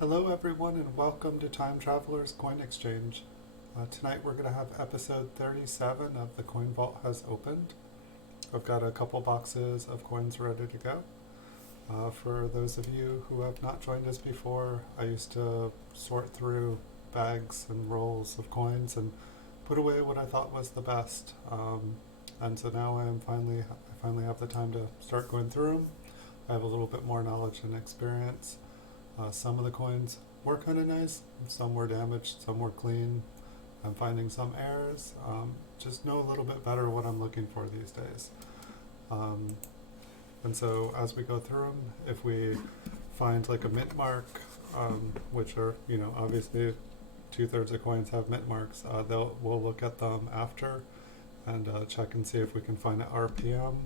Hello everyone and welcome to Time Traveler's Coin Exchange. Tonight we're going to have episode 37 of The Coin Vault Has Opened. I've got a couple boxes of coins ready to go. For those of you who have not joined us before, I used to sort through bags and rolls of coins and put away what I thought was the best. And so now I finally have the time to start going through them. I have a little bit more knowledge and experience. Some of the coins were kind of nice, some were damaged, some were clean. I'm finding some errors. Just know a little bit better what I'm looking for these days. And so as we go through them, if we find like a mint mark, which are, obviously 2/3 of coins have mint marks, we'll look at them after and check and see if we can find an RPM.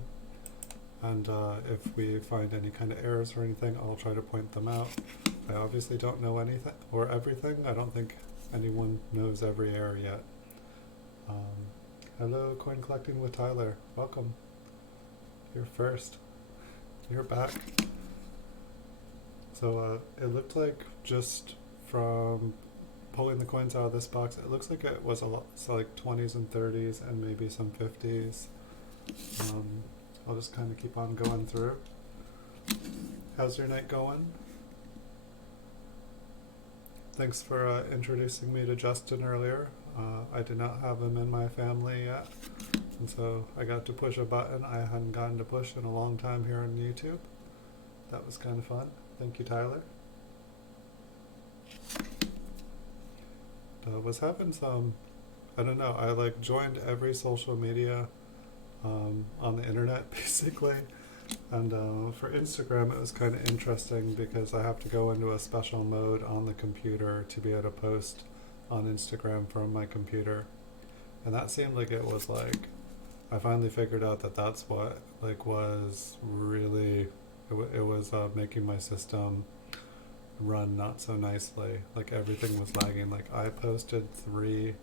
And if we find any kind of errors or anything, I'll try to point them out. I obviously don't know anything or everything. I don't think anyone knows every error yet. Hello, Coin Collecting with Tyler. Welcome. You're first. You're back. So it looked like just from pulling the coins out of this box, it looks like it was a lot, so like 20s and 30s and maybe some 50s. I'll just kind of keep on going through. How's your night going? Thanks for introducing me to Justin earlier. I did not have him in my family yet, and so I got to push a button I hadn't gotten to push in a long time here on YouTube. That was kind of fun. Thank you, Tyler. Was having some, I don't know, I joined every social media on the internet basically, and for Instagram it was kind of interesting because I have to go into a special mode on the computer to be able to post on Instagram from my computer, and that seemed like it was I finally figured out that that's what was really it was making my system run not so nicely. Everything was lagging. I posted 3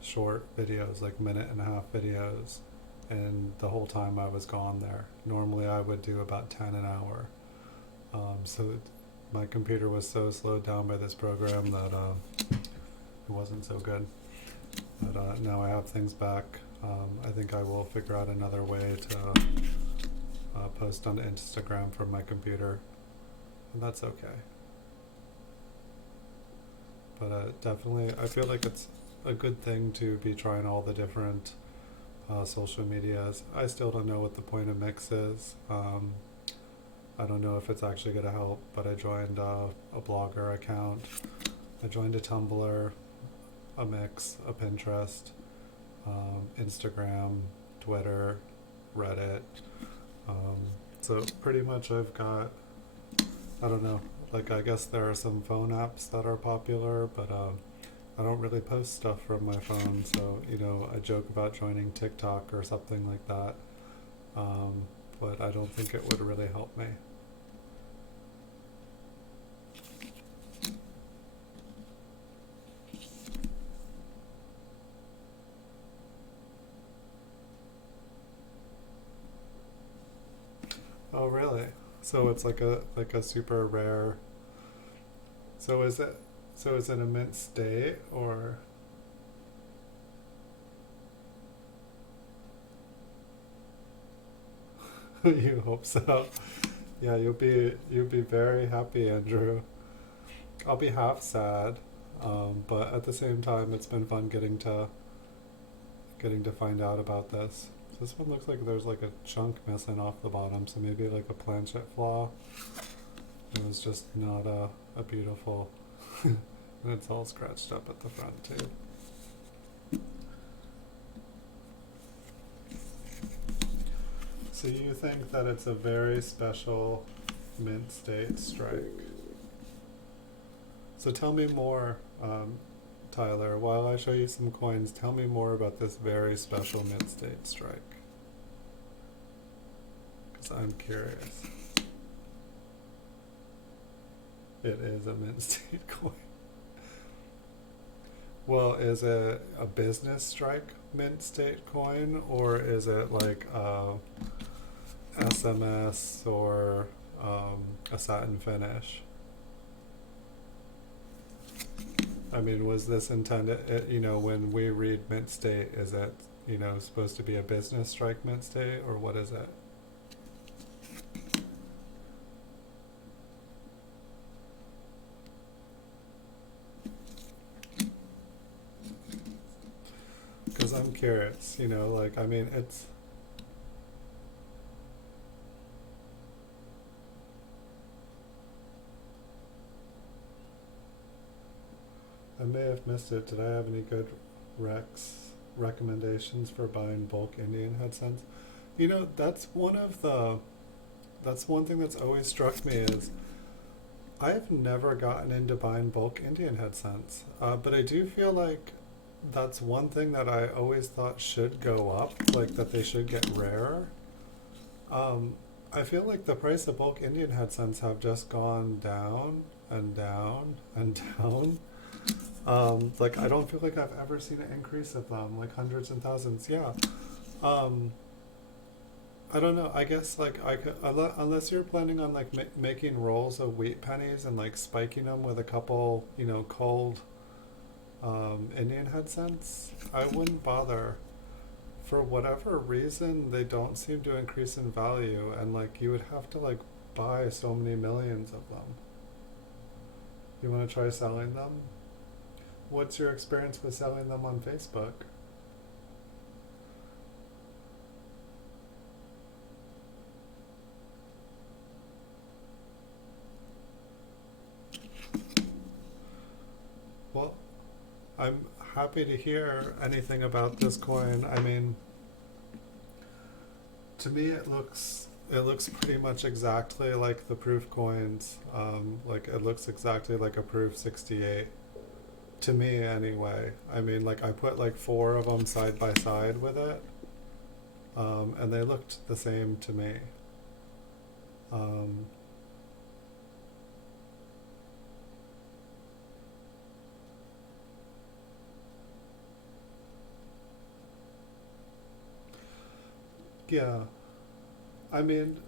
short videos, minute and a half videos, and the whole time I was gone there. Normally I would do about 10 an hour. So my computer was so slowed down by this program that it wasn't so good. But now I have things back. I think I will figure out another way to post on Instagram from my computer, and that's okay. But definitely I feel like it's a good thing to be trying all the different social medias. I still don't know what the point of Mix is. I don't know if it's actually going to help, but I joined a blogger account. I joined a Tumblr, a Mix, a Pinterest, Instagram, Twitter, Reddit. So pretty much I've got, I don't know, I guess there are some phone apps that are popular, but I don't really post stuff from my phone, so I joke about joining TikTok or something like that, but I don't think it would really help me. Oh really? So it's like a super rare. So is it a mint state or? You hope so. Yeah, you'll be very happy, Andrew. I'll be half sad, but at the same time, it's been fun getting to find out about this. So this one looks like there's a chunk missing off the bottom, so maybe a planchet flaw. It was just not a beautiful, and it's all scratched up at the front too. So you think that it's a very special mint state strike. So tell me more, Tyler, while I show you some coins, tell me more about this very special mint state strike. Because I'm curious. It is a mint state coin. Well, is it a business strike mint state coin, or is it SMS or a satin finish? I mean, was this intended, when we read mint state, is it, supposed to be a business strike mint state, or what is it? Because I'm curious, I mean, I may have missed it. Did I have any good recommendations for buying bulk Indian head cents? That's one thing that's always struck me is I've never gotten into buying bulk Indian head cents, but I do feel like that's one thing that I always thought should go up, like that they should get rarer. Um, I feel like the price of bulk Indian head cents have just gone down and down and down. Like I don't feel like I've ever seen an increase of them, like hundreds and thousands. Yeah. Um, I don't know. I guess like I could, unless you're planning on like making rolls of wheat pennies and like spiking them with a couple, cold Indian head cents, I wouldn't bother. For whatever reason, they don't seem to increase in value, and like you would have to like buy so many millions of them. You want to try selling them? What's your experience with selling them on Facebook? Well, I'm happy to hear anything about this coin. I mean, to me, it looks pretty much exactly like the proof coins. Like it looks exactly like a proof 68 to me, anyway. I mean, like I put like four of them side by side with it, and they looked the same to me. Um, yeah, I mean,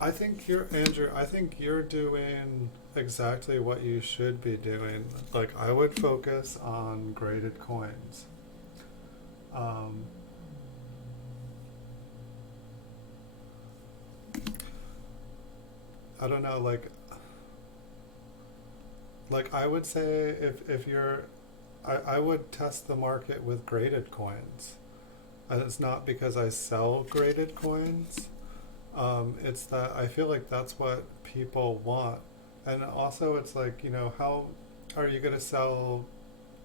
I think you're Andrew. I think you're doing exactly what you should be doing. Like I would focus on graded coins. Um, I don't know, like I would say if you're, I would test the market with graded coins, and it's not because I sell graded coins. It's that I feel like that's what people want, and also it's like how are you gonna sell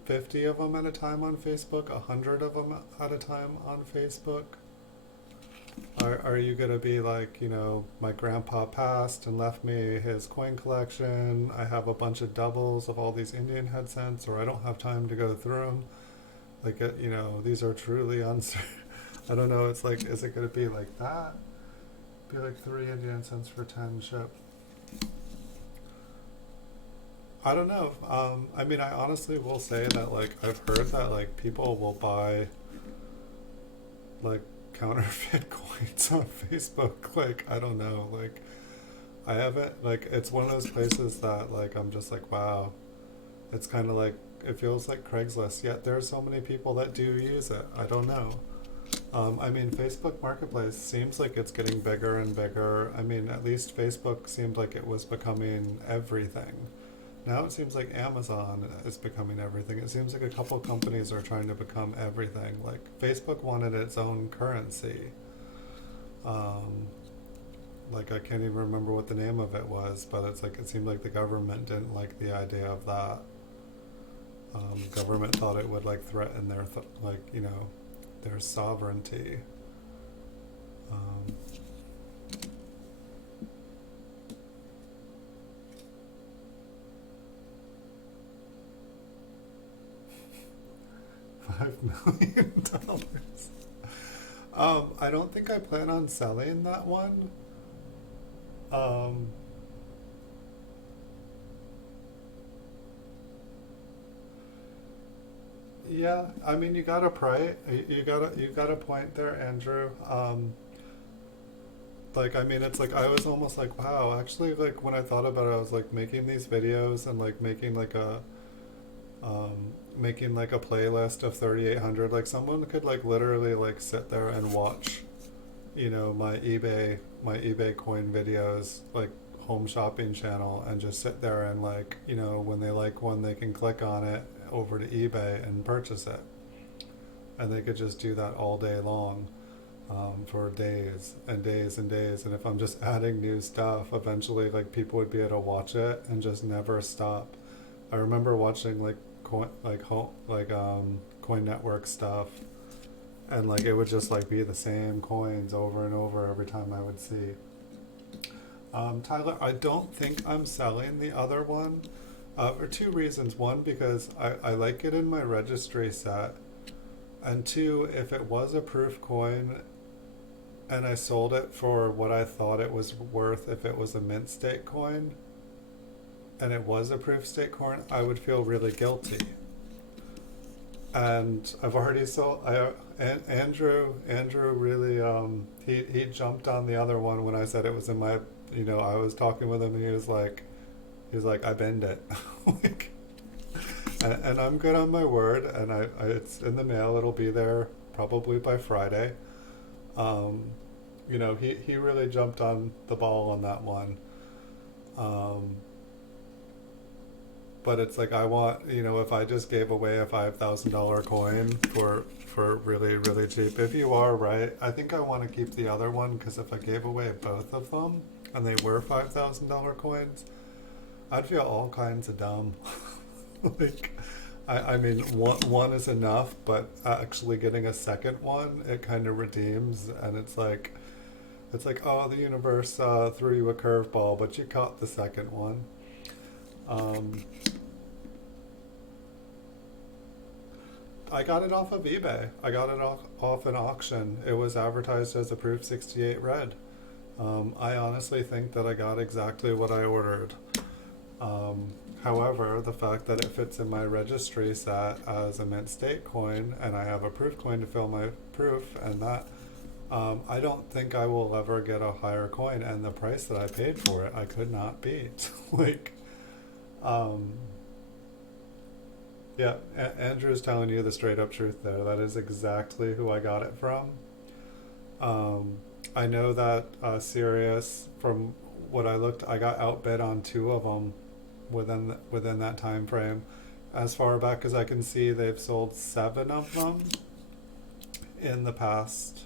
50 of them at a time on Facebook, 100 of them at a time on Facebook? Are you going to be like, my grandpa passed and left me his coin collection. I have a bunch of doubles of all these Indian head cents, or I don't have time to go through them. Like, these are truly uncertain. I don't know. It's like, is it going to be like that? Be like 3 Indian cents for 10 ship. I don't know. I mean, I honestly will say that, like, I've heard that, like, people will buy, like, counterfeit coins on Facebook. Like, I don't know. Like, I haven't, like, it's one of those places that, like, I'm just like, wow. It's kind of like, it feels like Craigslist, yet there are so many people that do use it. I don't know. I mean, Facebook Marketplace seems like it's getting bigger and bigger. I mean, at least Facebook seemed like it was becoming everything. Now it seems like Amazon is becoming everything. It seems like a couple companies are trying to become everything. Like Facebook wanted its own currency. Um, like I can't even remember what the name of it was, but it's like it seemed like the government didn't like the idea of that. Government thought it would like threaten their their sovereignty. Um, 5 million dollars. I don't think I plan on selling that one. Um, yeah, I mean you got a point there, Andrew. Like, I mean, it's like I was almost like, wow, actually, like when I thought about it, I was like making these videos and like making like a playlist of 3800. Like someone could like literally like sit there and watch, my eBay coin videos, like home shopping channel, and just sit there and like, when they like one, they can click on it over to eBay and purchase it, and they could just do that all day long, for days and days and days. And if I'm just adding new stuff, eventually like people would be able to watch it and just never stop. I remember watching like coin network stuff, and like it would just like be the same coins over and over every time I would see. Tyler, I don't think I'm selling the other one, for two reasons. One, because I like it in my registry set, and two, if it was a proof coin and I sold it for what I thought it was worth, if it was a mint state coin and it was a proof state coin, I would feel really guilty. And I've already sold. Andrew really, he jumped on the other one when I said it was in my, I was talking with him, and he was like I bend it. Like, and I'm good on my word, and it's in the mail. It'll be there probably by Friday. Um, he really jumped on the ball on that one. Um, but it's like I want, if I just gave away a $5,000 coin for really really cheap. If you are right, I think I want to keep the other one, because if I gave away both of them and they were $5,000 coins, I'd feel all kinds of dumb. Like, I mean, one is enough, but actually getting a second one, it kind of redeems, and it's like, oh, the universe threw you a curveball, but you caught the second one. Um, I got it off of eBay. I got it off an auction. It was advertised as a Proof 68 red. I honestly think that I got exactly what I ordered. However, the fact that it fits in my registry set as a mint state coin, and I have a proof coin to fill my proof, and that, I don't think I will ever get a higher coin, and the price that I paid for it, I could not beat. Like, um, yeah, Andrew's telling you the straight up truth there. That is exactly who I got it from. Um, I know that Sirius, from what I looked, I got outbid on two of them within that time frame. As far back as I can see, they've sold seven of them in the past,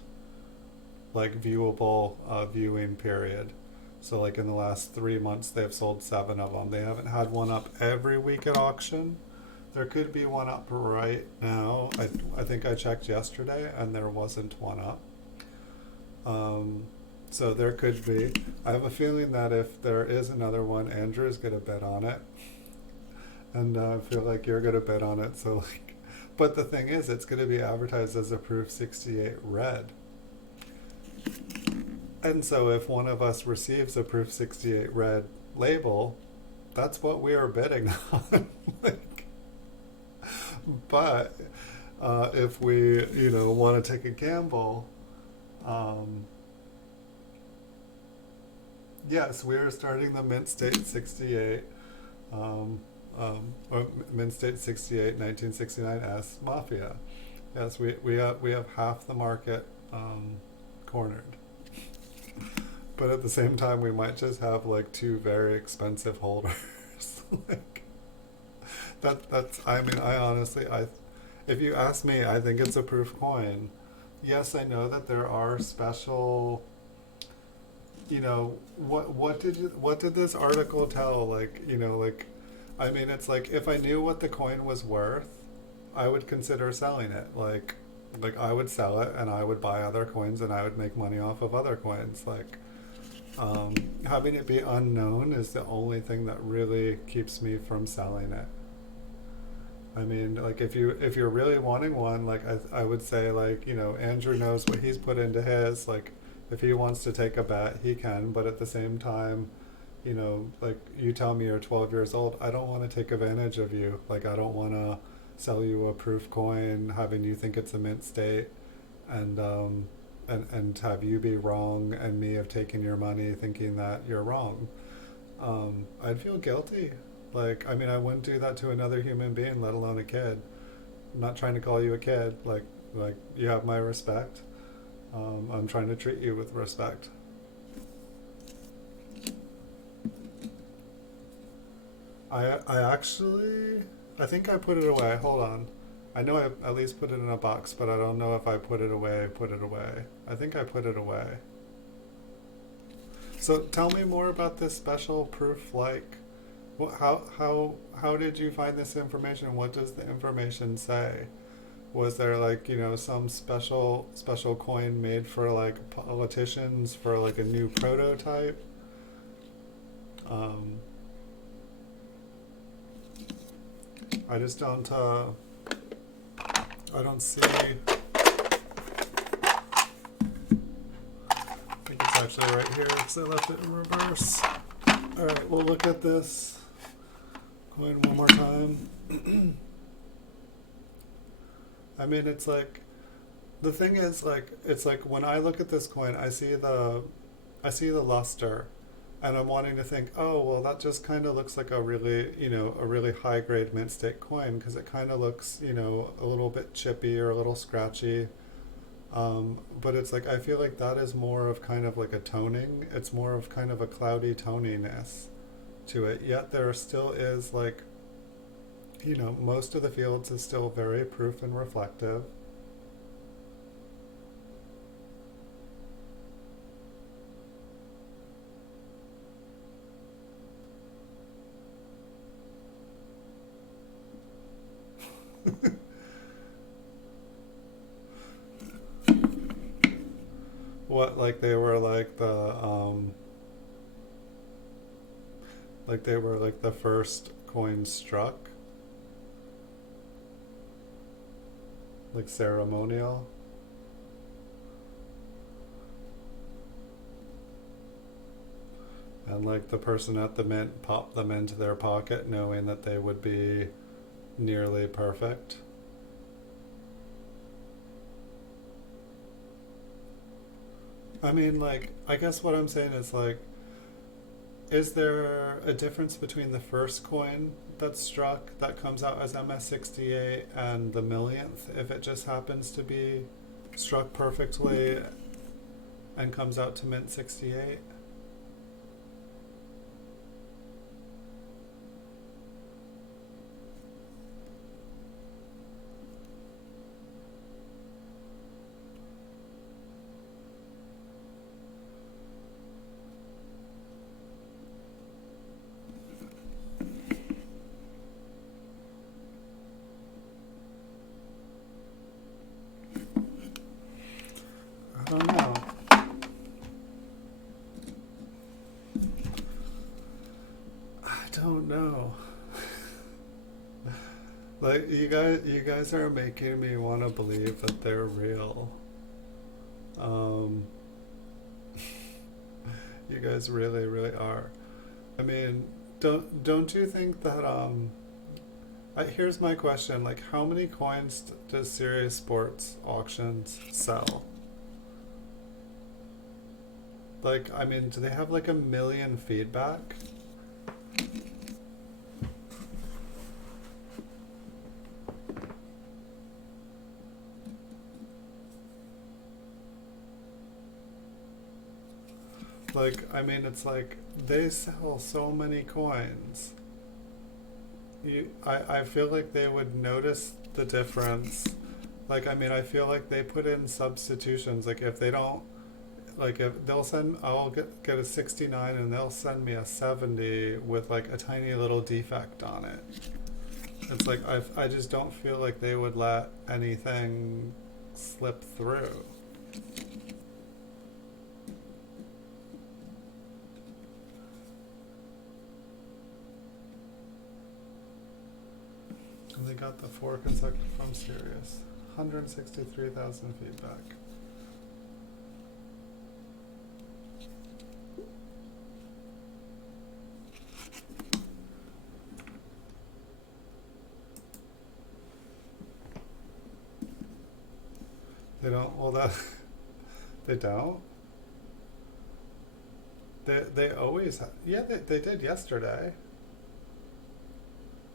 like, viewable viewing period. So like in the last 3 months, they've sold seven of them. They haven't had one up every week at auction. There could be one up right now. I think I checked yesterday and there wasn't one up. So there could be. I have a feeling that if there is another one, Andrew's gonna bet on it, and I feel like you're gonna bet on it. So like, but the thing is, it's gonna be advertised as a Proof 68 red, and so if one of us receives a Proof 68 red label, that's what we are betting on. Like, but if we, want to take a gamble, um, yes, we are starting the Mint State 68, or Mint State 68 1969S Mafia. Yes, we have half the market cornered. But at the same time, we might just have like two very expensive holders. Like, I mean, I honestly, if you ask me, I think it's a proof coin. Yes, I know that there are special, what did this article tell? Like, like, I mean, it's like if I knew what the coin was worth, I would consider selling it. Like I would sell it and I would buy other coins and I would make money off of other coins. Like, having it be unknown is the only thing that really keeps me from selling it. I mean, like if you're really wanting one, like I would say, like, Andrew knows what he's put into his. Like, if he wants to take a bet, he can. But at the same time, like, you tell me you're 12 years old, I don't want to take advantage of you. Like, I don't want to sell you a proof coin, having you think it's a mint state, and and have you be wrong and me have taken your money thinking that you're wrong. I'd feel guilty. Like, I mean, I wouldn't do that to another human being, let alone a kid. I'm not trying to call you a kid. Like you have my respect. I'm trying to treat you with respect. I actually, I think I put it away. Hold on. I know I at least put it in a box, but I don't know if I put it away, put it away. I think I put it away. So tell me more about this special proof. Like, how did you find this information? What does the information say? Was there like, you know, some special coin made for like politicians for like a new prototype? Um, I just don't. I don't see. I think it's actually right here because I left it in reverse. All right, we'll look at this coin one more time. I mean, it's like the thing is like it's like when I look at this coin, I see the luster, and I'm wanting to think, oh well, that just kind of looks like a really a really high grade mint state coin because it kind of looks a little bit chippy or a little scratchy. But it's like I feel like that is more of kind of like a toning. It's more of kind of a cloudy toniness to it. Yet there still is like most of the fields is still very proof and reflective. What like they were like they were like the first coin struck, like ceremonial. And like the person at the mint popped them into their pocket knowing that they would be nearly perfect. I mean, like, I guess what I'm saying is like, is there a difference between the first coin that's struck that comes out as MS68 and the millionth if it just happens to be struck perfectly and comes out to mint 68? I don't know. I don't know. Like you guys are making me want to believe that they're real. Um, you guys really, really are. I mean, don't you think that here's my question, like how many coins does Serious Sports Auctions sell? Like, I mean, do they have like a million feedback? Like, I mean, it's like they sell so many coins. I feel like they would notice the difference. Like, I mean, I feel like they put in substitutions. Like, if they don't, like, if they'll send, I'll get a 69 and they'll send me a 70 with like a tiny little defect on it. It's like, I just don't feel like they would let anything slip through. And they got the 4 consecutive from Sirius. 163,000 feedback. They don't, well, that They don't. They always yeah, they did yesterday,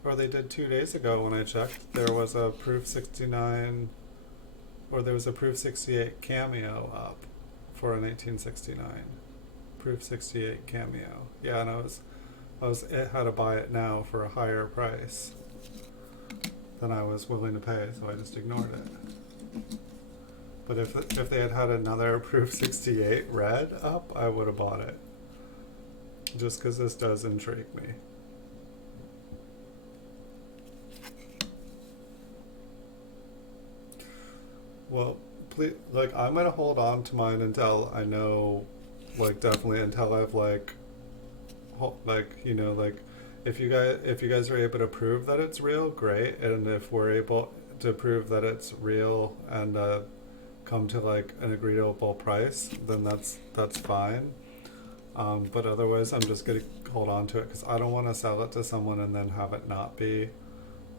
or they did 2 days ago when I checked. There was a proof 69, or there was a proof 68 cameo up for a 1969. Proof 68 cameo. Yeah, and it had to buy it now for a higher price than I was willing to pay, so I just ignored it. But if they had had another proof 68 red up, I would have bought it. Just because this does intrigue me. Well, please, like, I'm gonna hold on to mine until I know, like, definitely until I've like, like, if you guys are able to prove that it's real, great, and if we're able to prove that it's real and come to like an agreeable price, then that's fine. But otherwise, I'm just gonna hold on to it because I don't want to sell it to someone and then have it not be.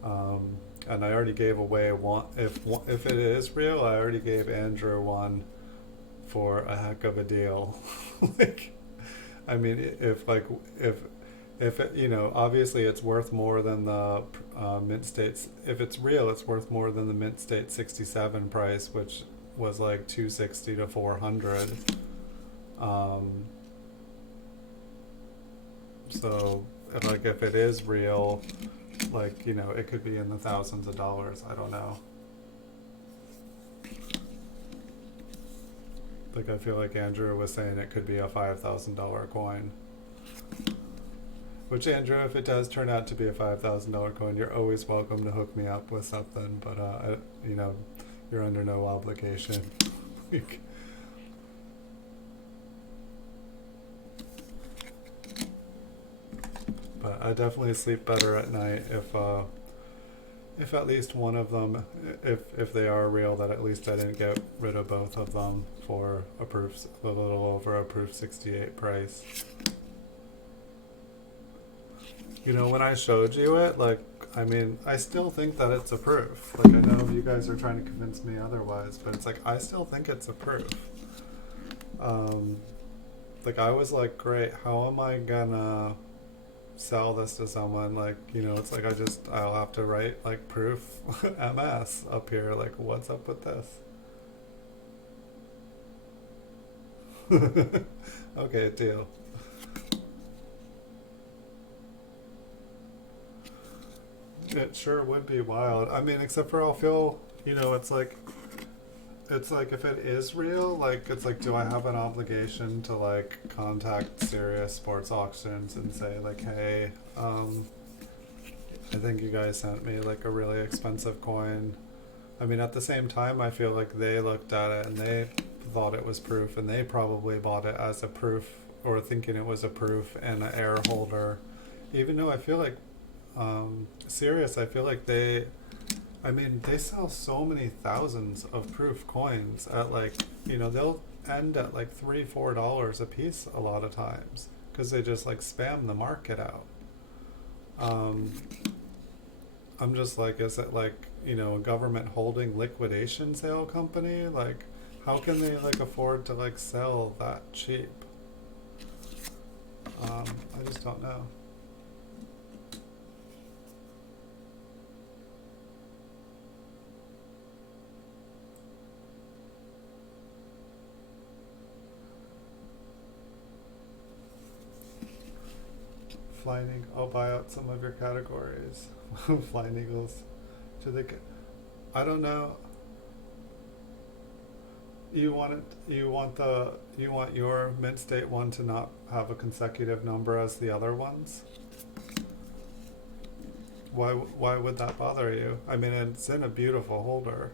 And I already gave away one. If it is real, I already gave Andrew one for a heck of a deal. Like, I mean, if it, obviously it's worth more than the mint states. If it's real, it's worth more than the mint state 67 price, which was like 260 to 400. So, like, if it is real, like, it could be in the thousands of dollars. I don't know. Like, I feel like Andrew was saying it could be a $5,000 coin. Which, Andrew, if it does turn out to be a $5,000 coin, you're always welcome to hook me up with something. But, you're under no obligation. But I definitely sleep better at night if at least one of them, if they are real, that at least I didn't get rid of both of them for a little over a proof 68 price. When I showed you it, like, I mean, I still think that it's a proof. Like, I know you guys are trying to convince me otherwise, but it's like, I still think it's a proof. Like, I was like, great, how am I gonna sell this to someone? Like, it's like I'll have to write like proof MS up here. Like, what's up with this? Okay, deal. It sure would be wild. I mean, except for I'll feel, it's like if it is real, like, it's like, do I have an obligation to like contact Serious Sports Auctions and say like, hey, I think you guys sent me like a really expensive coin. I mean, at the same time, I feel like they looked at it and they thought it was proof, and they probably bought it as a proof, or thinking it was a proof and an air holder. Even though I feel like Serious, I feel like they sell so many thousands of proof coins at like, they'll end at like $3-4 a piece a lot of times because they just like spam the market out. I'm just like, is it like, a government holding liquidation sale company? Like, how can they like afford to like sell that cheap? I just don't know. Flying Eagle, I'll buy out some of your categories. Flying Eagles. I don't know. You want it? You want your mint state one to not have a consecutive number as the other ones? Why would that bother you? I mean, it's in a beautiful holder.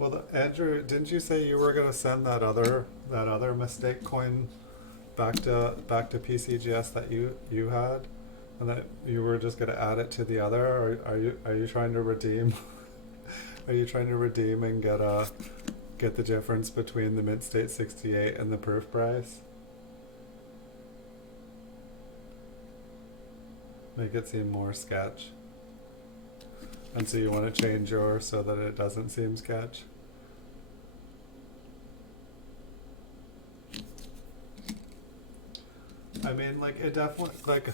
Well, Andrew, didn't you say you were gonna send that other mistake coin back to PCGS that you had, and that you were just gonna add it to the other? Or are you trying to redeem Are you trying to redeem and get the difference between the mint state 68 and the proof price? Make it seem more sketch. And so you want to change yours so that it doesn't seem sketch? I mean, like, it definitely, like,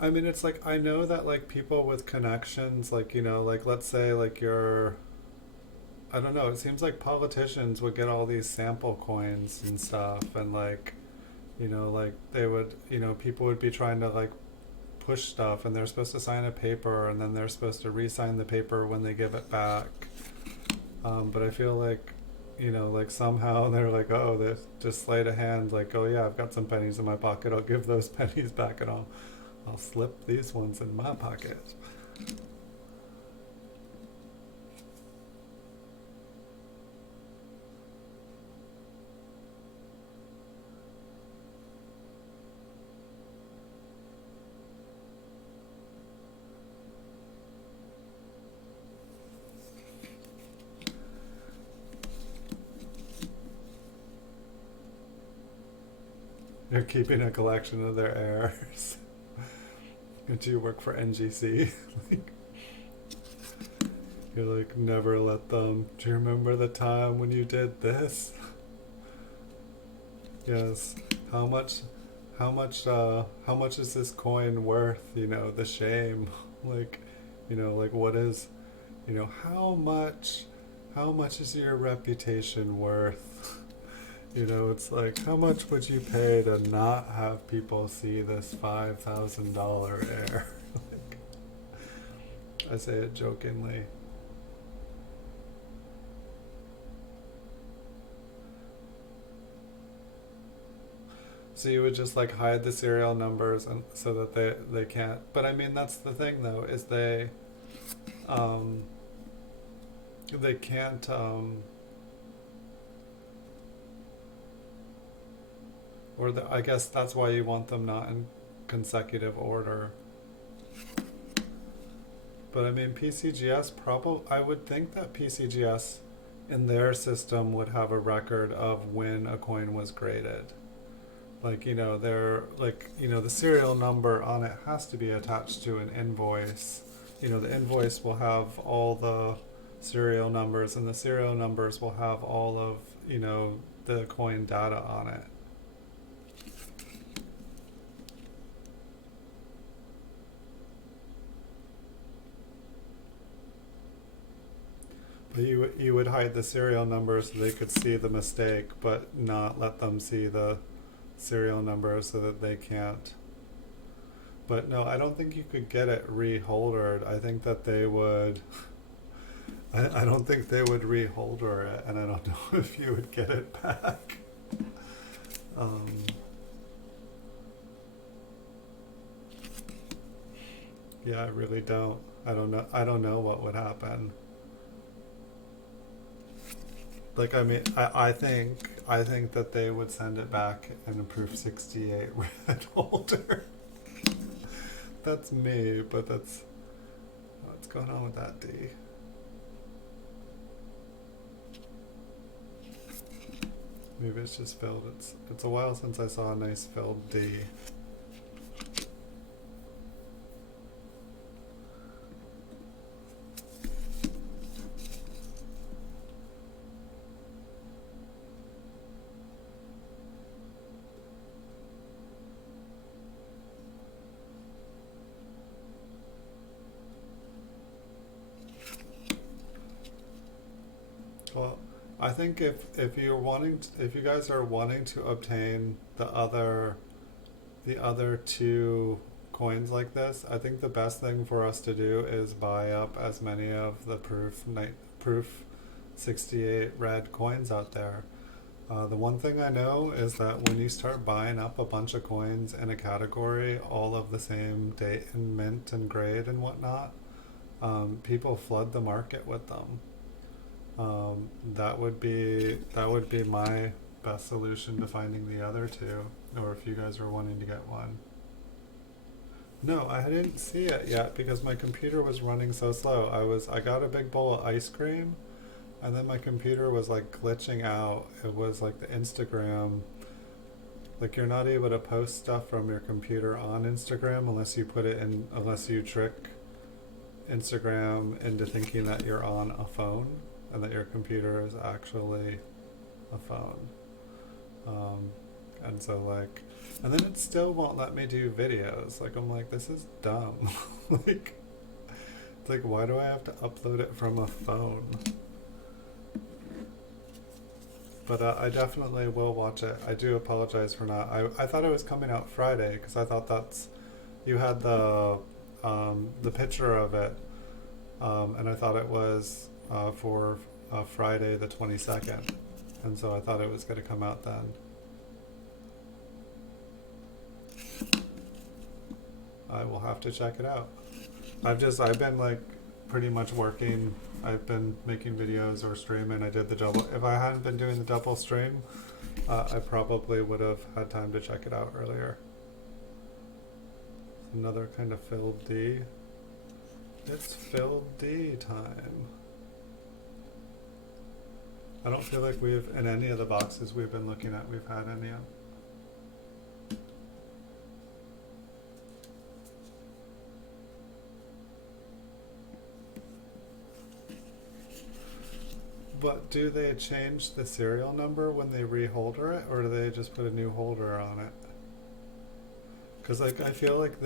I mean, it's like, I know that, like, people with connections, like, you know, like, let's say, like, you're, I don't know, it seems like politicians would get all these sample coins and stuff, and, like, you know, like, they would, you know, people would be trying to, like, push stuff, and they're supposed to sign a paper, and then they're supposed to re-sign the paper when they give it back. But I feel like, you know, like somehow they're like, oh, they just sleight of hand, like, oh yeah, I've got some pennies in my pocket, I'll give those pennies back, and I'll slip these ones in my pocket. They're keeping a collection of their errors. Do you work for NGC? Like, you're like, never let them. Do you remember the time when you did this? Yes. How much? How much is this coin worth? You know, the shame. Like, you know, like what is, you know, how much is your reputation worth? You know, it's like, how much would you pay to not have people see this $5,000 heir? Like, I say it jokingly. So you would just like hide the serial numbers and so that they can't. But I mean, that's the thing though, is um, they can't. I guess that's why you want them not in consecutive order. But I mean, PCGS probably, I would think that PCGS in their system would have a record of when a coin was graded. Like, you know, they're like, you know, the serial number on it has to be attached to an invoice. You know, the invoice will have all the serial numbers, and the serial numbers will have all of, you know, the coin data on it. But you would hide the serial number so they could see the mistake, but not let them see the serial number so that they can't. But no, I don't think you could get it reholdered. I think that they would. I don't think they would reholder it, and I don't know if you would get it back. Um, yeah, I really don't. I don't know. I don't know what would happen. Like, I mean, I think that they would send it back in a proof 68 red holder. That's me, but that's what's going on with that D. Maybe it's just filled. It's a while since I saw a nice filled D. Well, I think if you're wanting if you guys are wanting to obtain the other two coins like this, I think the best thing for us to do is buy up as many of the proof 68 red coins out there. The one thing I know is that when you start buying up a bunch of coins in a category, all of the same date and mint and grade and whatnot, people flood the market with them. That would be my best solution to finding the other two, or if you guys are wanting to get one. No, I didn't see it yet because my computer was running so slow. I got a big bowl of ice cream and then my computer was like glitching out. It was like the Instagram, like you're not able to post stuff from your computer on Instagram unless you put it in, unless you trick Instagram into thinking that you're on a phone and that your computer is actually a phone. Um, and so like, and then it still won't let me do videos. Like I'm like, this is dumb. like, it's like, why do I have to upload it from a phone? But I definitely will watch it. I do apologize for not. I thought it was coming out Friday because I thought that's, you had the picture of it, and I thought it was for Friday the 22nd, and so I thought it was going to come out then. I will have to check it out. I've been like pretty much working. I've been making videos or streaming. I did the double. If I hadn't been doing the double stream, I probably would have had time to check it out earlier. Another kind of filled D. It's filled D time. I don't feel like we've, in any of the boxes we've been looking at, we've had any of. But do they change the serial number when they reholder it, or do they just put a new holder on it? Because like I feel like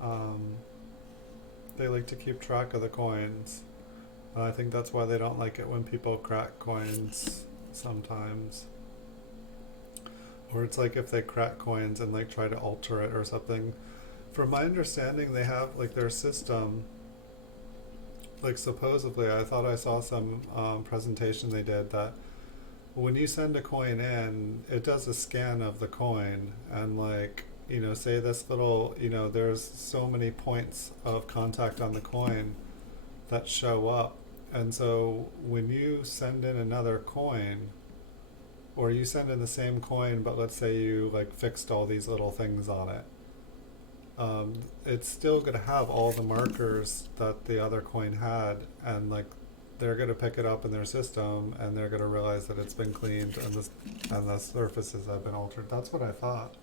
um, they like to keep track of the coins. I think that's why they don't like it when people crack coins sometimes. Or it's like if they crack coins and like try to alter it or something. From my understanding, they have like their system. Like supposedly, I thought I saw some presentation they did that when you send a coin in, it does a scan of the coin and like, you know, say this little, you know, there's so many points of contact on the coin that show up. And so when you send in another coin, or you send in the same coin, but let's say you like fixed all these little things on it, it's still going to have all the markers that the other coin had, and like they're going to pick it up in their system and they're going to realize that it's been cleaned and the surfaces have been altered. That's what I thought.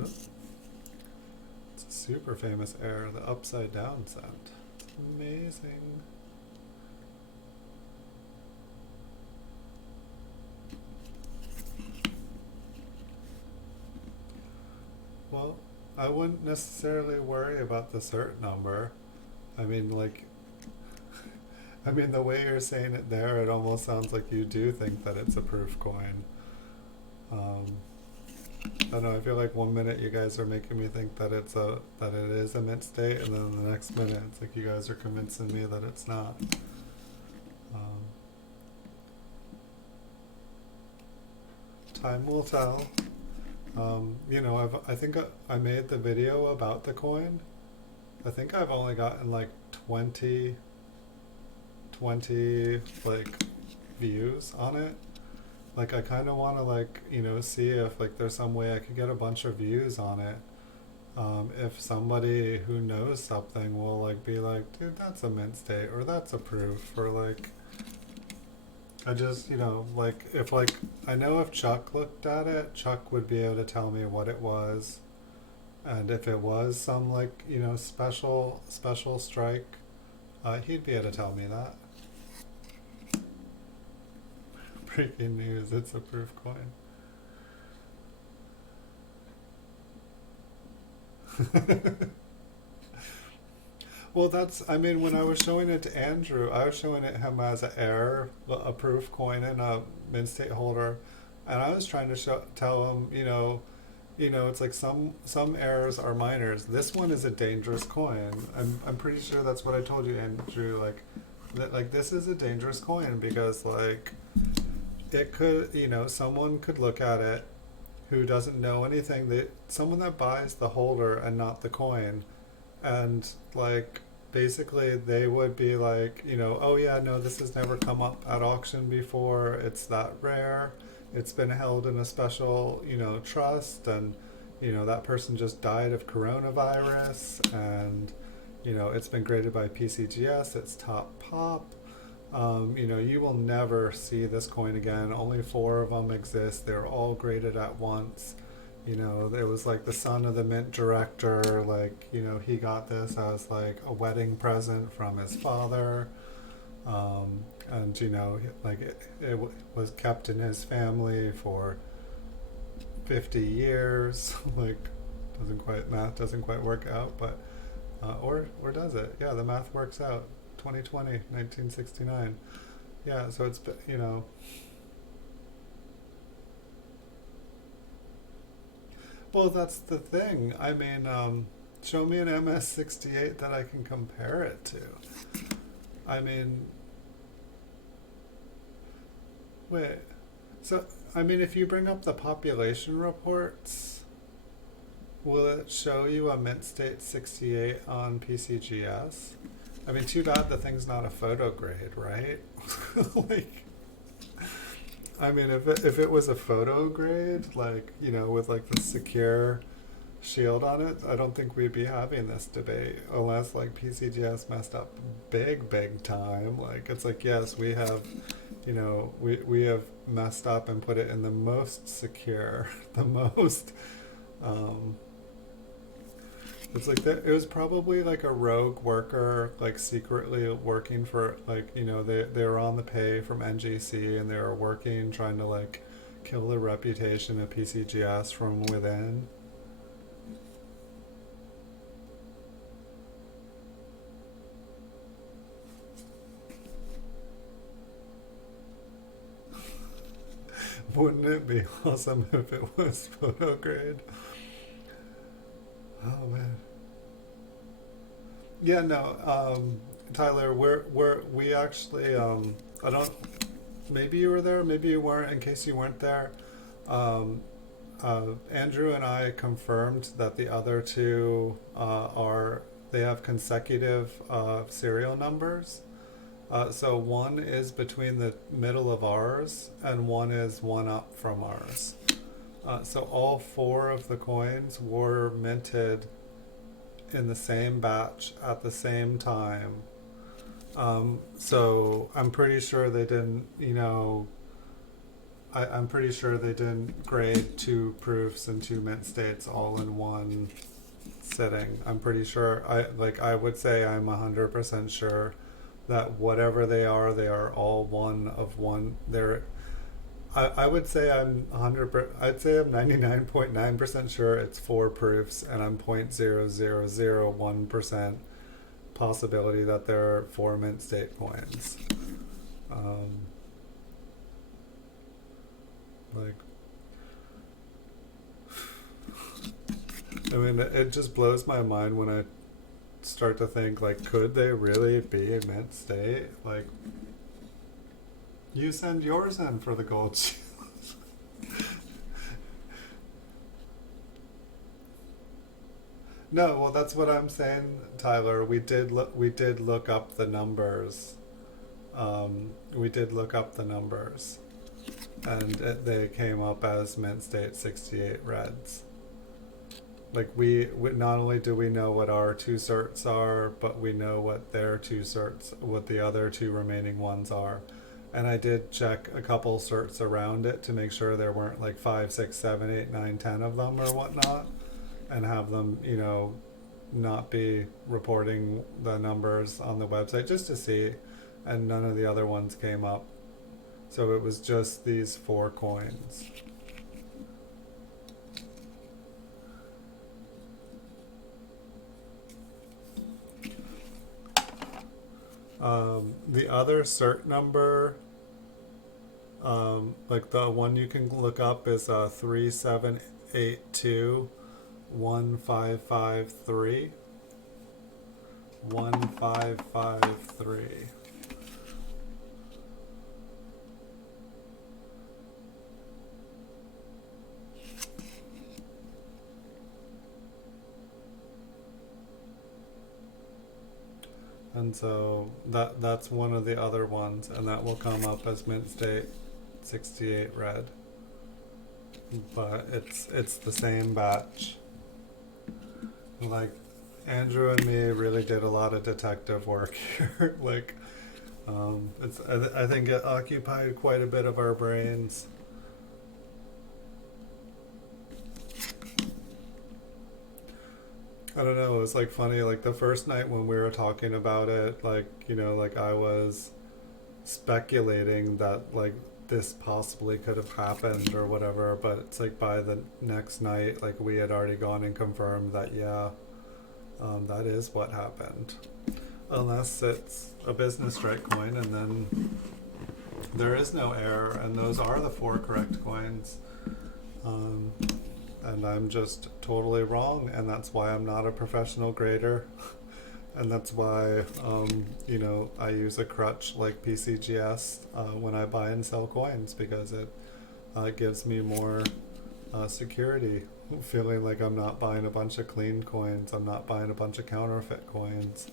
Oop. It's a super famous error, the upside down scent. It's amazing. Well, I wouldn't necessarily worry about the cert number. I mean, like, I mean, the way you're saying it there, it almost sounds like you do think that it's a proof coin. Um, I don't know, I feel like one minute you guys are making me think that that it is a mint state, and then the next minute it's like you guys are convincing me that it's not. Um, Time will tell. You know, I think I made the video about the coin. I think I've only gotten like 20 like views on it. Like I kind of want to like, you know, see if like there's some way I could get a bunch of views on it. If somebody who knows something will like be like, dude, that's a mint state, or that's a proof, or like, I just, you know, like if like, I know if Chuck looked at it, Chuck would be able to tell me what it was. And if it was some like, you know, special strike, he'd be able to tell me that. Breaking news, it's a proof coin. Well, that's, I mean, when I was showing it to Andrew, I was showing it him as an error, a proof coin and a mint state holder. And I was trying to tell him, it's like some errors are minors. This one is a dangerous coin. I'm pretty sure that's what I told you, Andrew. Like, like this is a dangerous coin because like it could, someone could look at it who doesn't know anything. Someone that buys the holder and not the coin, and like basically they would be like, oh yeah, no, this has never come up at auction before. It's that rare. It's been held in a special, trust, and that person just died of coronavirus, and it's been graded by PCGS. It's top pop. You will never see this coin again. Only four of them exist. They're all graded at once. It was like the son of the mint director, like, he got this as like a wedding present from his father. And, like it was kept in his family for 50 years. Like, math doesn't quite work out, but, or does it? Yeah, the math works out. 2020, 1969. Yeah, so it's, well, that's the thing. I mean, show me an MS-68 that I can compare it to. I mean, wait. So, I mean, if you bring up the population reports, will it show you a mint state 68 on PCGS? I mean, too bad the thing's not a photo grade, right? Like, I mean, if it was a photo grade, like, with like the secure shield on it, I don't think we'd be having this debate unless like PCGS messed up big time. Like, it's like, yes, we have, we have messed up and put it in the most secure, the most, um, it's like that. It was probably like a rogue worker, like secretly working for, like, they were on the pay from NGC, and they were working, trying to like kill the reputation of PCGS from within. Wouldn't it be awesome if it was photo grade? Oh man. Yeah, no, Tyler, we actually, I don't, maybe you were there, maybe you weren't. In case you weren't there, Andrew and I confirmed that the other two they have consecutive serial numbers. So one is between the middle of ours, and one is one up from ours. So all four of the coins were minted in the same batch at the same time. So I'm pretty sure they didn't, I'm pretty sure they didn't grade two proofs and two mint states all in one sitting. I'm pretty sure, I would say I'm 100% sure that whatever they are all one of one. I would say I'd say I'm 99.9% sure it's four proofs, and I'm 0.0001% possibility that there are four mint state coins. Like, I mean, it just blows my mind when I start to think, like, could they really be mint state? Like, you send yours in for the gold shield. No, well, that's what I'm saying, Tyler. We did look up the numbers. We did look up the numbers, and they came up as mint state 68 reds. Like, we not only do we know what our two certs are, but we know what their two certs, what the other two remaining ones are. And I did check a couple certs around it to make sure there weren't like 5, 6, 7, 8, 9, 10 of them or whatnot, and have them, not be reporting the numbers on the website, just to see. And none of the other ones came up. So it was just these four coins. The other cert number, like the one you can look up, is 3782 1553. 1553. And so that's one of the other ones, and that will come up as mint state 68 red. But it's the same batch. Like, Andrew and me really did a lot of detective work here. Like, I think it occupied quite a bit of our brains. I don't know, it was like funny, like the first night when we were talking about it, like, like I was speculating that like this possibly could have happened or whatever, but it's like by the next night, like we had already gone and confirmed that, yeah, that is what happened. Unless it's a business strike coin, and then there is no error, and those are the 4 correct coins. And I'm just totally wrong, and that's why I'm not a professional grader. And that's why, I use a crutch like PCGS when I buy and sell coins, because it gives me more security, feeling like I'm not buying a bunch of clean coins, I'm not buying a bunch of counterfeit coins.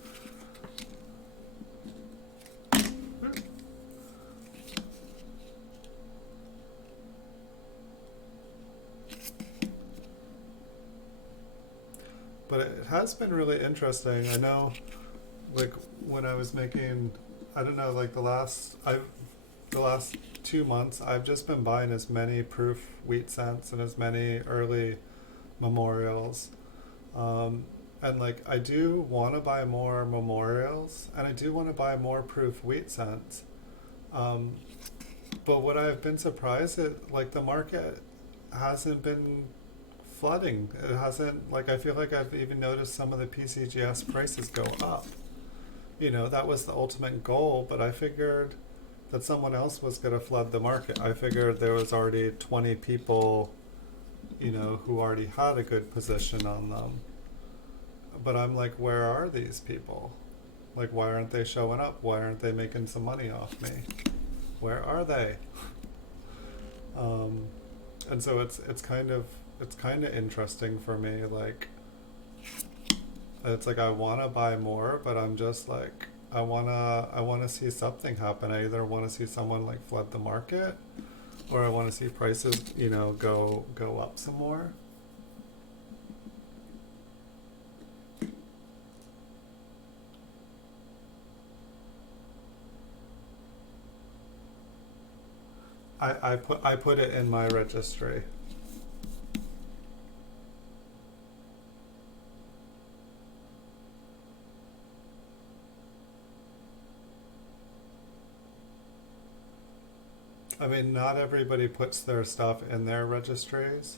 But it has been really interesting. I know, like when I was making, I don't know, like the last 2 months, I've just been buying as many proof wheat cents and as many early memorials. And like I do want to buy more memorials, and I do want to buy more proof wheat cents. But what I've been surprised at, like the market hasn't been flooding. It hasn't, like I feel like I've even noticed some of the PCGS prices go up. That was the ultimate goal, but I figured that someone else was going to flood the market. I figured there was already 20 people, who already had a good position on them. But I'm like, where are these people? Like, why aren't they showing up? Why aren't they making some money off me? Where are they? And so it's kind of interesting for me. Like, it's like I want to buy more, but I'm just like I wanna see something happen. I either want to see someone like flood the market, or I want to see prices go up some more. I put it in my registry. I mean, not everybody puts their stuff in their registries.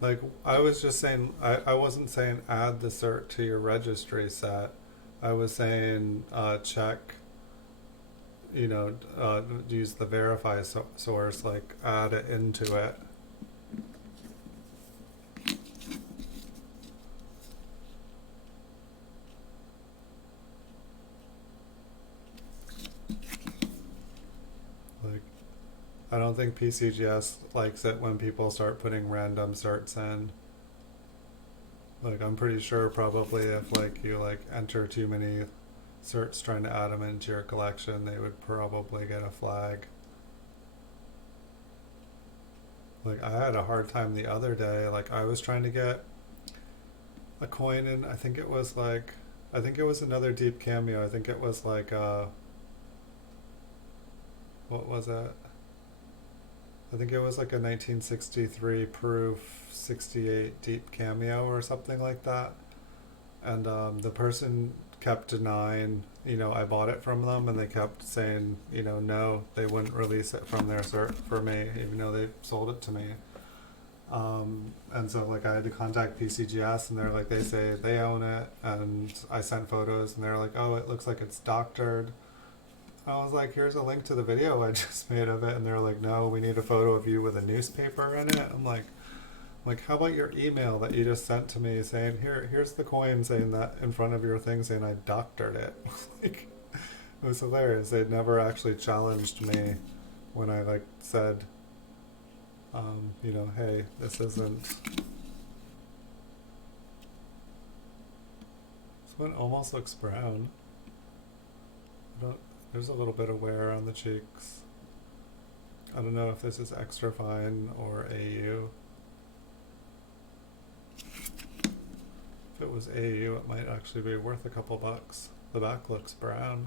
Like, I was just saying, I wasn't saying add the cert to your registry set. I was saying check, use the verify source, like add it into it. Like, I don't think PCGS likes it when people start putting random certs in. Like, I'm pretty sure probably if like you like enter too many certs trying to add them into your collection, they would probably get a flag. Like, I had a hard time the other day. Like, I was trying to get a coin in, I think it was another deep cameo. I think it was like what was it? I think it was like a 1963 proof 68 deep cameo or something like that. And the person kept denying, I bought it from them, and they kept saying, no, they wouldn't release it from their cert for me, even though they sold it to me. And so like I had to contact PCGS, and they're like, they say they own it, and I sent photos, and they're like, oh, it looks like it's doctored. I was like, here's a link to the video I just made of it, and they're like, no, we need a photo of you with a newspaper in it. I'm like, how about your email that you just sent to me saying, here's the coin, saying that in front of your thing, saying I doctored it. Like, It was hilarious. They'd never actually challenged me when I like said, hey, this isn't. This one almost looks brown. There's a little bit of wear on the cheeks. I don't know if this is extra fine or AU. If it was AU, it might actually be worth a couple bucks. The back looks brown.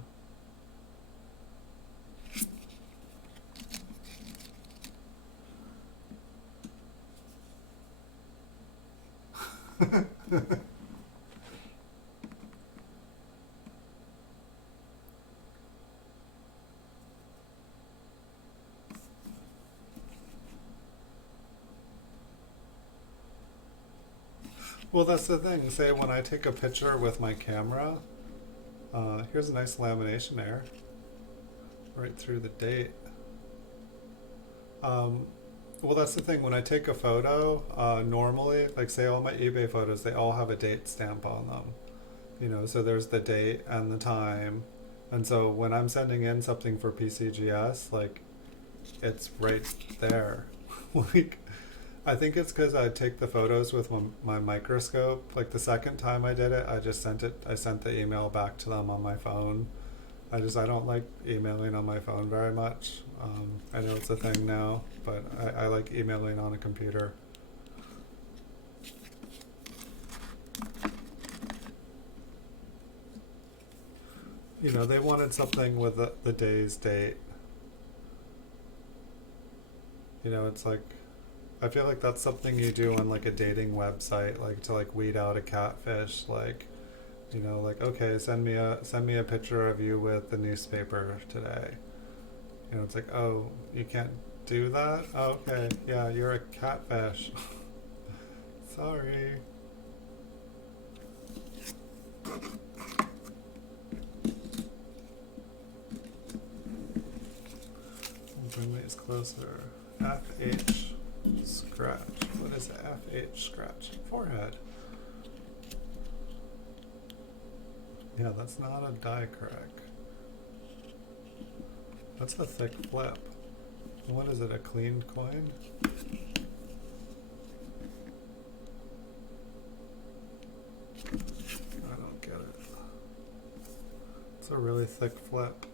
Well, that's the thing. Say when I take a picture with my camera, here's a nice lamination error right through the date. Well, that's the thing. When I take a photo, normally, like say all my eBay photos, they all have a date stamp on them. So there's the date and the time. And so when I'm sending in something for PCGS, like it's right there. Like, I think it's because I take the photos with my microscope. Like the second time I did it, I sent the email back to them on my phone. I don't like emailing on my phone very much. I know it's a thing now, but I like emailing on a computer. They wanted something with the day's date. It's like, I feel like that's something you do on like a dating website, like to like weed out a catfish, like, like, okay, send me a picture of you with the newspaper today. It's like, oh, you can't do that? Oh, okay, yeah, you're a catfish. Sorry. Bring these closer. FH scratch. What is FH scratch? Forehead. Yeah, that's not a die crack. That's a thick flip. What is it, a clean coin? I don't get it. It's a really thick flip.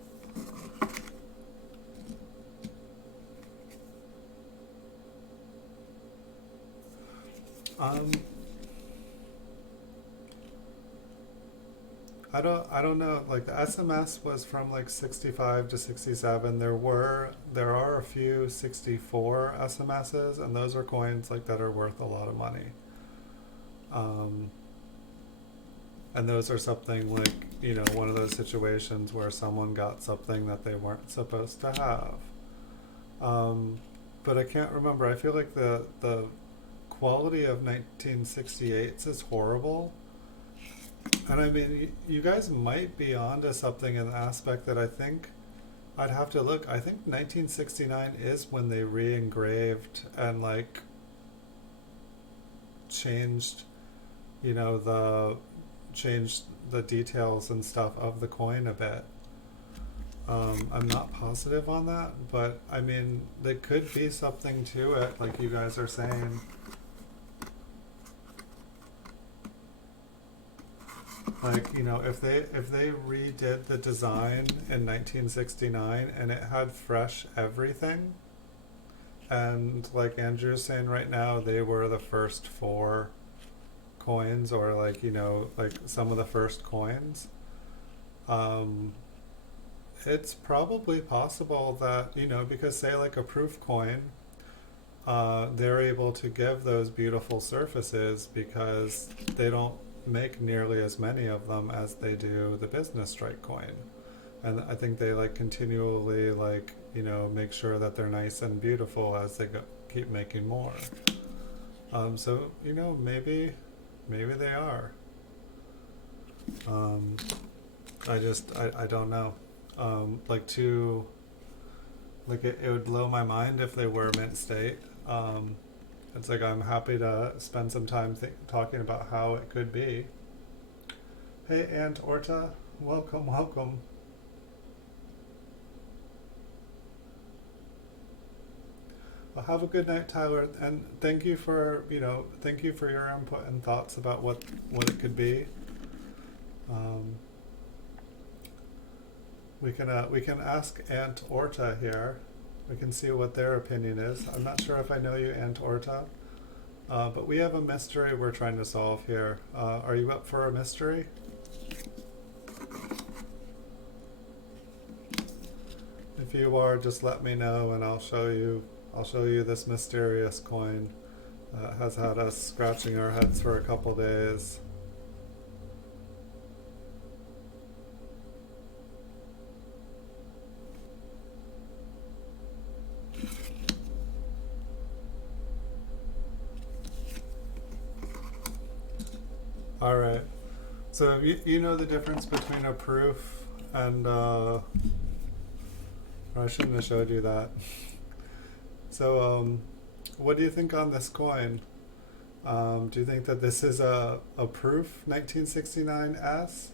I don't know, like the SMS was from like 65 to 67. There are a few 64 SMSs, and those are coins like that are worth a lot of money. And those are something like, one of those situations where someone got something that they weren't supposed to have. But I can't remember. I feel like the quality of 1968s is horrible. And I mean, you guys might be onto something in the aspect that I think I'd have to look. I think 1969 is when they re-engraved and like changed, changed the details and stuff of the coin a bit. I'm not positive on that, but I mean, there could be something to it, like you guys are saying. Like, if they redid the design in 1969 and it had fresh everything, and like Andrew's saying right now, they were the first 4 coins, or like, like some of the first coins, it's probably possible that, because say like a proof coin, they're able to give those beautiful surfaces because they don't make nearly as many of them as they do the business strike coin. And I think they like continually like, make sure that they're nice and beautiful as they keep making more. So, maybe they are. I don't know. It would blow my mind if they were mint state. It's like I'm happy to spend some time talking about how it could be. Hey, Aunt Orta, welcome. Well, have a good night, Tyler, and thank you for thank you for your input and thoughts about what it could be. Um, we can ask Aunt Orta here. We can see what their opinion is. I'm not sure if I know you, Aunt Orta, but we have a mystery we're trying to solve here. Are you up for a mystery? If you are, just let me know, and I'll show you. I'll show you this mysterious coin that has had us scratching our heads for a couple days. All right. So you know the difference between a proof and I shouldn't have showed you that. So what do you think on this coin? Do you think that this is a proof 1969S,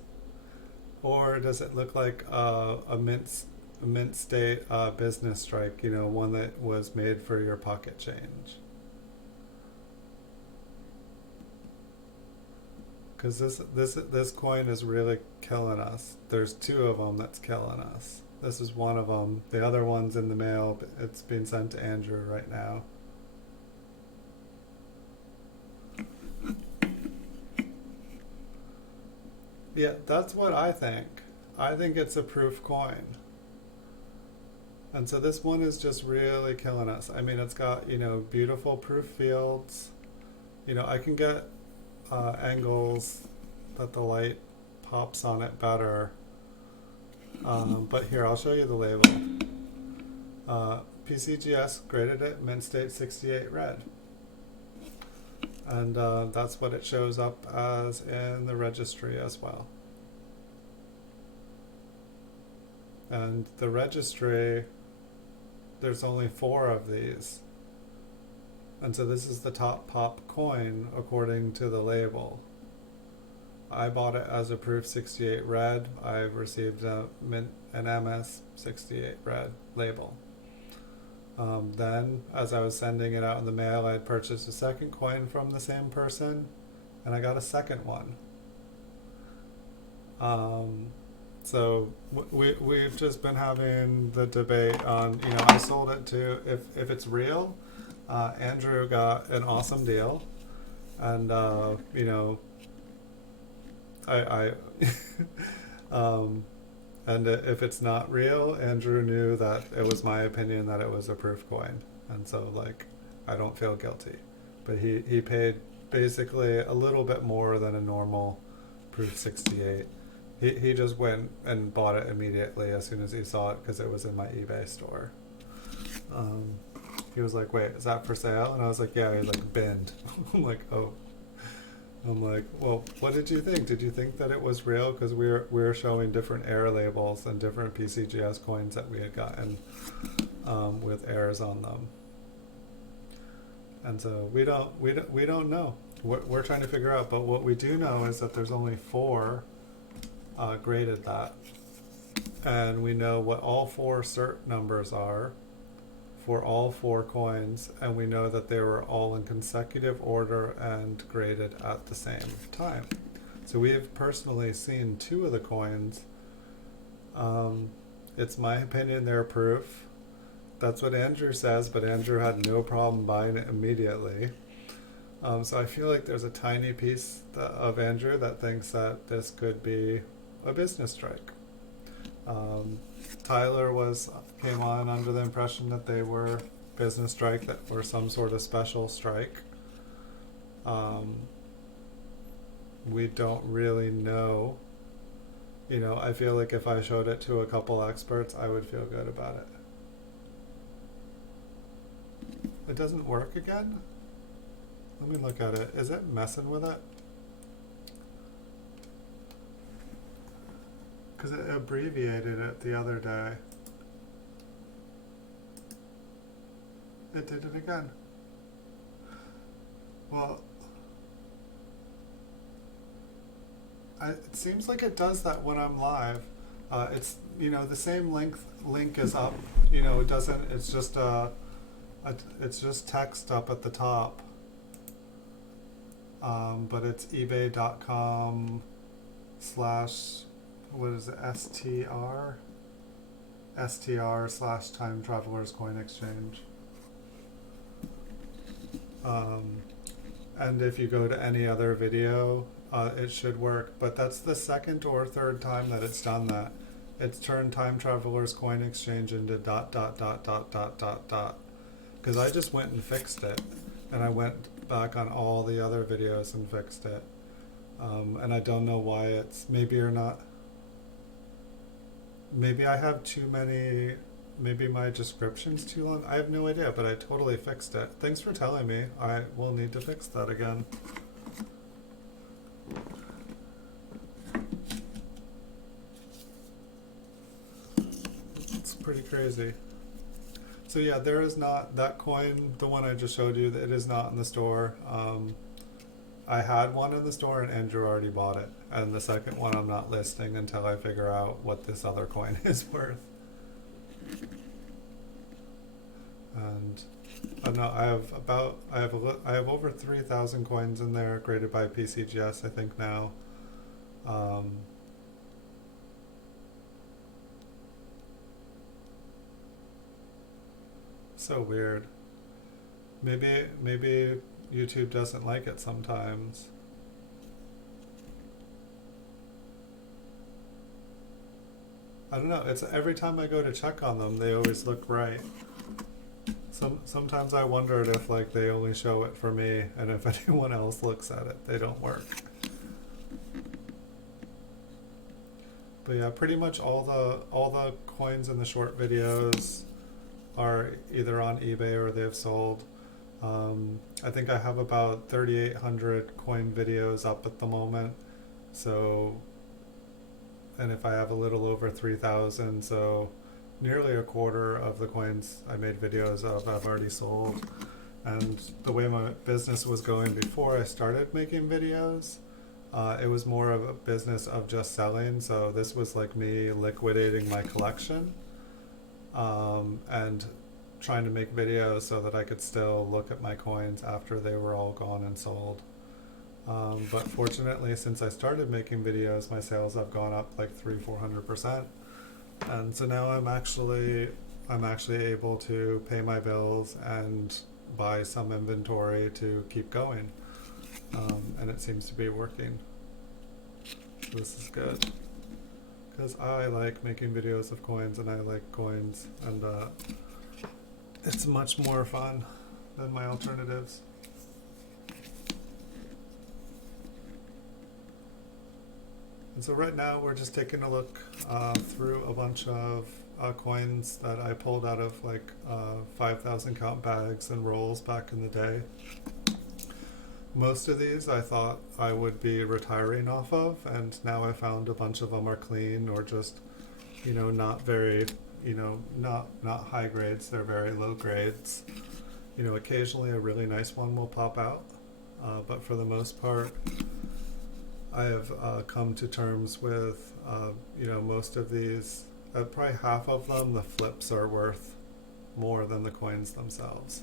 or does it look like a mint state business strike? You know, one that was made for your pocket change. Because this coin is really killing us. There's two of them that's killing us. This is one of them. The other one's in the mail. But it's being sent to Andrew right now. Yeah, that's what I think. I think it's a proof coin. And so this one is just really killing us. I mean, it's got, beautiful proof fields. I can get angles that the light pops on it better. But here, I'll show you the label. PCGS graded it mint state 68 red. And that's what it shows up as in the registry as well. And the registry, there's only 4 of these. And so this is the top pop coin according to the label. I bought it as a proof 68 red. I've received an MS 68 red label. Then, as I was sending it out in the mail, I had purchased a second coin from the same person, and I got a second one. So we've just been having the debate on, I sold it to, if it's real, Andrew got an awesome deal, and I and if it's not real, Andrew knew that it was my opinion that it was a proof coin, and so I don't feel guilty, but he paid basically a little bit more than a normal proof 68. He just went and bought it immediately as soon as he saw it because it was in my eBay store. He was like, "Wait, is that for sale?" And I was like, "Yeah." He's like, "Binned." I'm like, "Oh." I'm like, "Well, what did you think? Did you think that it was real?" Because we were showing different air labels and different PCGS coins that we had gotten with airs on them, and so we don't know. We're trying to figure out. But what we do know is that there's only 4 graded that, and we know what all 4 cert numbers are for all 4 coins, and we know that they were all in consecutive order and graded at the same time. So we have personally seen 2 of the coins. It's my opinion they're proof. That's what Andrew says, but Andrew had no problem buying it immediately. So I feel like there's a tiny piece of Andrew that thinks that this could be a business strike. Tyler came on under the impression that they were business strike, that were some sort of special strike. We don't really know. I feel like if I showed it to a couple experts, I would feel good about it. It doesn't work again? Let me look at it. Is it messing with it? Because it abbreviated it the other day. It did it again. Well, it seems like it does that when I'm live. It's the same link is up. It doesn't. It's just It's just text up at the top, but it's ebay.com slash, what is it, STR / Time Travelers Coin Exchange. And if you go to any other video, it should work, but that's the second or third time that it's done that. It's turned Time Travelers Coin Exchange into ... Because I just went and fixed it, and I went back on all the other videos and fixed it. And I don't know why it's, maybe or not, maybe I have too many, maybe my description's too long. I have no idea, but I totally fixed it. Thanks for telling me. I will need to fix that again. It's pretty crazy. So yeah, there is not, that coin, the one I just showed you, it is not in the store. I had one in the store and Andrew already bought it. And the second one I'm not listing until I figure out what this other coin is worth. And I don't know, I have over 3,000 coins in there graded by PCGS, I think now. So weird. Maybe YouTube doesn't like it sometimes. I don't know, it's every time I go to check on them, they always look right. Sometimes I wondered if like they only show it for me, and if anyone else looks at it, they don't work. But yeah, pretty much all the coins in the short videos are either on eBay or they've sold. I think I have about 3,800 coin videos up at the moment. So, and if I have a little over 3,000, so nearly a quarter of the coins I made videos of I've already sold. And the way my business was going before I started making videos, it was more of a business of just selling. So this was like me liquidating my collection, and trying to make videos so that I could still look at my coins after they were all gone and sold. But fortunately, since I started making videos, my sales have gone up like 300-400%. And so now I'm actually able to pay my bills and buy some inventory to keep going. And it seems to be working. So this is good. Because I like making videos of coins and I like coins, and it's much more fun than my alternatives. And so right now we're just taking a look through a bunch of coins that I pulled out of like 5,000 count bags and rolls back in the day. Most of these I thought I would be retiring off of, and now I found a bunch of them are clean or just, not very, not high grades, they're very low grades. Occasionally a really nice one will pop out, but for the most part, I have come to terms with, most of these, probably half of them, the flips are worth more than the coins themselves.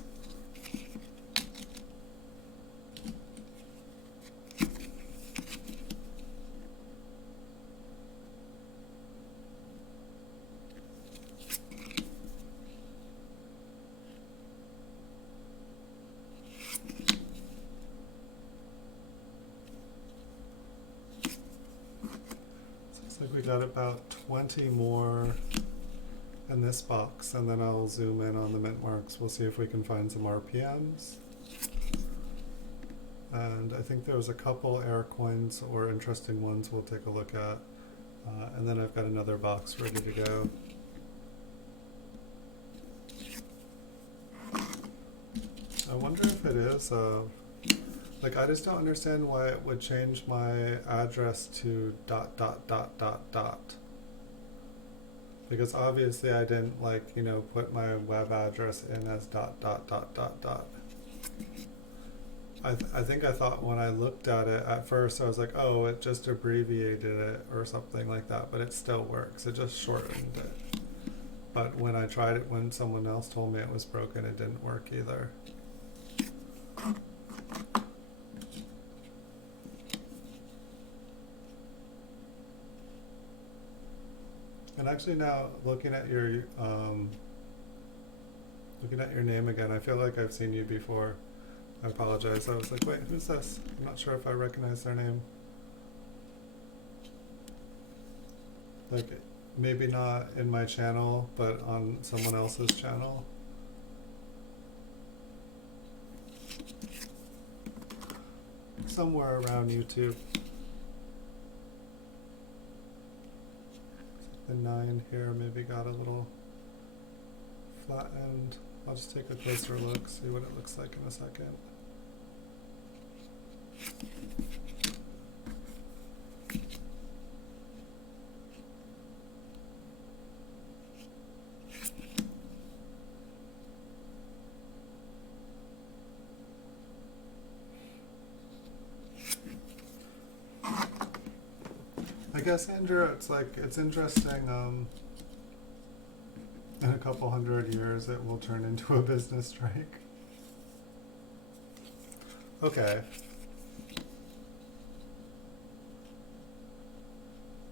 Looks like we got about 20 more in this box, and then I'll zoom in on the mint marks. We'll see if we can find some RPMs. And I think there was a couple air coins or interesting ones we'll take a look at. And then I've got another box ready to go. I wonder if it is, I just don't understand why it would change my address to ... Because obviously I didn't put my web address in as ... I think I thought when I looked at it at first, I was like, oh, it just abbreviated it or something like that, but it still works. It just shortened it. but when I tried it, when someone else told me it was broken, it didn't work either. And actually now, looking at your name again, I feel like I've seen you before. I apologize. I was like, wait, who's this? I'm not sure if I recognize their name. Like, maybe not in my channel, but on someone else's channel. Somewhere around YouTube. The 9 here maybe got a little flattened. I'll just take a closer look, see what it looks like in a second. I guess, Andrew, it's like, it's interesting, in a couple hundred years it will turn into a business strike. Okay.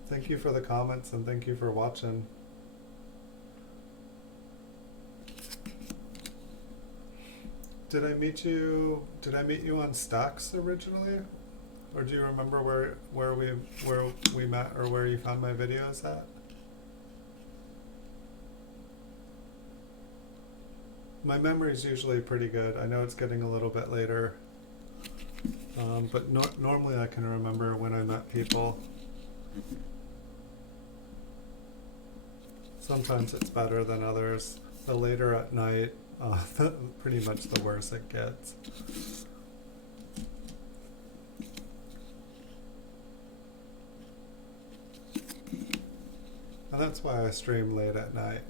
Thank you for the comments and thank you for watching. Did I meet you on Stacks originally? Or do you remember where we met or where you found my videos at? My memory's usually pretty good. I know it's getting a little bit later. But normally I can remember when I met people. Sometimes it's better than others. The later at night, pretty much the worse it gets. And that's why I stream late at night.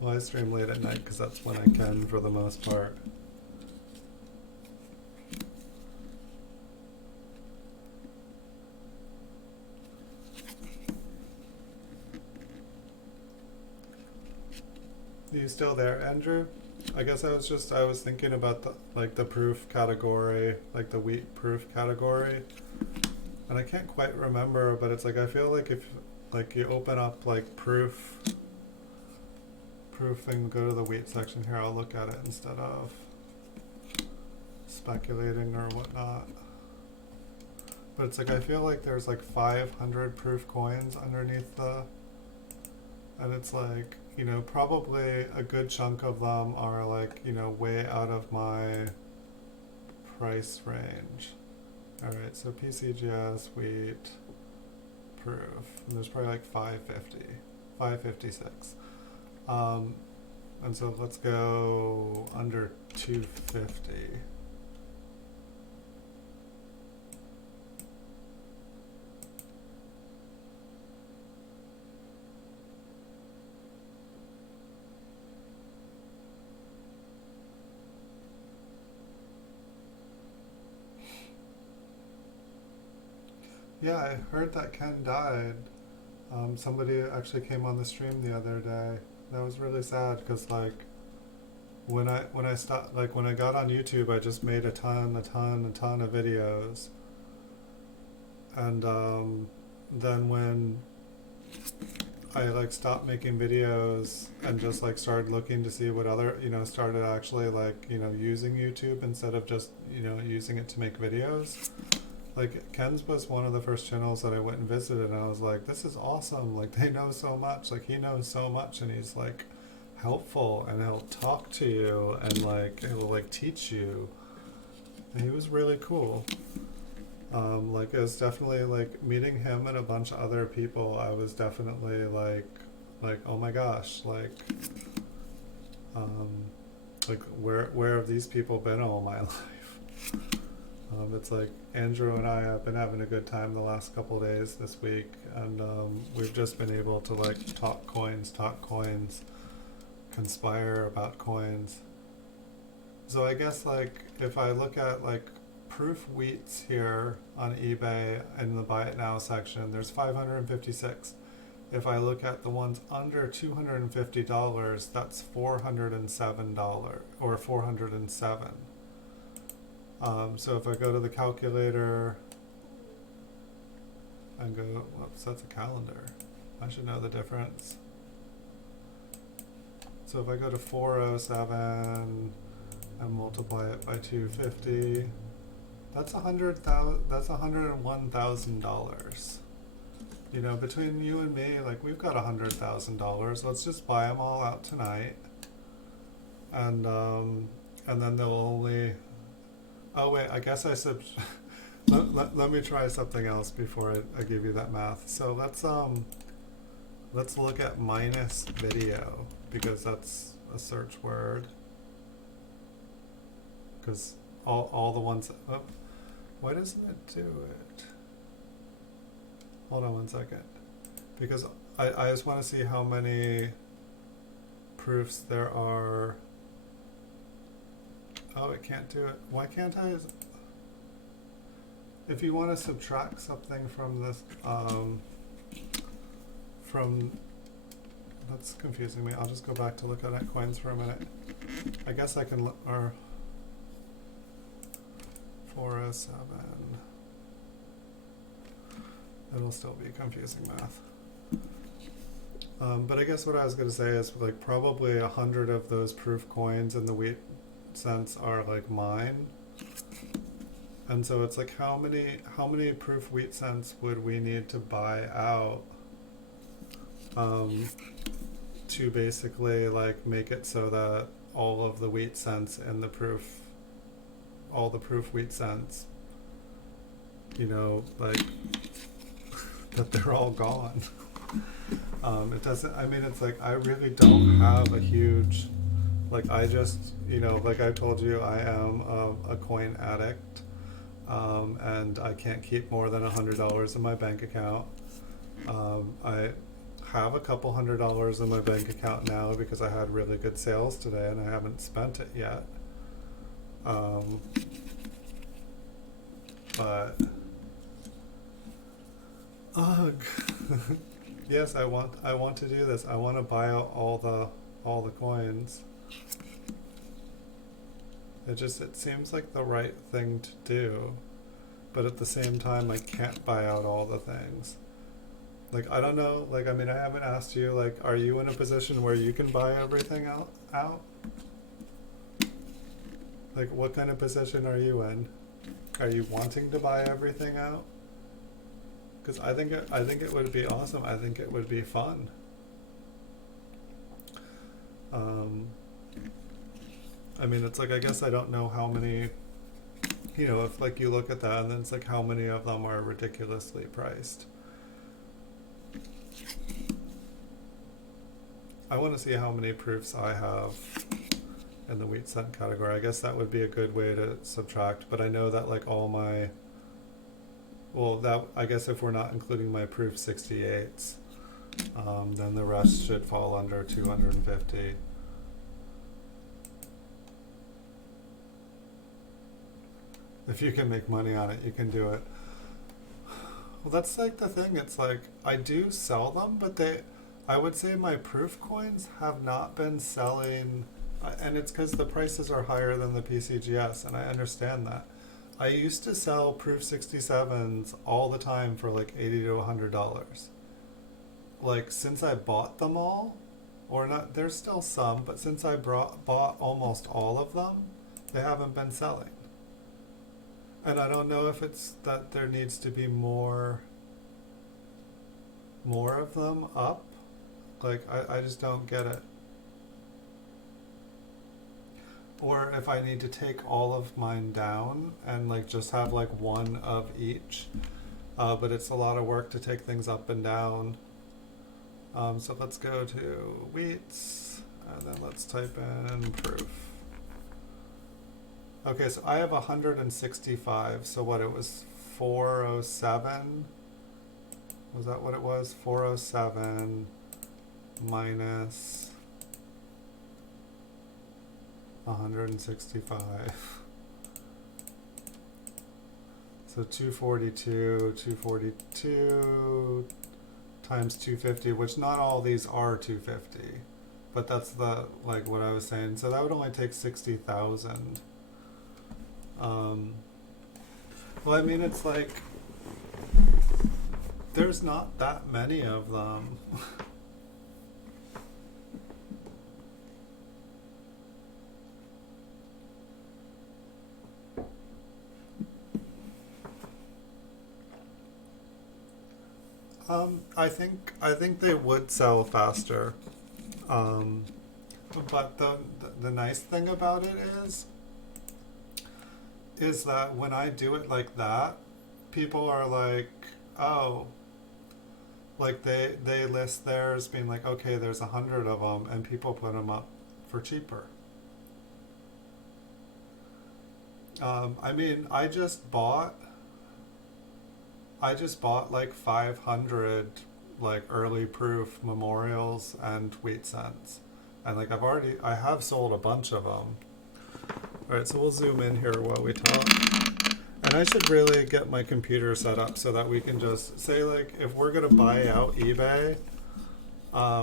Well, I stream late at night because that's when I can for the most part. Are you still there, Andrew? I guess I was thinking about the proof category, like the wheat proof category. And I can't quite remember, but it's like I feel like if you open up like proof and go to the wheat section here, I'll look at it instead of speculating or whatnot. But it's like I feel like there's like 500 proof coins underneath and it's like, you know, probably a good chunk of them are like, you know, way out of my price range. Alright, so PCGS wheat proof. And there's probably like 550, 556. And so let's go under 250. Yeah, I heard that Ken died. Somebody actually came on the stream the other day. That was really sad because like when I got on YouTube, I just made a ton of videos, and then when I like stopped making videos and just like started looking to see what other, you know, started actually like, you know, using YouTube instead of just, you know, using it to make videos. Like Ken's was one of the first channels that I went and visited, and I was like, this is awesome. Like they know so much. Like he knows so much, and he's like helpful, and he'll talk to you, and like he'll like teach you. And he was really cool. Like it was definitely like meeting him and a bunch of other people. I was definitely like oh my gosh, like where have these people been all my life? It's like Andrew and I have been having a good time the last couple days this week, and we've just been able to like talk coins, conspire about coins. So I guess like if I look at like proof wheats here on eBay in the buy it now section, there's 556. If I look at the ones under $250, that's $407 or 407. So if I go to the calculator and go, whoops, that's a calendar. I should know the difference. So if I go to 407 and multiply it by 250, that's $101,000. You know, between you and me, like we've got $100,000. Let's just buy them all out tonight, and then they'll only. Oh wait, I guess I let me try something else before I give you that math. So let's look at minus video, because that's a search word. Because all the ones. Oh, why doesn't it do it? Hold on one second, because I just want to see how many proofs there are. Oh, it can't do it. Why can't I? If you want to subtract something from this, that's confusing me. I'll just go back to look at coins for a minute. I guess I can, or 407. It'll still be confusing math. But I guess what I was going to say is like probably 100 of those proof coins in the wheat cents are like mine. And so it's like how many proof wheat cents would we need to buy out to basically like make it so that all of the wheat cents in the proof, all the proof wheat cents, you know, like that they're all gone. It doesn't, I mean, it's like I really don't have a huge, like I just, you know, like I told you, I am a coin addict, and I can't keep more than $100 in my bank account. I have a couple $100 in my bank account now because I had really good sales today and I haven't spent it yet. But ugh. Yes, I want to do this. I want to buy out all the coins. It seems like the right thing to do, but at the same time I can't buy out all the things. Like I don't know, like I mean I haven't asked you, like are you in a position where you can buy everything out? Like what kind of position are you in? Are you wanting to buy everything out? Because I think it would be awesome. I think it would be fun. I mean, it's like, I guess I don't know how many, you know, if like you look at that and then it's like how many of them are ridiculously priced. I want to see how many proofs I have in the wheat cent category. I guess that would be a good way to subtract, but I know that like all my, well, that I guess if we're not including my proof 68s, then the rest should fall under 250. If you can make money on it, you can do it. Well, that's like the thing. It's like I do sell them, but I would say my proof coins have not been selling, and it's because the prices are higher than the PCGS, and I understand that. I used to sell proof 67s all the time for like $80 to $100. Like since I bought them all, or not, there's still some, but since I bought almost all of them, they haven't been selling. And I don't know if it's that there needs to be more of them up. Like I just don't get it. Or if I need to take all of mine down and like just have like one of each. But it's a lot of work to take things up and down. So let's go to wheats and then let's type in proof. Okay, so I have 165. So what, it was 407? Was that what it was? 407 minus 165. So 242, times 250, which not all these are 250, but that's the like what I was saying. So that would only take 60,000. Well, I mean, it's like there's not that many of them. I think they would sell faster. Um, but the nice thing about it is that when I do it like that, people are like, oh, like they list theirs being like, okay, there's 100 of them, and people put them up for cheaper. I mean, I just bought like 500 like early proof memorials and tweet cents, and like I have sold a bunch of them. All right, so we'll zoom in here while we talk. And I should really get my computer set up so that we can just say, like, if we're gonna buy out eBay, I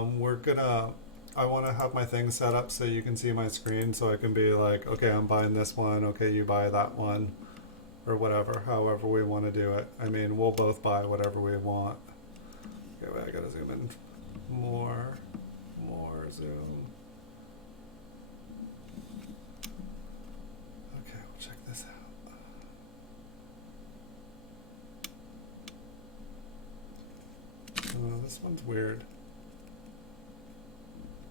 want to have my thing set up so you can see my screen, so I can be like, okay, I'm buying this one, okay, you buy that one, or whatever, however we want to do it. I mean, we'll both buy whatever we want. Okay, wait, I gotta zoom in more zoom. Okay, we'll check this out. Oh, this one's weird.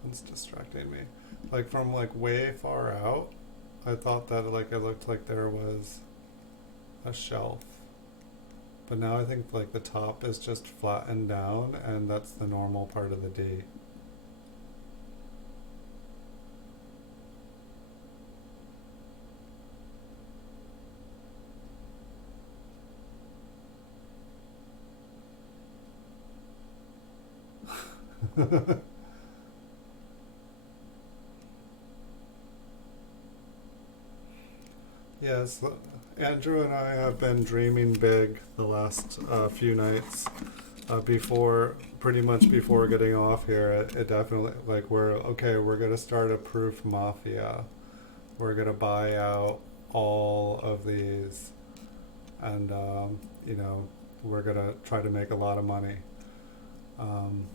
It's distracting me. Like from like way far out, I thought that like it looked like there was a shelf. But now I think like the top is just flattened down, and that's the normal part of the D. Yes, Andrew and I have been dreaming big the last few nights. Pretty much before getting off here, it definitely, like, we're gonna start a proof mafia. We're gonna buy out all of these, and, you know, we're gonna try to make a lot of money. Um,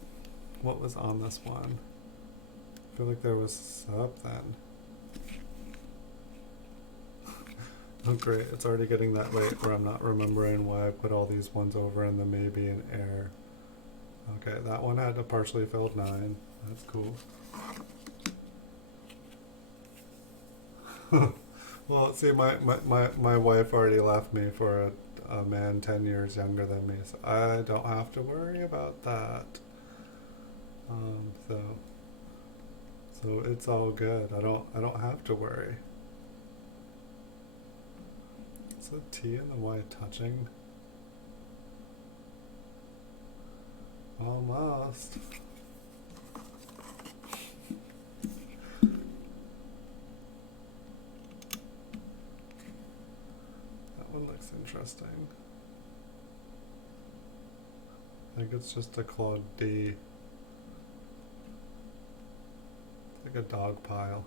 what was on this one? I feel like there was something. Oh great, it's already getting that late where I'm not remembering why I put all these ones over in the maybe and air. Okay, that one had a partially filled 9. That's cool. Well, see, my wife already left me for a man 10 years younger than me, so I don't have to worry about that. So it's all good. I don't have to worry. Is the T and the Y touching? Almost. That one looks interesting. I think it's just a Claude D. It's like a dog pile.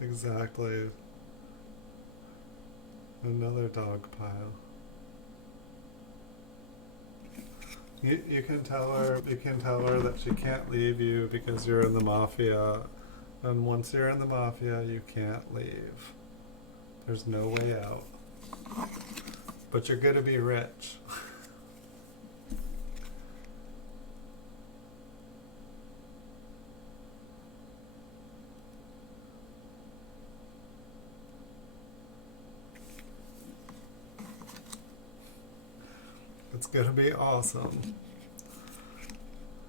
Exactly. Another dog pile. You can tell her that she can't leave you because you're in the mafia, and once you're in the mafia you can't leave. There's no way out. But you're gonna be rich. It's gonna be awesome.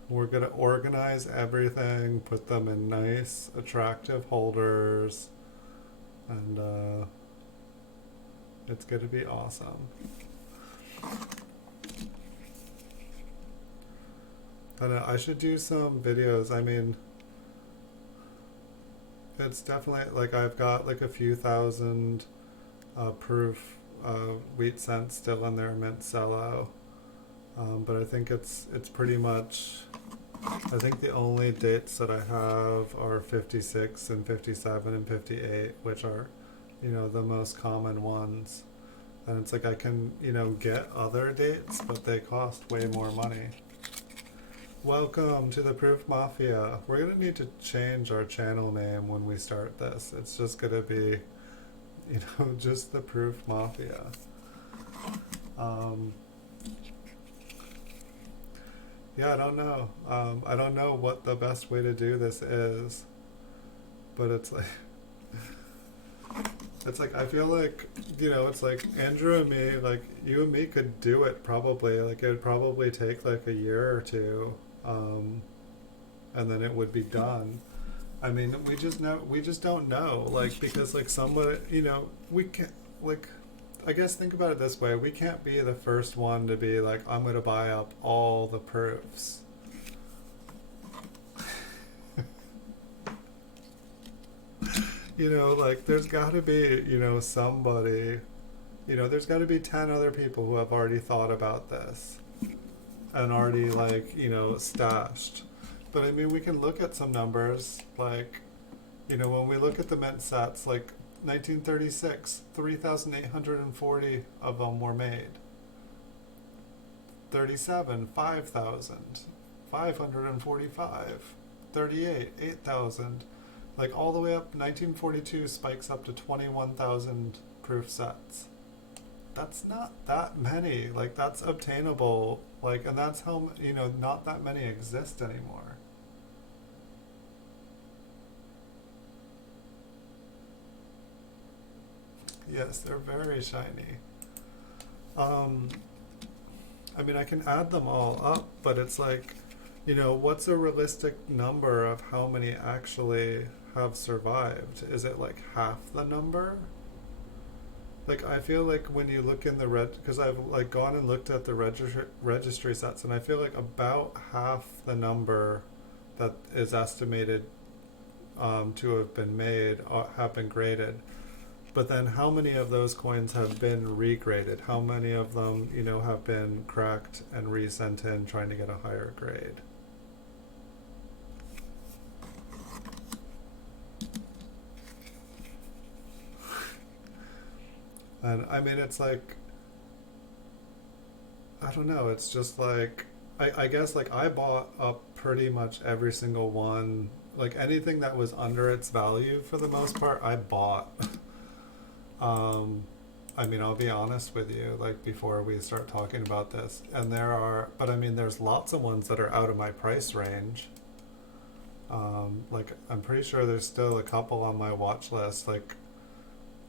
We're gonna organize everything, put them in nice, attractive holders, and it's gonna be awesome. And I should do some videos. I mean, it's definitely like I've got like a few thousand proof wheat cents still in their mint cello. But I think it's pretty much. I think the only dates that I have are 56 and 57 and 58, which are, the most common ones. And it's like I can, get other dates, but they cost way more money. Welcome to the Proof Mafia. We're gonna need to change our channel name when we start this. It's just gonna be, just the Proof Mafia. Um, yeah, I don't know. I don't know what the best way to do this is, but it's like I feel like it's like Andrew and me, like you and me could do it probably. Like it would probably take like a year or two, and then it would be done. I mean, we just don't know, like because like somebody, we can't like. I guess think about it this way: we can't be the first one to be like, I'm gonna buy up all the proofs. Like there's got to be, somebody, there's got to be 10 other people who have already thought about this and already like, stashed. But I mean, we can look at some numbers like, when we look at the mint sets, like 1936, 3,840 of them were made. 37, 5,000, 545, 38, 8,000. Like all the way up, 1942 spikes up to 21,000 proof sets. That's not that many. Like that's obtainable. Like, and that's how, not that many exist anymore. Yes, they're very shiny. Um, I mean, I can add them all up, but it's like, what's a realistic number of how many actually have survived? Is it like half the number? Like, I feel like when you look in the because I've like gone and looked at the registry sets, and I feel like about half the number that is estimated to have been made have been graded. But then how many of those coins have been regraded? How many of them, have been cracked and resent in trying to get a higher grade? And I mean, it's like, I don't know, it's just like, I guess like I bought up pretty much every single one, like anything that was under its value for the most part, I bought. Um, I mean, I'll be honest with you, like before we start talking about this, and but I mean, there's lots of ones that are out of my price range. Like, I'm pretty sure there's still a couple on my watch list. Like,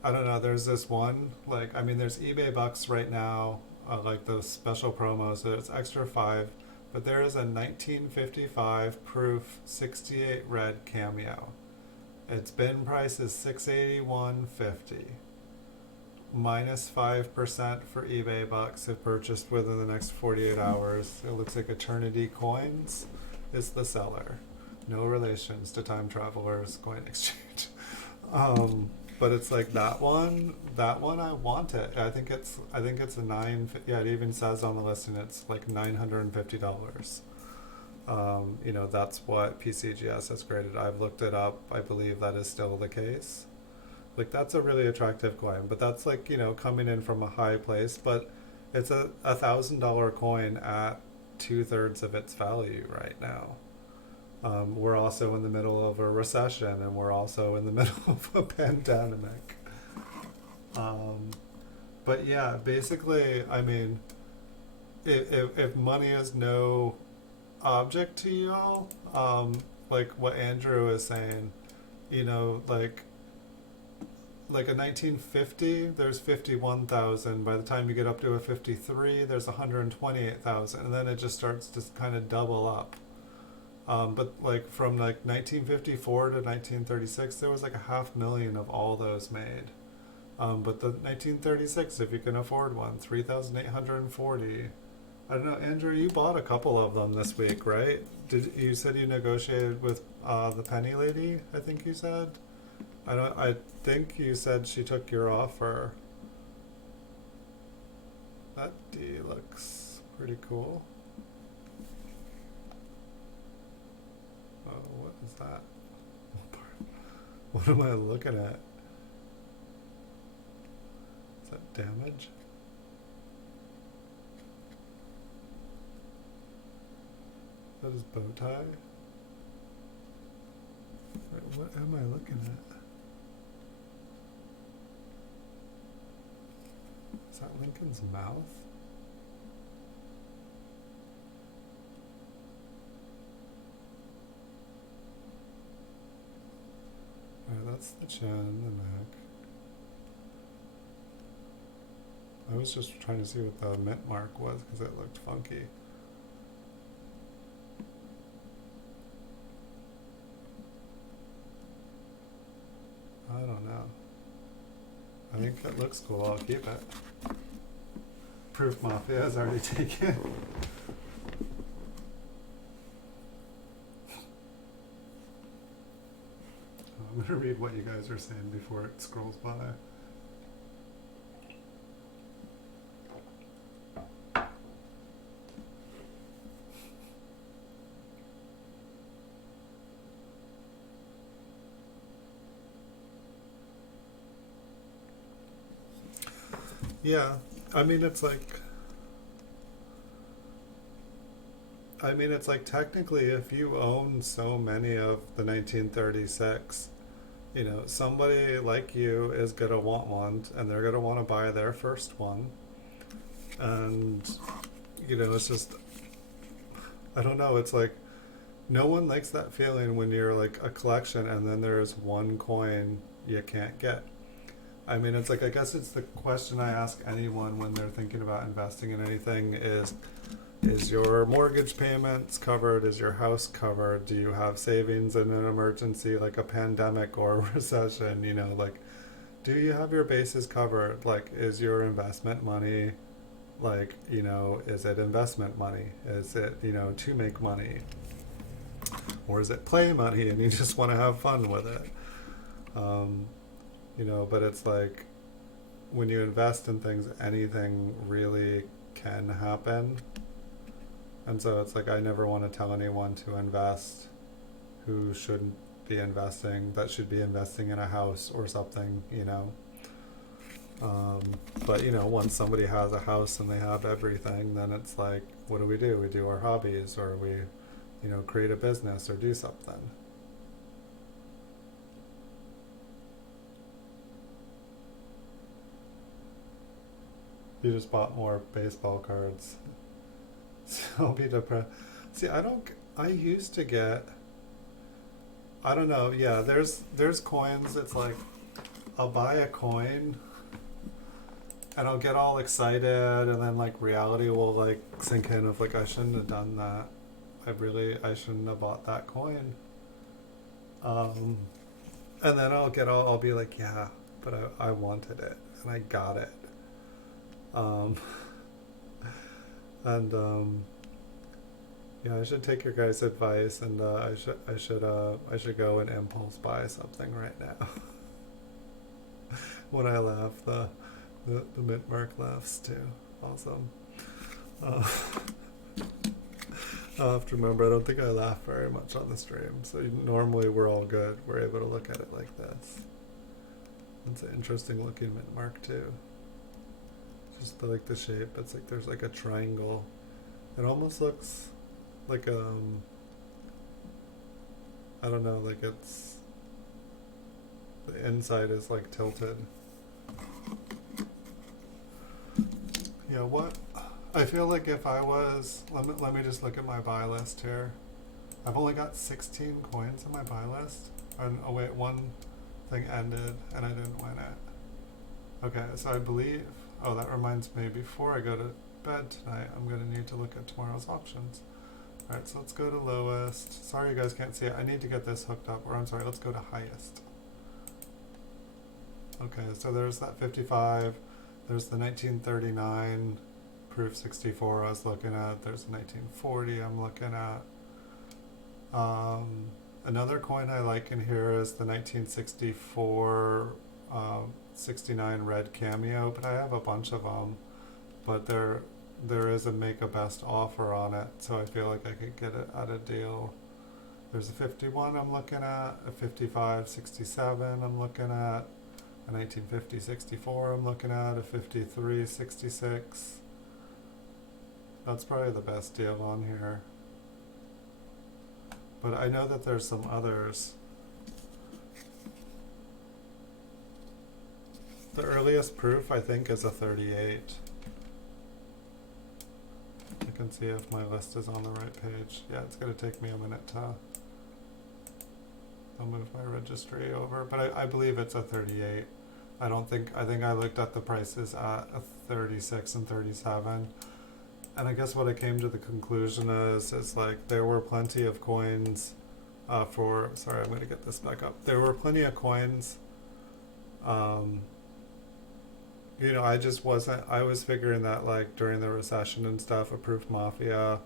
I don't know, there's this one, like, I mean, there's eBay bucks right now, like those special promos, so it's extra 5, but there is a 1955 proof 68 red cameo. Its bin price is $681.50. Minus 5% for eBay bucks if purchased within the next 48 hours. It looks like Eternity Coins is the seller. No relations to Time Travelers Coin Exchange. But it's like that one I want it. I think it's a yeah, it even says on the listing it's like $950. That's what PCGS has graded. I've looked it up. I believe that is still the case. Like that's a really attractive coin, but that's like, coming in from a high place, but it's a $1,000 coin at 2/3 of its value right now. We're also in the middle of a recession, and we're also in the middle of a pandemic. Um, but yeah, basically, I mean, if money is no object to y'all, like what Andrew is saying, like a 1950, there's 51,000. By the time you get up to a 53, there's 128,000, and then it just starts to kind of double up. But like from like 1954 to 1936, there was like 500,000 of all those made. But the 1936, if you can afford one, 3,840. I don't know, Andrew, you bought a couple of them this week, right? You said you negotiated with the penny lady, I think you said? I think you said she took your offer. That D looks pretty cool. Oh, what is that? What am I looking at? Is that damage? That is bow tie? Wait, what am I looking at? Is that Lincoln's mouth? Alright, that's the chin and the neck. I was just trying to see what the mint mark was because it looked funky. I don't know. I think it looks cool. I'll keep it. Proof Mafia is already taken. I'm going to read what you guys are saying before it scrolls by. Yeah, I mean it's like technically if you own so many of the 1936, you know, somebody like you is going to want one and they're going to want to buy their first one. And you know, it's just, I don't know, it's like no one likes that feeling when you're like a collection and then there's one coin you can't get. I mean, it's like, I guess it's the question I ask anyone when they're thinking about investing in anything is your mortgage payments covered? Is your house covered? Do you have savings in an emergency like a pandemic or a recession? You know, like, do you have your bases covered? Like, is your investment money, like, you know, is it investment money? Is it, you know, to make money? Or is it play money and you just want to have fun with it? You know, but it's like when you invest in things, anything really can happen. And so it's like I never want to tell anyone to invest who shouldn't be investing, that should be investing in a house or something, you know. But, you know, once somebody has a house and they have everything, then it's like, what do? We do our hobbies, or we, you know, create a business or do something. You just bought more baseball cards. So I'll be depressed. See, I used to get, I don't know, yeah, there's coins, it's like, I'll buy a coin, and I'll get all excited, and then like reality will like sink in of like, I shouldn't have done that. I shouldn't have bought that coin. Um, and then I'll be like, yeah, but I wanted it, and I got it. Um, and yeah, I should take your guys' advice, and I should go and impulse buy something right now. When I laugh, the mint mark laughs too. Awesome. Uh, I'll have to remember. I don't think I laugh very much on the stream, so normally we're all good. We're able to look at it like this. It's an interesting looking mint mark too. Just like the shape. It's like there's like a triangle. It almost looks like I don't know, like it's the inside is like tilted. Yeah, what I feel like if I was, let me just look at my buy list here. I've only got 16 coins in my buy list. And, oh wait, one thing ended and I didn't win it. Okay, so I believe, oh, that reminds me, before I go to bed tonight, I'm going to need to look at tomorrow's options. Alright, so let's go to lowest. Sorry you guys can't see it. I need to get this hooked up, or I'm sorry, let's go to highest. Okay, so there's that 55. There's the 1939 proof 64 I was looking at. There's the 1940 I'm looking at. Another coin I like in here is the 1964 69 red cameo, but I have a bunch of them. But there is a make a best offer on it, so I feel like I could get it at a deal. There's a 51 I'm looking at, a 55 67 I'm looking at, a 1950 64 I'm looking at, a 53 66. That's probably the best deal on here. But I know that there's some others. The earliest proof I think is a 38. I can see if my list is on the right page. Yeah, it's going to take me a minute to I'll move my registry over, but I believe it's a 38. I think I looked at the prices at a 36 and 37. And I guess what I came to the conclusion is like there were plenty of coins sorry, I'm going to get this back up. There were plenty of coins. You know, I was figuring that like during the recession and stuff, a proof mafia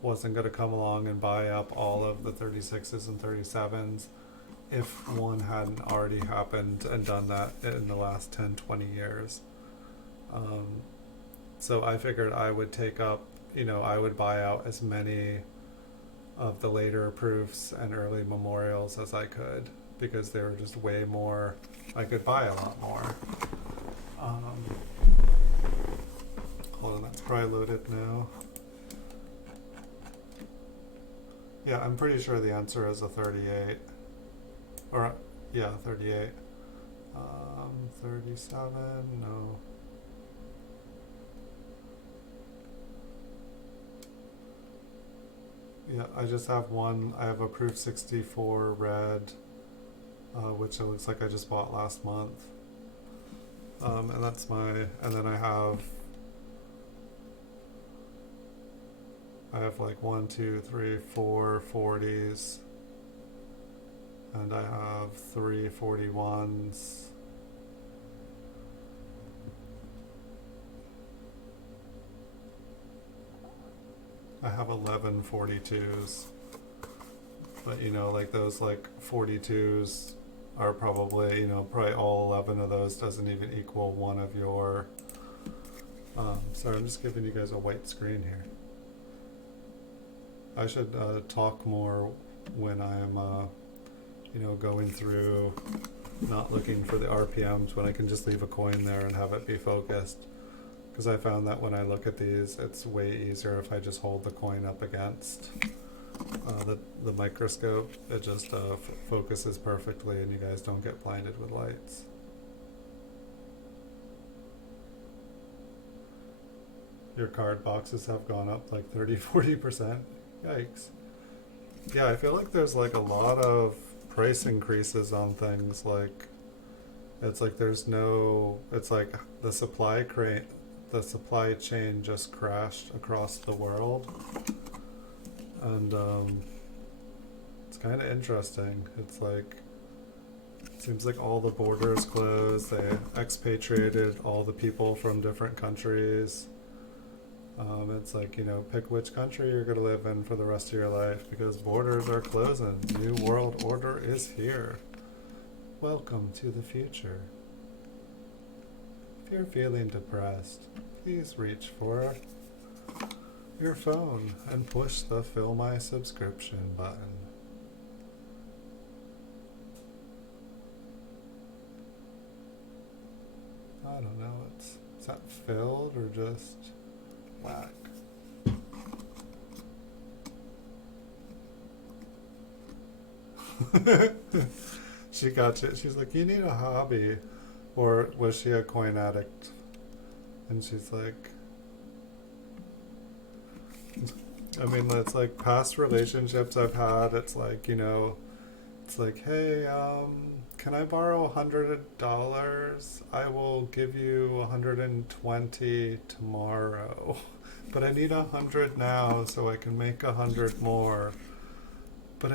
wasn't going to come along and buy up all of the 36s and 37s if one hadn't already happened and done that in the last 10, 20 years. So I figured I would take up, I would buy out as many of the later proofs and early memorials as I could, because they were just way more, I could buy a lot more. Hold on, that's probably loaded now. Yeah, I'm pretty sure the answer is a 38. Or, yeah, 38. 37, no. Yeah, I just have one. I have a proof 64 red, which it looks like I just bought last month. And that's and then I have like 1, 2, 3, 4 40s, and I have 3 41s. I have 11 42s, but like those like 42s are probably, probably all 11 of those doesn't even equal one of your, sorry, I'm just giving you guys a white screen here. I should talk more when I'm, going through, not looking for the RPMs, when I can just leave a coin there and have it be focused. Because I found that when I look at these, it's way easier if I just hold the coin up against the microscope. It just focuses perfectly and you guys don't get blinded with lights. Your card boxes have gone up like 30-40%. Yikes. Yeah, I feel like there's like a lot of price increases on things. Like it's like it's like the supply chain just crashed across the world, and it's kind of interesting. It's like it seems like all the borders closed. They expatriated all the people from different countries. It's like, pick which country you're going to live in for the rest of your life, because borders are closing. New world order is here. Welcome to the future. If you're feeling depressed, please reach for your phone and push the Fill My Subscription button. I don't know, is that filled or just whack? She got you. She's like, you need a hobby. Or was she a coin addict? And she's like, I mean, it's like past relationships I've had. It's like, it's like, hey, can I borrow $100? I will give you 120 tomorrow, but I need 100 now so I can make 100 more. But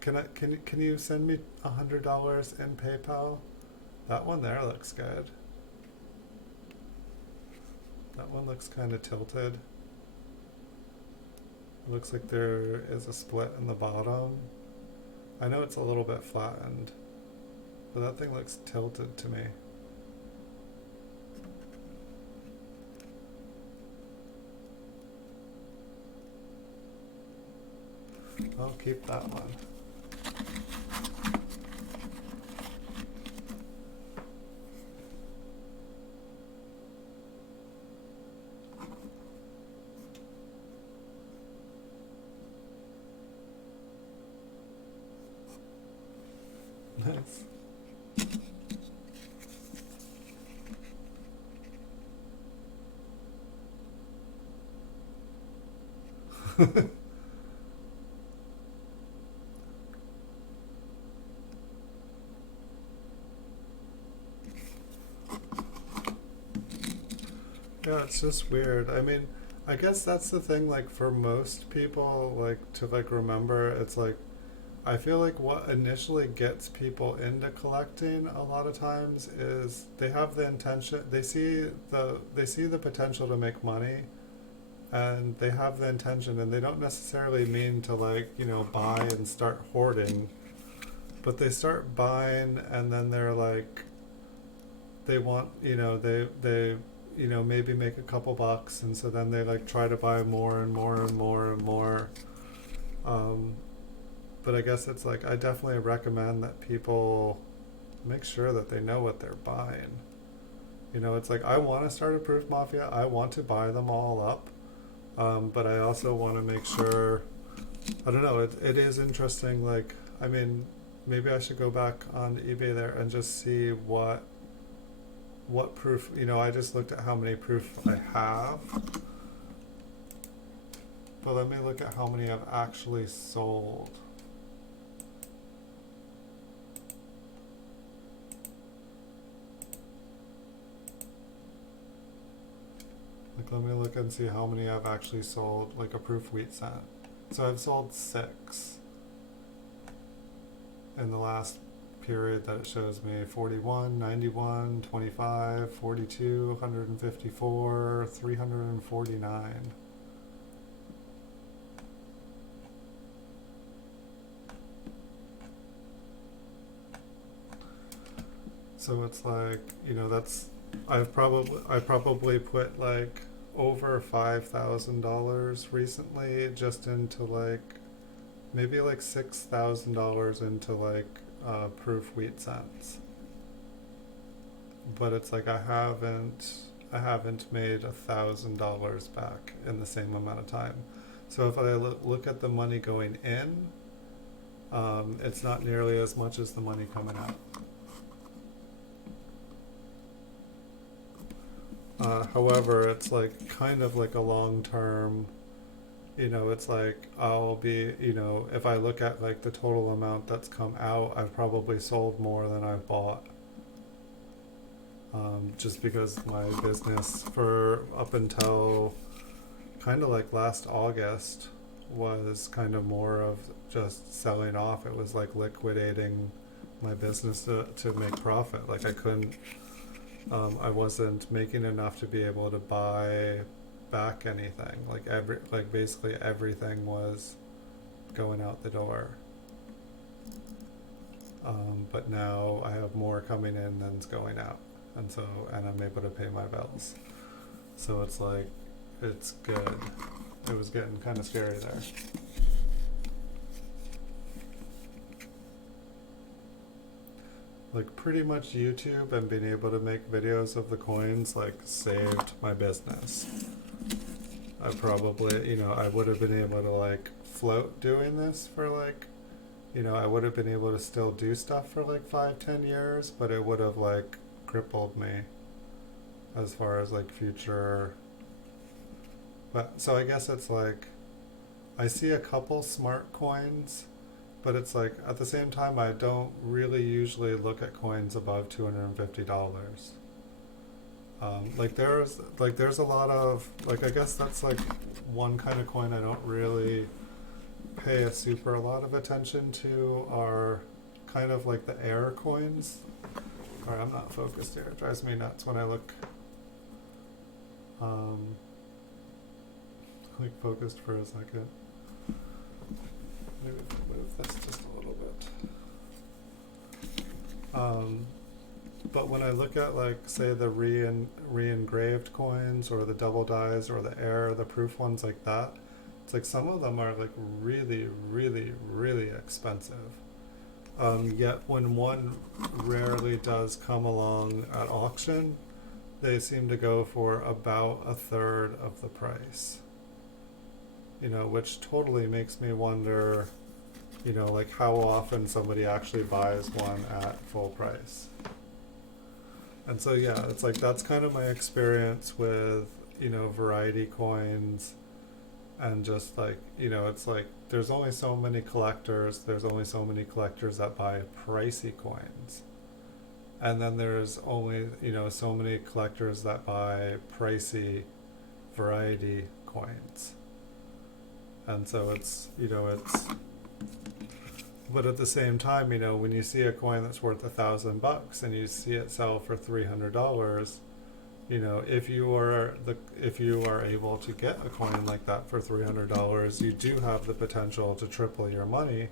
can you send me $100 in PayPal? That one there looks good. That one looks kind of tilted. It looks like there is a split in the bottom. I know it's a little bit flattened, but that thing looks tilted to me. I'll keep that one. Nice. Yeah, it's just weird. I mean, I guess that's the thing, like for most people, like to like remember, it's like I feel like what initially gets people into collecting a lot of times is they have the intention, they see the potential to make money, and they have the intention, and they don't necessarily mean to like, you know, buy and start hoarding, but they start buying and then they're like they want, you know, they you know, maybe make a couple bucks, and so then they like try to buy more and more and more and more. um, but I guess it's like I definitely recommend that people make sure that they know what they're buying. You know, it's like I want to start a proof mafia, I want to buy them all up, but I also want to make sure, I don't know, it is interesting, like, I mean, maybe I should go back on eBay there and just see what proof, you know, I just looked at how many proof I have, but let me look at how many I've actually sold. Like, let me look and see how many I've actually sold, like a proof wheat cent. So I've sold 6 in the last period that it shows me: 41, 91, 25, 42, 154, 349. So it's like, you know, that's, I probably put like over $5,000 recently just into like maybe like $6,000 into like proof wheat cents. But it's like I haven't made $1,000 back in the same amount of time. So if I look at the money going in, it's not nearly as much as the money coming out. However, it's like kind of like a long term, you know, it's like I'll be, you know, if I look at like the total amount that's come out, I've probably sold more than I've bought. Just because my business for up until kind of like last August was kind of more of just selling off. It was like liquidating my business to make profit. Like I couldn't, I wasn't making enough to be able to buy back anything. Like basically everything was going out the door. But now I have more coming in than's going out, and I'm able to pay my bills. So it's like, it's good. It was getting kind of scary there. Like pretty much YouTube and being able to make videos of the coins like saved my business. I probably, you know, I would have been able to like float doing this for like, you know, I would have been able to still do stuff for like 5-10 years, but it would have like crippled me as far as like future. But so I guess it's like I see a couple smart coins, but it's like at the same time I don't really usually look at coins above $250. Like there's a lot of, like, I guess that's like one kind of coin I don't really pay a super lot of attention to are kind of like the air coins. Sorry, I'm not focused here. It drives me nuts when I look like focused for a second. maybe if I move this just a little bit. But when I look at, like, say the re-engraved coins or the double dies or the air, the proof ones like that, it's like some of them are like really, really, really expensive. Yet when one rarely does come along at auction, they seem to go for about a third of the price. Which totally makes me wonder, like how often somebody actually buys one at full price. And so yeah, it's like that's kind of my experience with, variety coins, and just like, it's like there's only so many collectors, that buy pricey coins. And then there's only, so many collectors that buy pricey variety coins. And so but at the same time, when you see a coin that's worth $1,000 and you see it sell for $300, if you are able to get a coin like that for $300, you do have the potential to triple your money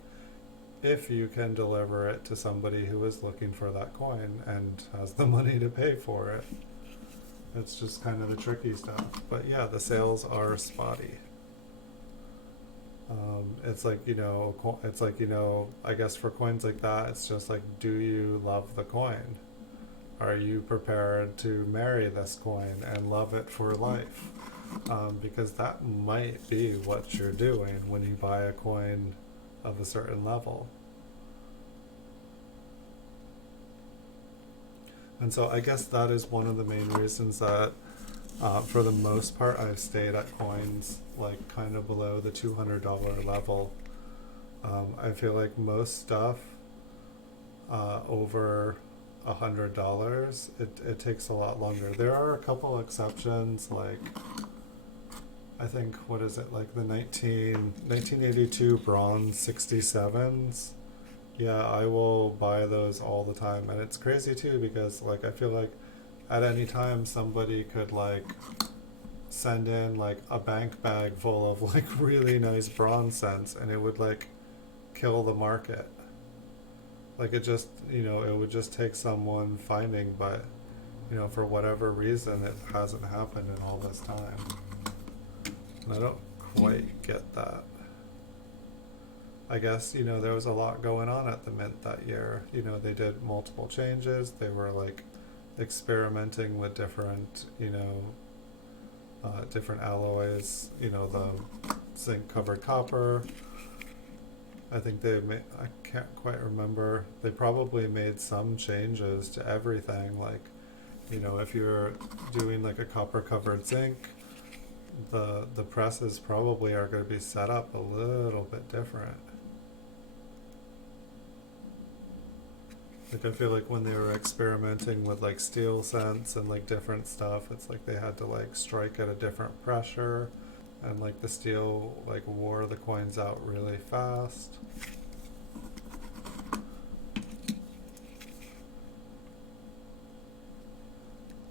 if you can deliver it to somebody who is looking for that coin and has the money to pay for it. It's just kind of the tricky stuff. But yeah, the sales are spotty. It's like, I guess for coins like that, it's just like, do you love the coin? Are you prepared to marry this coin and love it for life? Because that might be what you're doing when you buy a coin of a certain level. And so I guess that is one of the main reasons that for the most part I've stayed at coins like kind of below the $200 level. I feel like most stuff over $100, it takes a lot longer. There are a couple exceptions, like I think, what is it, like the 1982 bronze 67s. Yeah, I will buy those all the time. And it's crazy too, because like I feel like at any time somebody could like send in like a bank bag full of like really nice bronze cents, and it would like kill the market. Like it just, it would just take someone finding, but for whatever reason it hasn't happened in all this time. And I don't quite get that. I guess, there was a lot going on at the Mint that year. They did multiple changes. They were like experimenting with different, different alloys, the zinc covered copper. I think I can't quite remember. They probably made some changes to everything. Like, if you're doing like a copper covered zinc, the presses probably are going to be set up a little bit different. Like I feel like when they were experimenting with like steel scents and like different stuff, it's like they had to like strike at a different pressure, and like the steel like wore the coins out really fast.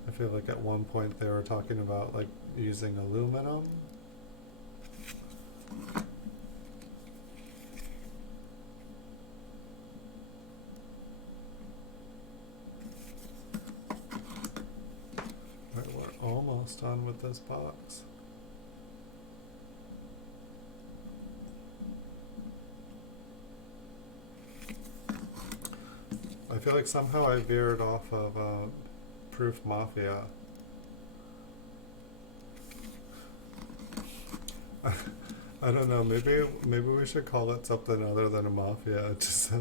I feel like at one point they were talking about like using aluminum. Right, we're almost done with this box. I feel like somehow I veered off of Proof Mafia. I don't know, maybe we should call it something other than a mafia. Just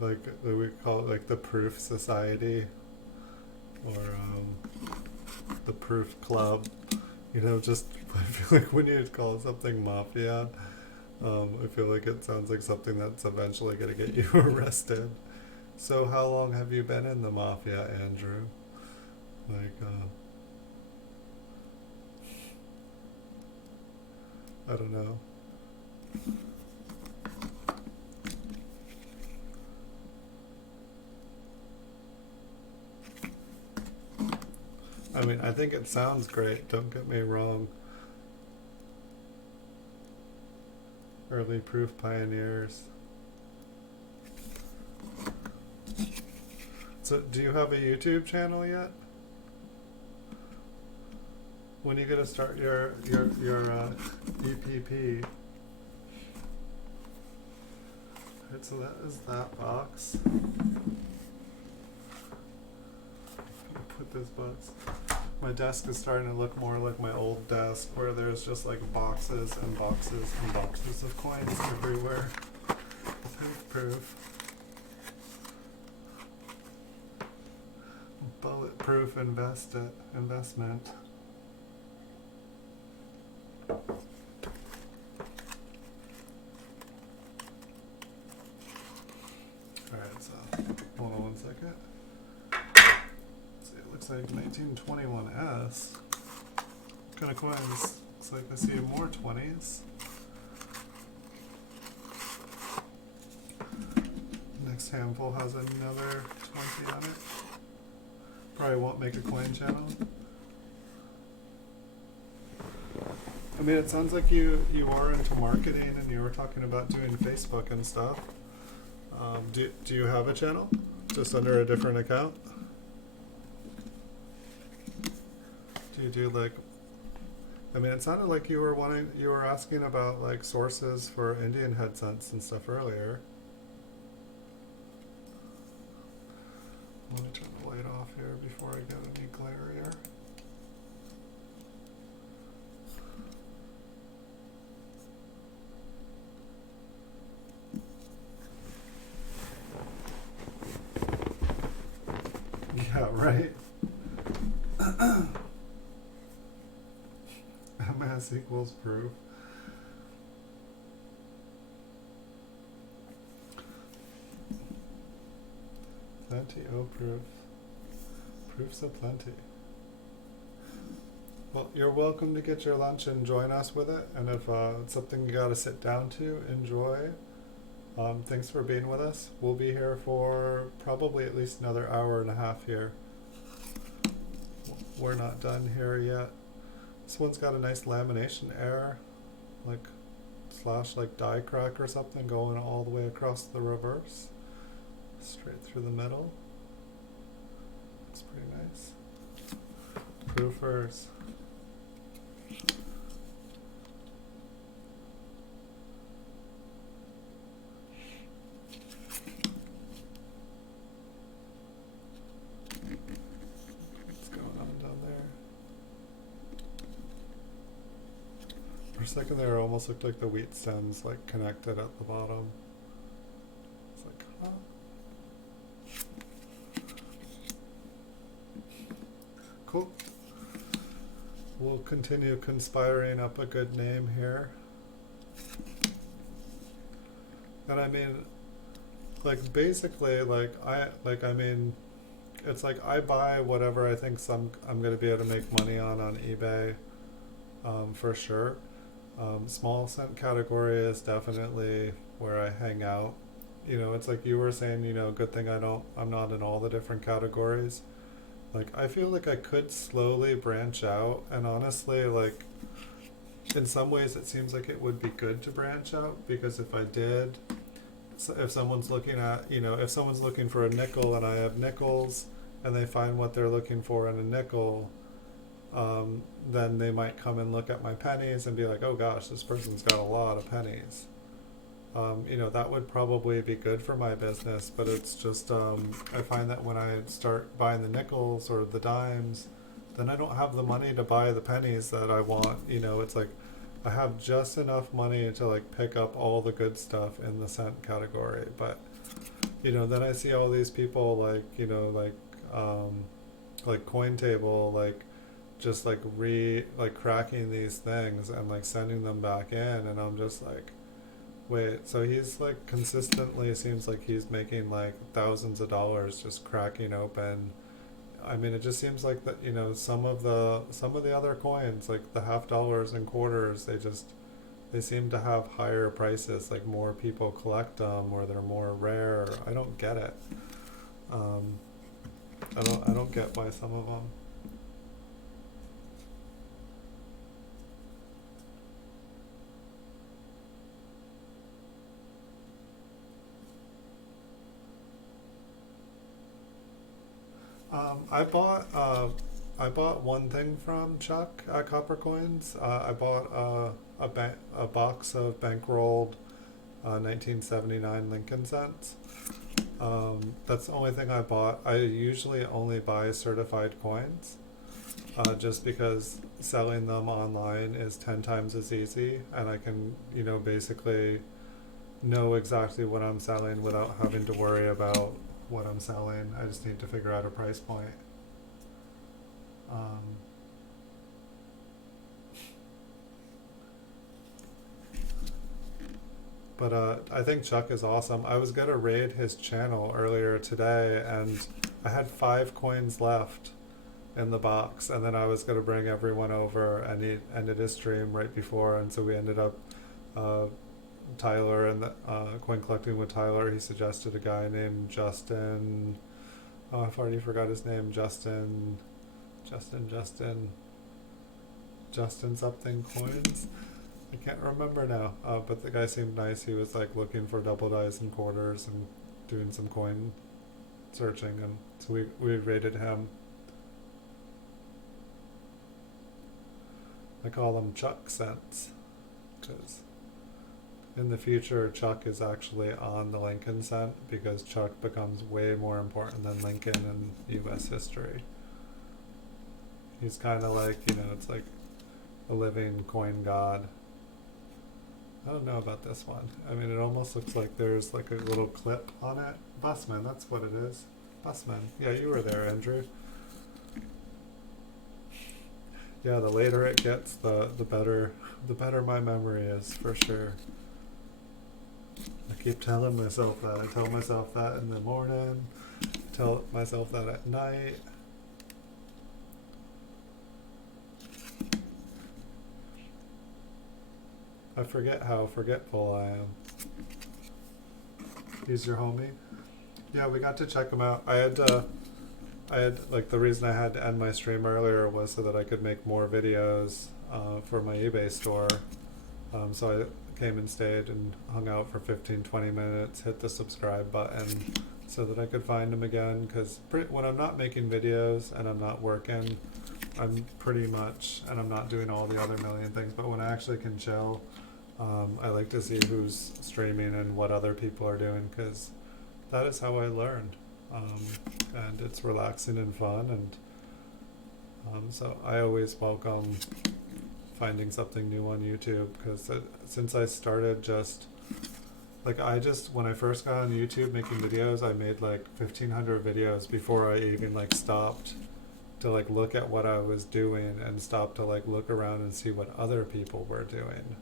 like we call it like the Proof Society, or the Proof Club. Just I feel like when you call something mafia, I feel like it sounds like something that's eventually going to get you arrested. So how long have you been in the mafia, Andrew? Like, I don't know. I mean, I think it sounds great, don't get me wrong. Early proof pioneers. So, do you have a YouTube channel yet? When are you gonna start your EPP? Right, so that is that box. Put this box. My desk is starting to look more like my old desk, where there's just like boxes and boxes and boxes of coins everywhere. Proof. Bulletproof investment. Alright, so hold on one second. See, it looks like 1921S. What kind of coins? Looks like I see more 20s. Next handful has another 20 on it. Probably won't make a coin channel. I mean, it sounds like you are into marketing and you were talking about doing Facebook and stuff. Do you have a channel? Just under a different account? Do you do like, I mean, it sounded like you were asking about like sources for Indian headsets and stuff earlier. Let me turn the light off here before I get any glare here. Yeah, right? MS equals proof. Plenty, oh proof. Proofs of plenty. Well, you're welcome to get your lunch and join us with it. And if it's something you gotta sit down to, enjoy. Thanks for being with us. We'll be here for probably at least another hour and a half here. We're not done here yet. This one's got a nice lamination error, like / like die crack or something going all the way across the reverse, straight through the middle. It's pretty nice. Proofers. For a second there, it almost looked like the wheat stems like connected at the bottom. It's like, huh? Cool. We'll continue conspiring up a good name here. And I mean, like basically, like I mean, it's like I buy whatever I think I'm gonna be able to make money on eBay, for sure. Small cent category is definitely where I hang out. You know, it's like you were saying, you know, good thing I'm not in all the different categories. Like, I feel like I could slowly branch out, and honestly, like, in some ways it seems like it would be good to branch out, because if I did, so if someone's looking at, you know, if someone's looking for a nickel and I have nickels, and they find what they're looking for in a nickel, then they might come and look at my pennies and be like, oh gosh, this person's got a lot of pennies. You know, that would probably be good for my business, but it's just, I find that when I start buying the nickels or the dimes, then I don't have the money to buy the pennies that I want. You know, it's like I have just enough money to like pick up all the good stuff in the cent category, but you know, then I see all these people like, you know, like Cointable, like just like cracking these things and like sending them back in, and I'm just like, wait, so he's like consistently seems like he's making like thousands of dollars just cracking open. I mean, it just seems like that, you know, some of the other coins, like the $50 and quarters, they seem to have higher prices, like more people collect them or they're more rare. I don't get it. I don't get why some of them. I bought one thing from Chuck at Copper Coins. I bought a box of bankrolled 1979 Lincoln cents. That's the only thing I bought. I usually only buy certified coins, just because selling them online is 10 times as easy, and I can, basically know exactly what I'm selling without having to worry about what I'm selling. I just need to figure out a price point. Um, but I think Chuck is awesome. I was gonna raid his channel earlier today, and I had 5 coins left in the box, and then I was gonna bring everyone over, and he ended his stream right before, and so we ended up uh, Tyler and the coin collecting with Tyler. He suggested a guy named Justin. Oh, I've already forgot his name. Justin something coins. I can't remember now. But the guy seemed nice. He was like looking for double dice and quarters and doing some coin searching, and so we rated him. I call them Chuck cents, because in the future, Chuck is actually on the Lincoln cent, because Chuck becomes way more important than Lincoln in U.S. history. He's kind of like, it's like a living coin god. I don't know about this one. I mean, it almost looks like there's like a little clip on it. Busman, that's what it is. Busman. Yeah, you were there, Andrew. Yeah, the later it gets, the better my memory is, for sure. I keep telling myself that. I tell myself that in the morning, tell myself that at night. I forget how forgetful I am. He's your homie? Yeah, we got to check him out. I had like, the reason I had to end my stream earlier was so that I could make more videos for my eBay store. So I came and stayed and hung out for 15-20 minutes, hit the subscribe button so that I could find him again, because when I'm not making videos and I'm not working, I'm pretty much, and I'm not doing all the other million things, but when I actually can chill, I like to see who's streaming and what other people are doing, because that is how I learn. And it's relaxing and fun, and so I always welcome finding something new on YouTube, because since I started when I first got on YouTube making videos, I made like 1,500 videos before I even like stopped to like look at what I was doing and stopped to like look around and see what other people were doing.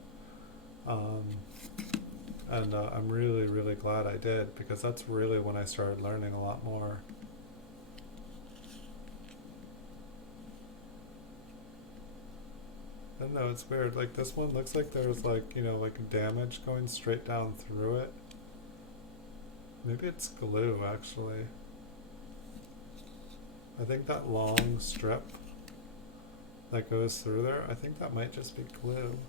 And I'm really, really glad I did, because that's really when I started learning a lot more. I don't know, it's weird. Like, this one looks like there's like, like damage going straight down through it. Maybe it's glue, actually. I think that long strip that goes through there, I think that might just be glue.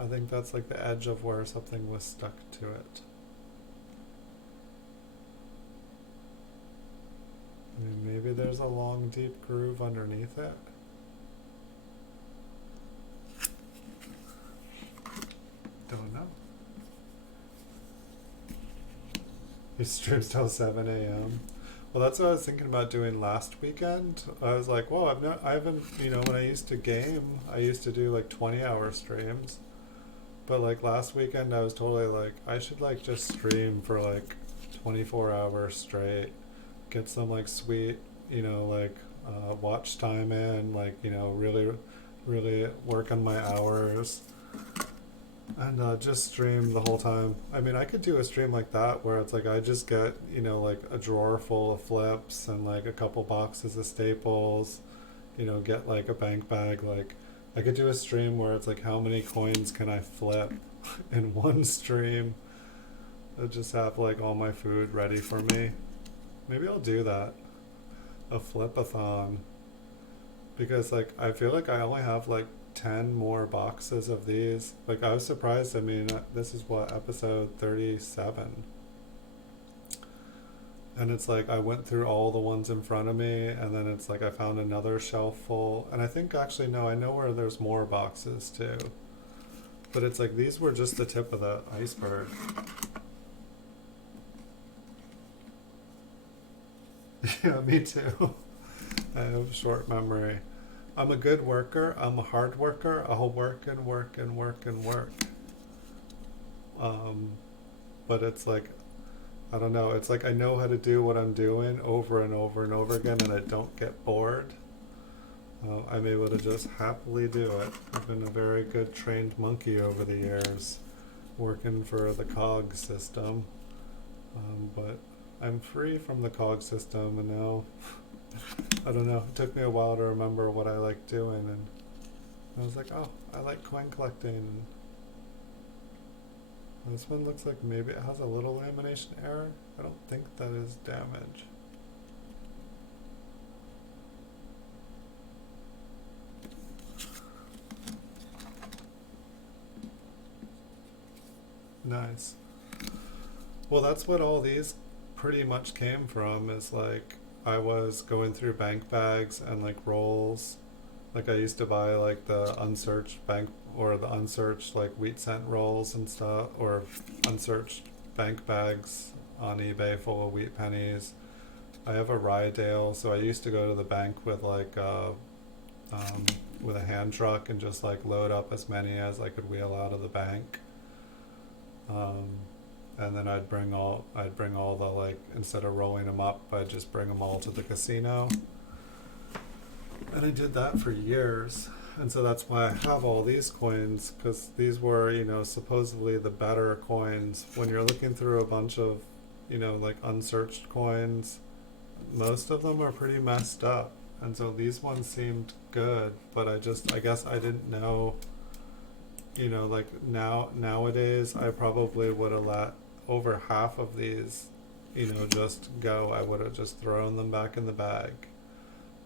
I think that's like the edge of where something was stuck to it. I mean, maybe there's a long, deep groove underneath it. Don't know. He streams till 7 a.m. Well, that's what I was thinking about doing last weekend. I was like, whoa, I haven't, when I used to game, I used to do like 20-hour streams. But like last weekend, I was totally like, I should like just stream for like 24 hours straight, get some like sweet, watch time in, like, really, really work on my hours, and just stream the whole time. I mean, I could do a stream like that where it's like I just get, like a drawer full of flips and like a couple boxes of staples, get like a bank bag, like. I could do a stream where it's like, how many coins can I flip in one stream? I'll just have like all my food ready for me. Maybe I'll do that. A flip-a-thon. Because like, I feel like I only have like 10 more boxes of these. Like, I was surprised. I mean, this is what, episode 37. And it's like I went through all the ones in front of me, and then it's like I found another shelf full. And I think actually, no, I know where there's more boxes too. But it's like these were just the tip of the iceberg. Yeah, me too. I have short memory. I'm a good worker. I'm a hard worker. I'll work and work and work and work. Um, but it's like, I don't know. It's like I know how to do what I'm doing over and over and over again, and I don't get bored. I'm able to just happily do it. I've been a very good trained monkey over the years, working for the cog system. But I'm free from the cog system, and now I don't know. It took me a while to remember what I like doing, and I was like, oh, I like coin collecting. This one looks like maybe it has a little lamination error. I don't think that is damage. Nice. Well, that's what all these pretty much came from, is like I was going through bank bags and like rolls. Like I used to buy like the unsearched bank or the unsearched like wheat cent rolls and stuff, or unsearched bank bags on eBay full of wheat pennies. I have a Rydale, so I used to go to the bank with like with a hand truck and just like load up as many as I could wheel out of the bank. Um, and then I'd bring all the, like, instead of rolling them up, I'd just bring them all to the casino. And I did that for years. And so that's why I have all these coins, because these were, you know, supposedly the better coins. When you're looking through a bunch of, you know, like unsearched coins, most of them are pretty messed up. And so these ones seemed good, but I guess I didn't know, you know, like nowadays I probably would have let over half of these, you know, just go. I would have just thrown them back in the bag.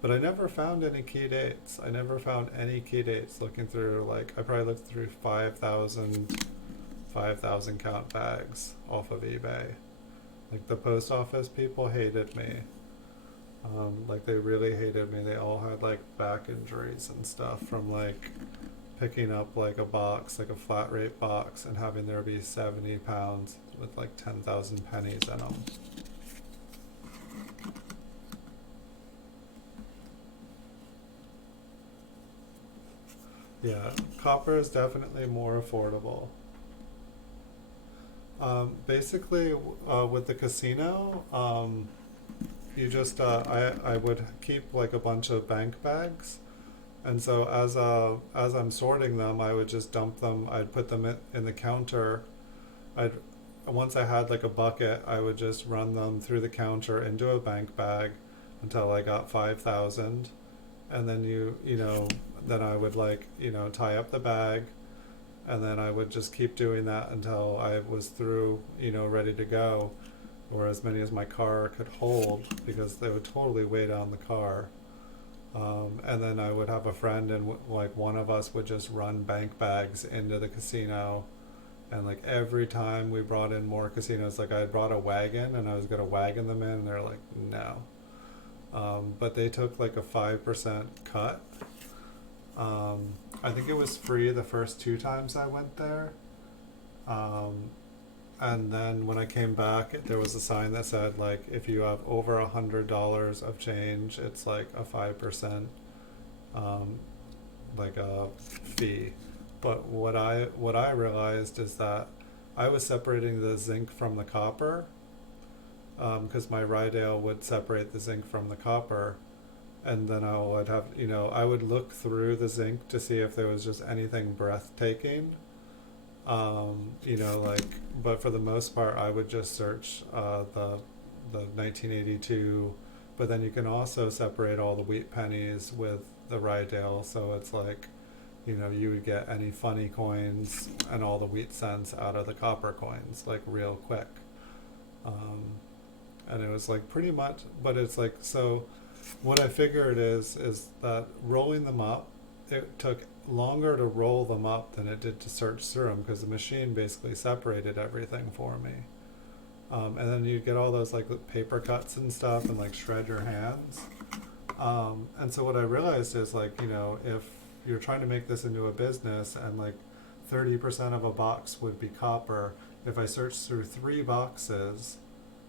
But I never found any key dates. I never found any key dates looking through, like, I probably looked through 5,000 count bags off of eBay. Like, the post office people hated me. Like, they really hated me. They all had, like, back injuries and stuff from, like, picking up, like, a box, like a flat rate box, and having there be 70 pounds with, like, 10,000 pennies in them. Yeah, copper is definitely more affordable. Basically, with the casino, you just I would keep like a bunch of bank bags, and so as I'm sorting them, I would just dump them. I'd put them in the counter. I'd Once I had like a bucket, I would just run them through the counter into a bank bag until I got 5,000, and then then I would, like, tie up the bag, and then I would just keep doing that until I was through, ready to go, or as many as my car could hold, because they would totally weigh down the car. And then I would have a friend, and like one of us would just run bank bags into the casino, and like every time we brought in more casinos, like I brought a wagon and I was gonna wagon them in, and they're like, no. But they took like a 5% cut. I think it was free the first 2 times I went there. And then when I came back, there was a sign that said, like, if you have over $100 of change, it's like a 5%, like a fee. But what I realized is that I was separating the zinc from the copper, because my Rydale would separate the zinc from the copper, and then I would look through the zinc to see if there was just anything breathtaking. But for the most part, I would just search the 1982. But then you can also separate all the wheat pennies with the Rydale, so it's like, you would get any funny coins and all the wheat cents out of the copper coins, like, real quick. And it was like pretty much, but it's like, so what I figured is that rolling them up, it took longer to roll them up than it did to search through them, because the machine basically separated everything for me. And then you get all those like paper cuts and stuff and like shred your hands. And so what I realized is like, if you're trying to make this into a business and like 30% of a box would be copper, if I search through 3 boxes,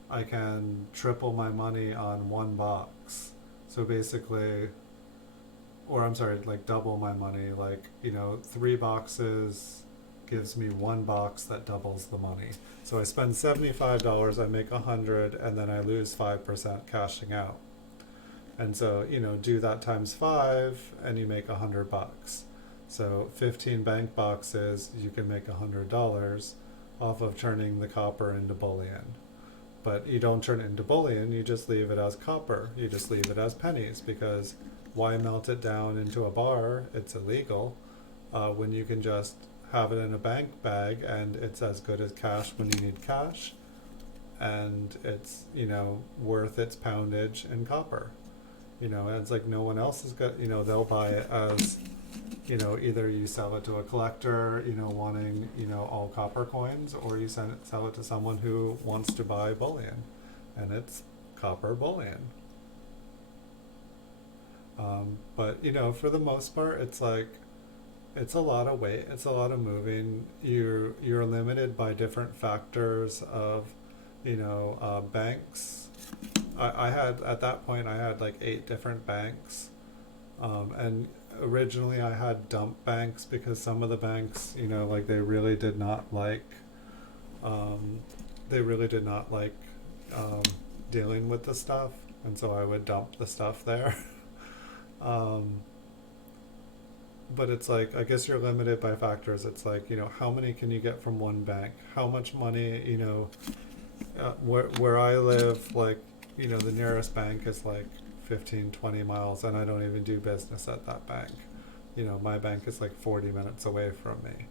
I can triple my money on 1 box. So basically, or I'm sorry, like double my money, like, 3 boxes gives me 1 box that doubles the money. So I spend $75, I make 100, and then I lose 5% cashing out. And so, do that times 5 and you make $100. So 15 bank boxes, you can make $100 off of turning the copper into bullion. But you don't turn it into bullion, you just leave it as copper. You just leave it as pennies, because why melt it down into a bar? It's illegal, when you can just have it in a bank bag and it's as good as cash when you need cash, and it's, worth its poundage in copper. And it's like no one else has got, they'll buy it as, either you sell it to a collector, wanting, all copper coins, or you sell it to someone who wants to buy bullion, and it's copper bullion. But, for the most part, it's like, it's a lot of weight, it's a lot of moving. You're limited by different factors of, banks. I had, at that point, I had like 8 different banks. And originally I had dump banks because some of the banks, like they really did not like, they really did not like dealing with the stuff. And so I would dump the stuff there. But it's like, I guess you're limited by factors. It's like, how many can you get from one bank? How much money, where I live, like, the nearest bank is like 15-20 miles, and I don't even do business at that bank. My bank is like 40 minutes away from me.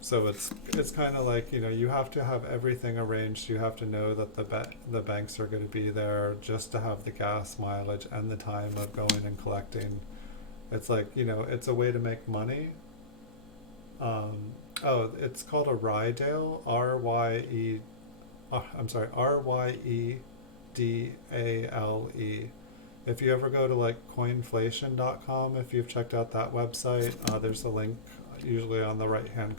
So it's kind of like, you have to have everything arranged. You have to know that the banks are going to be there just to have the gas mileage and the time of going and collecting. It's like, it's a way to make money. It's called a Rydale, Ryedale. If you ever go to like coinflation.com, if you've checked out that website, there's a link usually on the right hand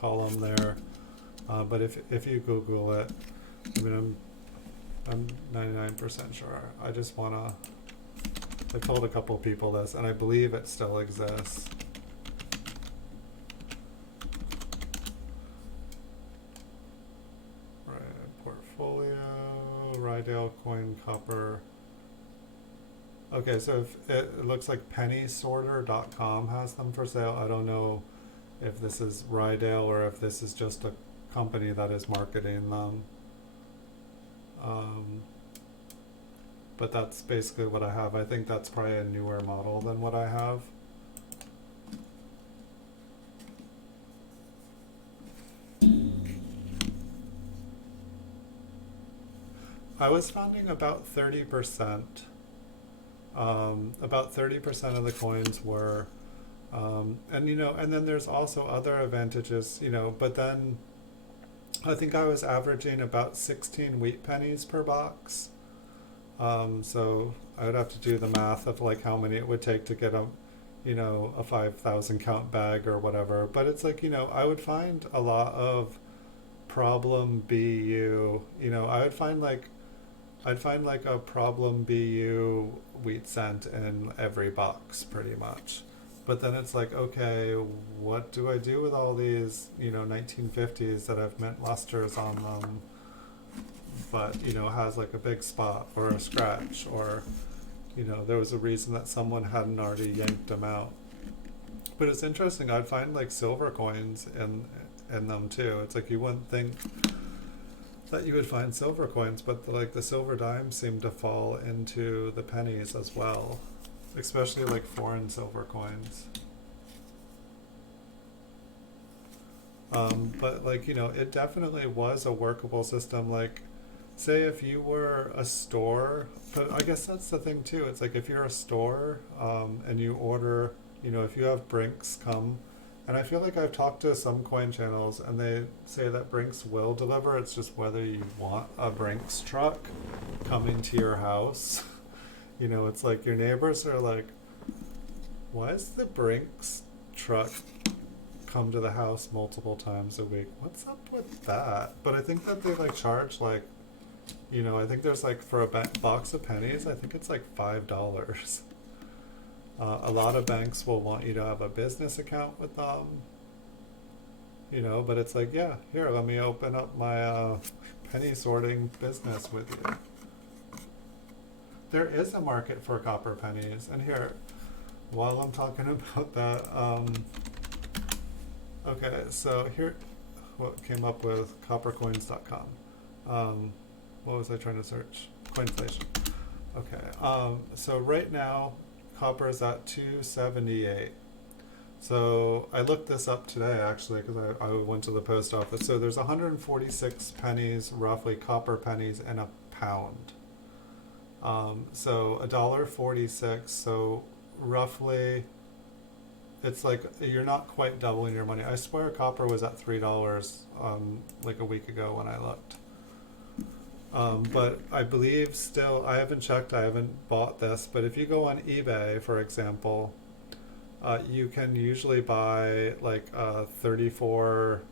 column there. But if you Google it, I'm 99% sure. I just wanna, I told a couple people this, and I believe it still exists. Portfolio, Rydale coin copper. Okay, so if it looks like pennysorter.com has them for sale. I don't know if this is Rydale or if this is just a company that is marketing them. But that's basically what I have. I think that's probably a newer model than what I have. I was finding about 30%. About 30% of the coins were, and then there's also other advantages, but then I think I was averaging about 16 wheat pennies per box. So I would have to do the math of like how many it would take to get a 5,000 count bag or whatever. But it's like, I would find a lot of problem BU, I'd find like a problem BU wheat cent in every box pretty much. But then it's like, okay, what do I do with all these, 1950s that have mint lusters on them, but, has like a big spot or a scratch, or, there was a reason that someone hadn't already yanked them out. But it's interesting, I'd find like silver coins in them too. It's like you wouldn't think that you would find silver coins, but the silver dimes seem to fall into the pennies as well, especially like foreign silver coins. But like, it definitely was a workable system. Like, say if you were a store, but I guess that's the thing too. It's like if you're a store, and you order, if you have Brinks come And I feel like I've talked to some coin channels and they say that Brinks will deliver. It's just whether you want a Brinks truck coming to your house. You know, it's like your neighbors are like, why is the Brinks truck come to the house multiple times a week? What's up with that? But I think that they like charge like, you know, I think there's like for a box of pennies, I think it's like $5. A lot of banks will want you to have a business account with them, you know, but it's like, yeah, here, let me open up my penny sorting business with you. There is a market for copper pennies, and here, while I'm talking about that, okay, so here, what came up with coppercoins.com. What was I trying to search? Coinflation. Okay, so right now, copper is at 278. So I looked this up today actually because I went to the post office. So there's 146 pennies, roughly copper pennies, in a pound. So $1.46. So roughly, it's like you're not quite doubling your money. I swear copper was at $3 like a week ago when I looked. But I believe still, I haven't checked, I haven't bought this, but if you go on eBay, for example, you can usually buy like a 34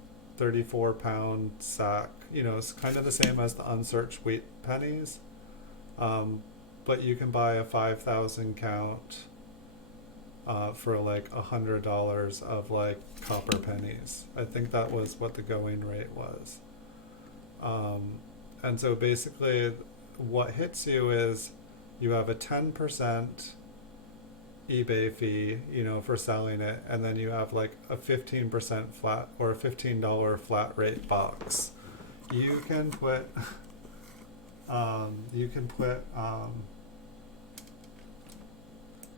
pound sack. You know, it's kind of the same as the unsearched wheat pennies, but you can buy a 5,000 count for like $100 of like copper pennies. I think that was what the going rate was. And so basically what hits you is you have a 10% eBay fee, you know, for selling it, and then you have like a 15% flat or a $15 flat rate box. You can put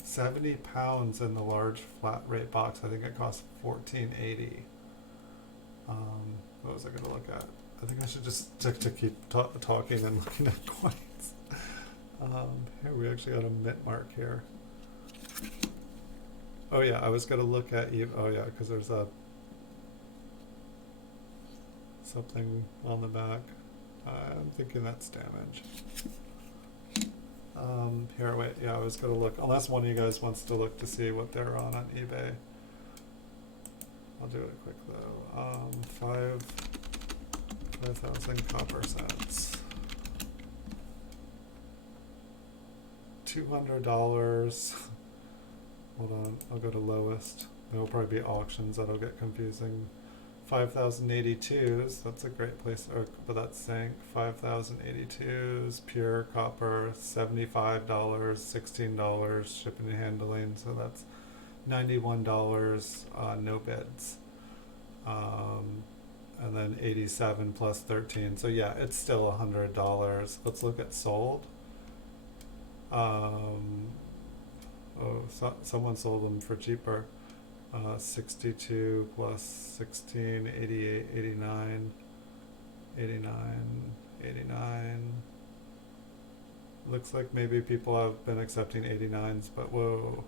70 pounds in the large flat rate box. I think it costs $14.80. What was I going to look at? I think I should just stick to keep talking and looking at coins. Here we actually got a mint mark here. Oh yeah, I was gonna look at you. Oh yeah, because there's a something on the back. I'm thinking that's damage. Here, wait. Yeah, I was gonna look. Unless one of you guys wants to look to see what they're on eBay. I'll do it quick though. 5,000 copper cents. $200. Hold on, I'll go to lowest. There will probably be auctions that'll get confusing. 5,082s, that's a great place, but that's zinc. 5,082s, pure copper, $75, $16 shipping and handling, so that's $91, no bids. And then 87 plus 13, so yeah, it's still $100. Let's look at sold. Someone sold them for cheaper. 62 plus 16, 88, 89, 89, 89. Looks like maybe people have been accepting 89s, but whoa,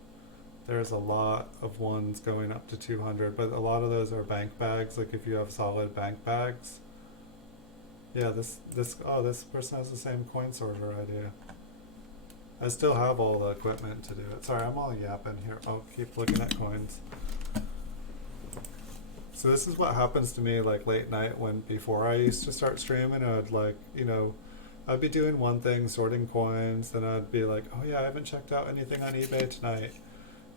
there's a lot of ones going up to 200, but a lot of those are bank bags, like if you have solid bank bags. Yeah, this person has the same coin sorter I do. I still have all the equipment to do it. Sorry, I'm all yapping here. I'll keep looking at coins. So this is what happens to me like late night when before I used to start streaming, I'd like, you know, I'd be doing one thing, sorting coins, then I'd be like, oh yeah, I haven't checked out anything on eBay tonight.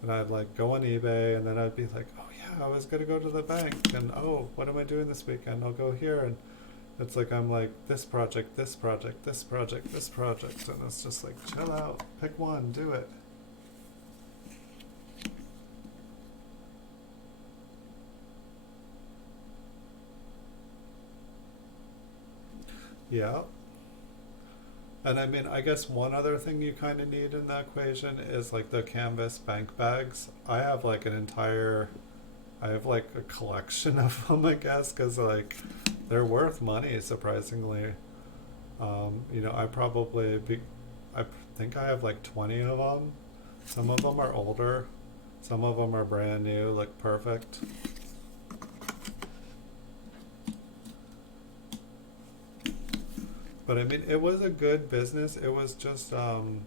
And I'd like go on eBay and then I'd be like, oh yeah, I was gonna go to the bank and oh, what am I doing this weekend? I'll go here, and it's like I'm like this project, this project, this project, this project, and it's just like chill out, pick one, do it. Yeah. And I mean, I guess one other thing you kind of need in the equation is like the canvas bank bags. I have like I have like a collection of them, I guess, because like they're worth money, surprisingly. You know, I think I have like 20 of them. Some of them are older, some of them are brand new, like perfect. But I mean, it was a good business. It was just, and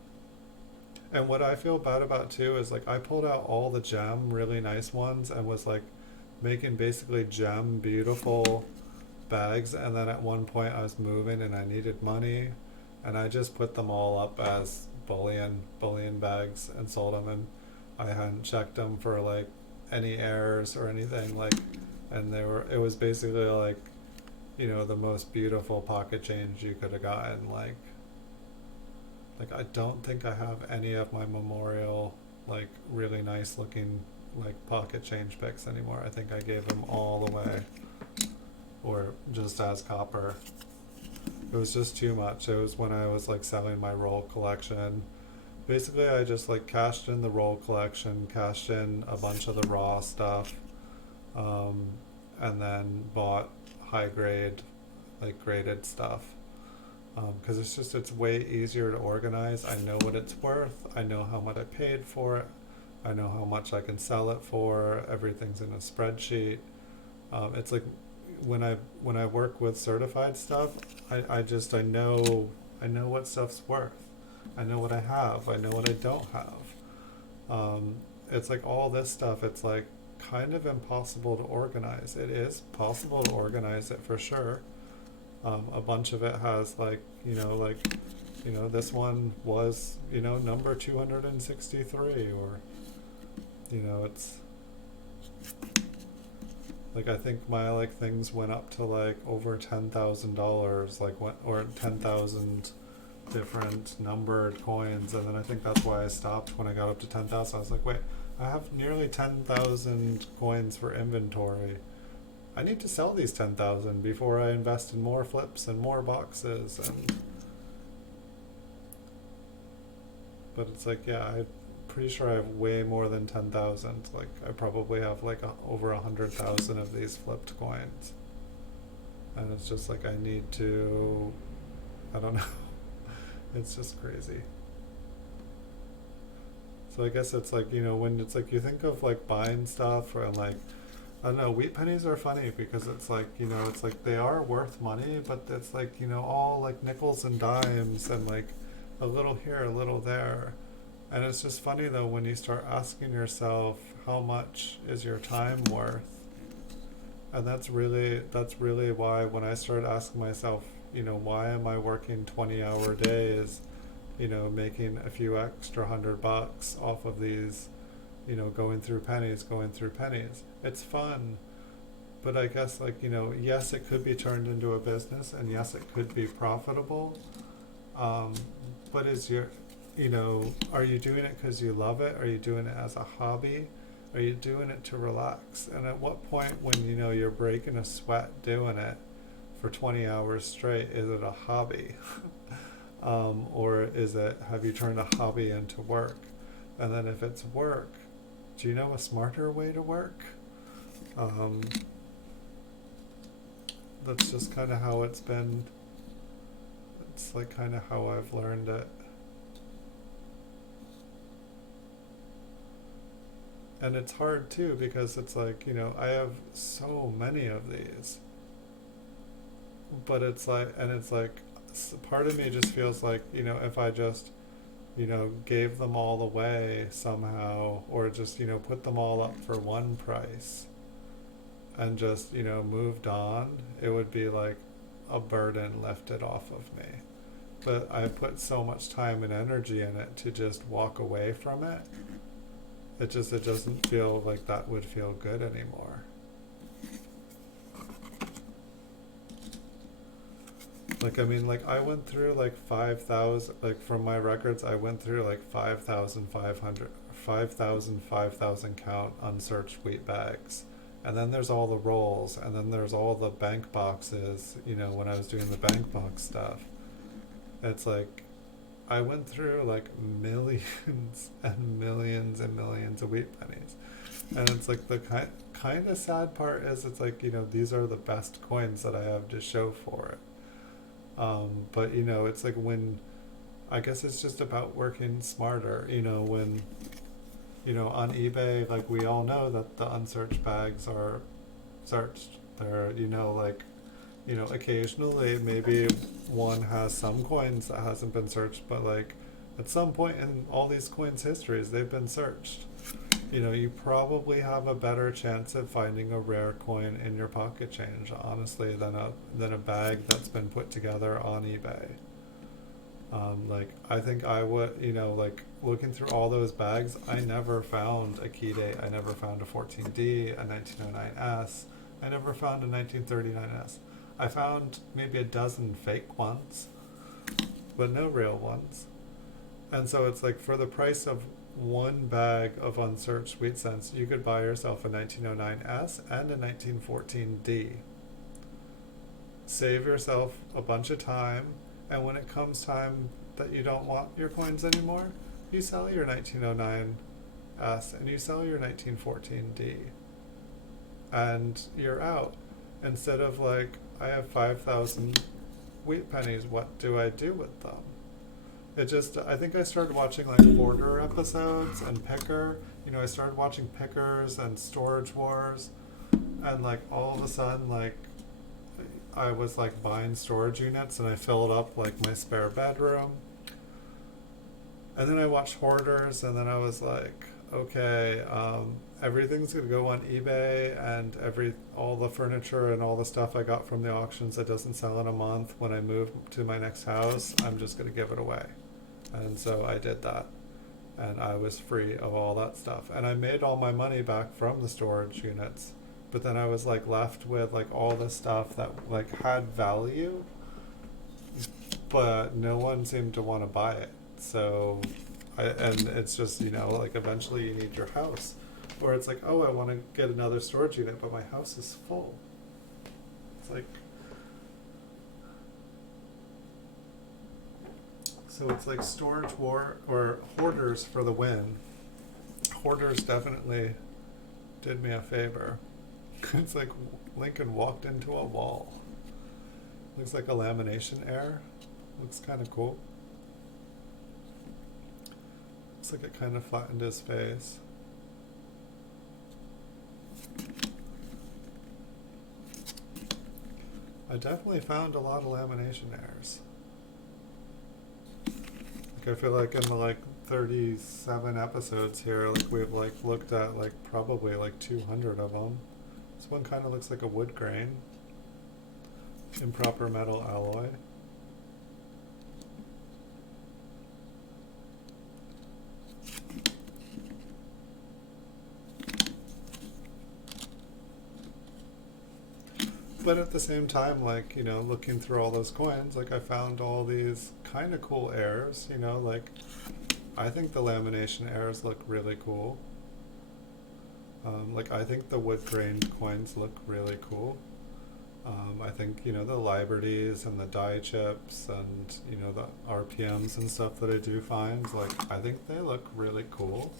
what I feel bad about too is like I pulled out all the gem, really nice ones, and was like making basically gem beautiful bags. And then at one point I was moving and I needed money, and I just put them all up as bullion bags and sold them. And I hadn't checked them for like any errors or anything like, and it was basically like, you know, the most beautiful pocket change you could have gotten. Like I don't think I have any of my memorial like really nice looking like pocket change picks anymore. I think I gave them all away, or just as copper. It was just too much. It was when I was like selling my roll collection. Basically, I just like cashed in the roll collection, cashed in a bunch of the raw stuff, um, and then bought high grade, like graded stuff. Because it's way easier to organize. I know what it's worth. I know how much I paid for it. I know how much I can sell it for. Everything's in a spreadsheet. It's like when I work with certified stuff, I know what stuff's worth. I know what I have. I know what I don't have. It's like all this stuff. It's like kind of impossible to organize. It is possible to organize it for sure. A bunch of it has like this one was number 263, or it's like I think my like things went up to like over $10,000, like or 10,000 different numbered coins. And then I think that's why I stopped when I got up to 10,000. I was like, wait, I have nearly 10,000 coins for inventory. I need to sell these 10,000 before I invest in more flips and more boxes. But it's like, yeah, I'm pretty sure I have way more than 10,000. Like I probably have like over 100,000 of these flipped coins. And it's just like I need to, I don't know. It's just crazy. So I guess it's like, when it's like you think of like buying stuff, or like, I don't know, wheat pennies are funny because it's like, it's like they are worth money, but it's like, all like nickels and dimes and like a little here, a little there. And it's just funny though when you start asking yourself, how much is your time worth? And that's really why when I started asking myself, why am I working 20-hour days, making a few extra $100 off of these, going through pennies. It's fun. But I guess like, yes, it could be turned into a business, and yes, it could be profitable. But are you doing it because you love it? Are you doing it as a hobby? Are you doing it to relax? And at what point when, you're breaking a sweat doing it for 20 hours straight, is it a hobby? Or have you turned a hobby into work? And then if it's work, do you know a smarter way to work? That's just kind of how it's been. It's like kind of how I've learned it. And it's hard too because it's like, I have so many of these. But it's like, part of me just feels like, if I just, gave them all away somehow, or just, put them all up for one price and just, moved on, it would be like a burden lifted off of me. But I put so much time and energy in it to just walk away from it. It doesn't feel like that would feel good anymore. Like, I mean, like, I went through, like, 5,000, like, from my records, I went through, like, 5,000 count unsearched wheat bags. And then there's all the rolls, and then there's all the bank boxes, when I was doing the bank box stuff. It's like, I went through, like, millions and millions and millions of wheat pennies. And it's like, the kind of sad part is, it's like, these are the best coins that I have to show for it. But it's like I guess it's just about working smarter, when, on eBay, like we all know that the unsearched bags are searched. They're, like You know, occasionally maybe one has some coins that hasn't been searched, but like at some point in all these coins' histories, they've been searched. You know, you probably have a better chance of finding a rare coin in your pocket change, honestly, than a bag that's been put together on eBay. Like I think I would, you know, like looking through all those bags, I never found a key date. I never found a 14D, a 1909S. I never found a 1939S. I found maybe a dozen fake ones, but no real ones. And so it's like for the price of one bag of unsearched wheat cents, you could buy yourself a 1909S and a 1914D. Save yourself a bunch of time, and when it comes time that you don't want your coins anymore, you sell your 1909S and you sell your 1914D, and you're out. Instead of like, I have 5,000 wheat pennies, what do I do with them? It just, I think I started watching like hoarder episodes and picker. You know, I started watching pickers and storage wars, and like all of a sudden, like I was like buying storage units and I filled up like my spare bedroom. And then I watched hoarders, and then I was like, okay, everything's gonna go on eBay, and all the furniture and all the stuff I got from the auctions that doesn't sell in a month, when I move to my next house, I'm just gonna give it away. And so I did that, and I was free of all that stuff, and I made all my money back from the storage units. But then I was like left with like all the stuff that like had value, but no one seemed to want to buy it. So and it's just, you know, like eventually you need your house, or it's like, oh, I want to get another storage unit, but my house is full. It's like, so it's like storage war or hoarders for the win. Hoarders definitely did me a favor. It's like Lincoln walked into a wall. Looks like a lamination error. Looks kind of cool. Looks like it kind of flattened his face. I definitely found a lot of lamination errors. Like I feel like in the like 37 episodes here, like we've like looked at like probably like 200 of them. This one kind of looks like a wood grain. Improper metal alloy. But at the same time, like, you know, looking through all those coins, like I found all these kind of cool errors, you know, like I think the lamination errors look really cool. Like I think the wood grain coins look really cool. I think, you know, the Liberties and the die chips and, you know, the RPMs and stuff that I do find, like I think they look really cool.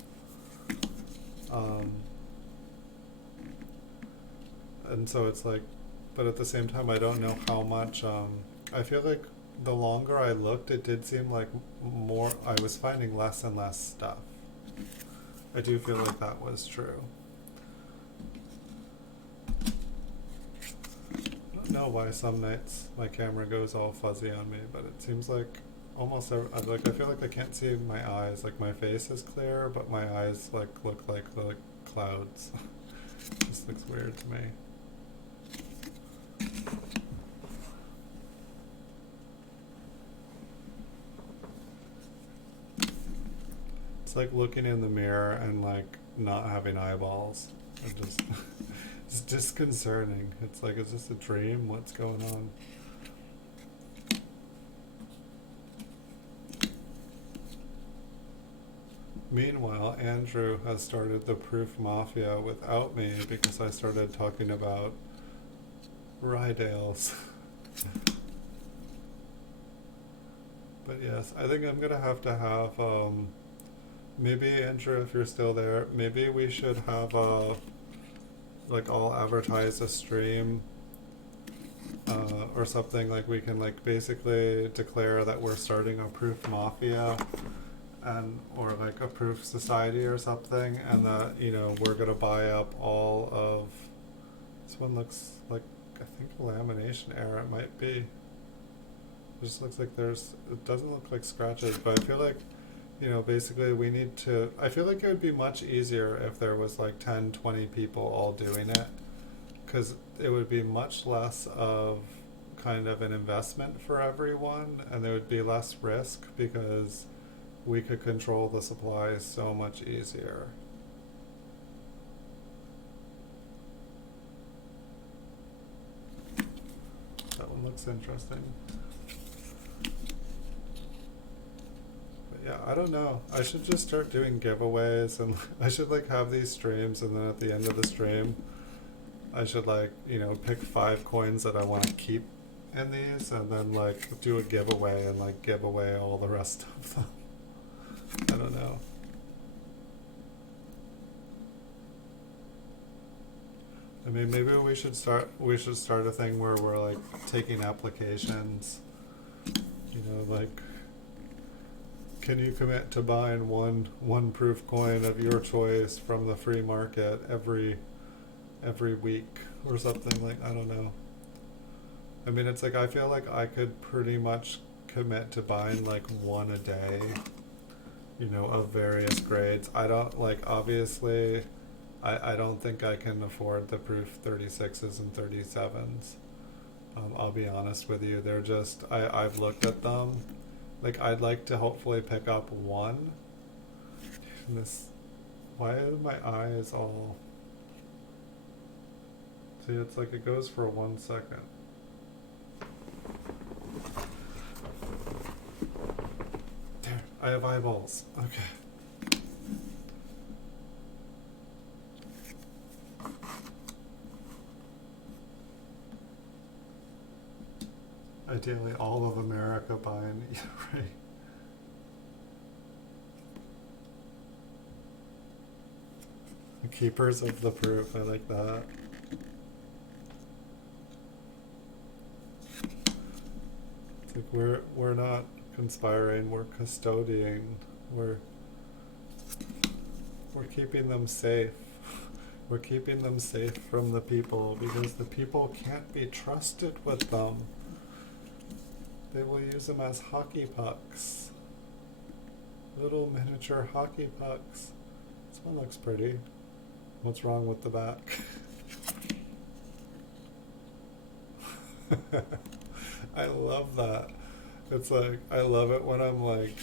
And so it's like, but at the same time, I don't know how much. I feel like the longer I looked, it did seem like more. I was finding less and less stuff. I do feel like that was true. I don't know why some nights my camera goes all fuzzy on me, but it seems like almost like I feel like I can't see my eyes. Like my face is clear, but my eyes like look like clouds. It just looks weird to me. It's like looking in the mirror and like not having eyeballs. It just it's disconcerting. It's like, is this a dream? What's going on? Meanwhile, Andrew has started the Proof Mafia without me because I started talking about Rydales. But yes, I think I'm gonna have to have maybe, Andrew, if you're still there, maybe we should have like I'll advertise a stream or something, like we can like basically declare that we're starting a Proof Mafia and or like a Proof Society or something, and that, you know, we're gonna buy up all of this one. Looks like I think a lamination error. It might be. It just looks like it doesn't look like scratches, but I feel like, basically we need to, I feel like it would be much easier if there was like 10, 20 people all doing it, because it would be much less of kind of an investment for everyone, and there would be less risk because we could control the supplies so much easier. That one looks interesting. But yeah, I don't know. I should just start doing giveaways, and I should like have these streams, and then at the end of the stream I should like, pick 5 coins that I want to keep in these, and then like do a giveaway and like give away all the rest of them. I don't know. I mean, maybe we should start a thing where we're like taking applications, like, can you commit to buying one proof coin of your choice from the free market every week or something, like, I don't know. I mean, it's like I feel like I could pretty much commit to buying like one a day, of various grades. I don't like, obviously I don't think I can afford the proof 36s and 37s. I'll be honest with you. They're just, I've looked at them. Like, I'd like to hopefully pick up one. Why are my eyes all... See, it's like it goes for 1 second. There, I have eyeballs. Okay. Ideally, all of America buying, yeah, right. The keepers of the proof, I like that. It's like we're not conspiring, we're custodying, we're keeping them safe. We're keeping them safe from the people, because the people can't be trusted with them. They will use them as hockey pucks. Little miniature hockey pucks. This one looks pretty. What's wrong with the back? I love that. It's like, I love it when I'm like,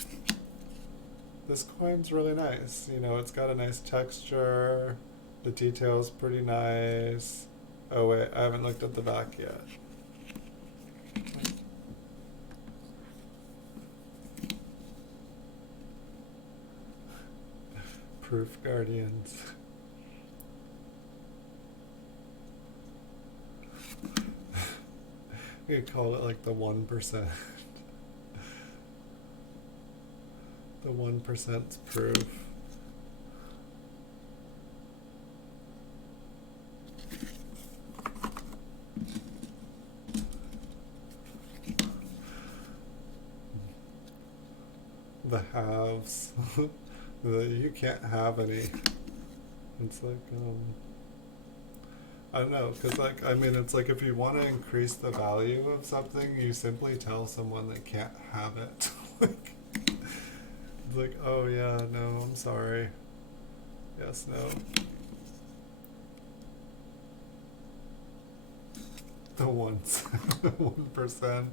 this coin's really nice. It's got a nice texture. The detail's pretty nice. Oh wait, I haven't looked at the back yet. Proof Guardians. We could call it like the 1%. The 1%'s proof. The halves. You can't have any. It's like, I don't know, because like, I mean, it's like if you want to increase the value of something, you simply tell someone they can't have it. Like, it's like, oh yeah, no, I'm sorry. Yes, no. The 1%.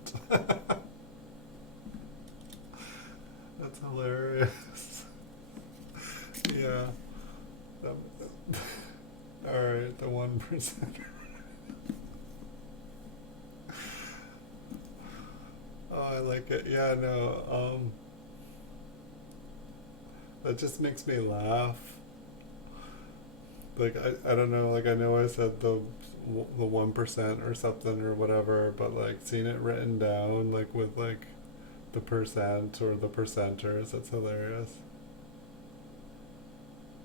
That's hilarious. Yeah. Alright, the 1%. Oh, I like it. Yeah, no, that just makes me laugh. Like, I don't know, like, I know I said the 1% or something or whatever, but like seeing it written down, like with like the percent or the percenters, that's hilarious.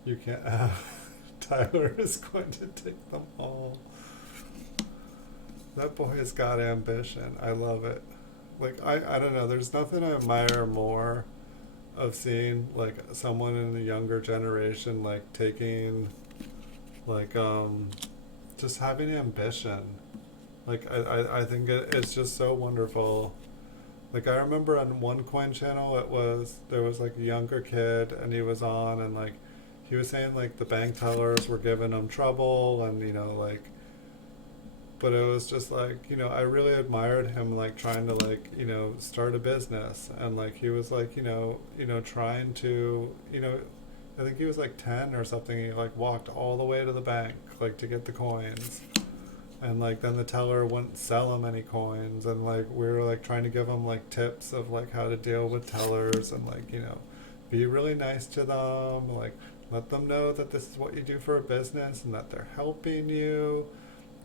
You can't have... Tyler is going to take them all. That boy's got ambition. I love it. Like, I don't know, there's nothing I admire more of seeing like someone in the younger generation like taking like just having ambition. Like I think it's just so wonderful. Like I remember on one coin channel, there was like a younger kid, and he was on, and like he was saying like the bank tellers were giving him trouble, and like, but it was just like, I really admired him, like trying to like, start a business, and like he was like, trying to, I think he was like 10 or something. He like walked all the way to the bank like to get the coins, and like then the teller wouldn't sell him any coins, and like we were like trying to give him like tips of like how to deal with tellers, and like, be really nice to them, like let them know that this is what you do for a business and that they're helping you.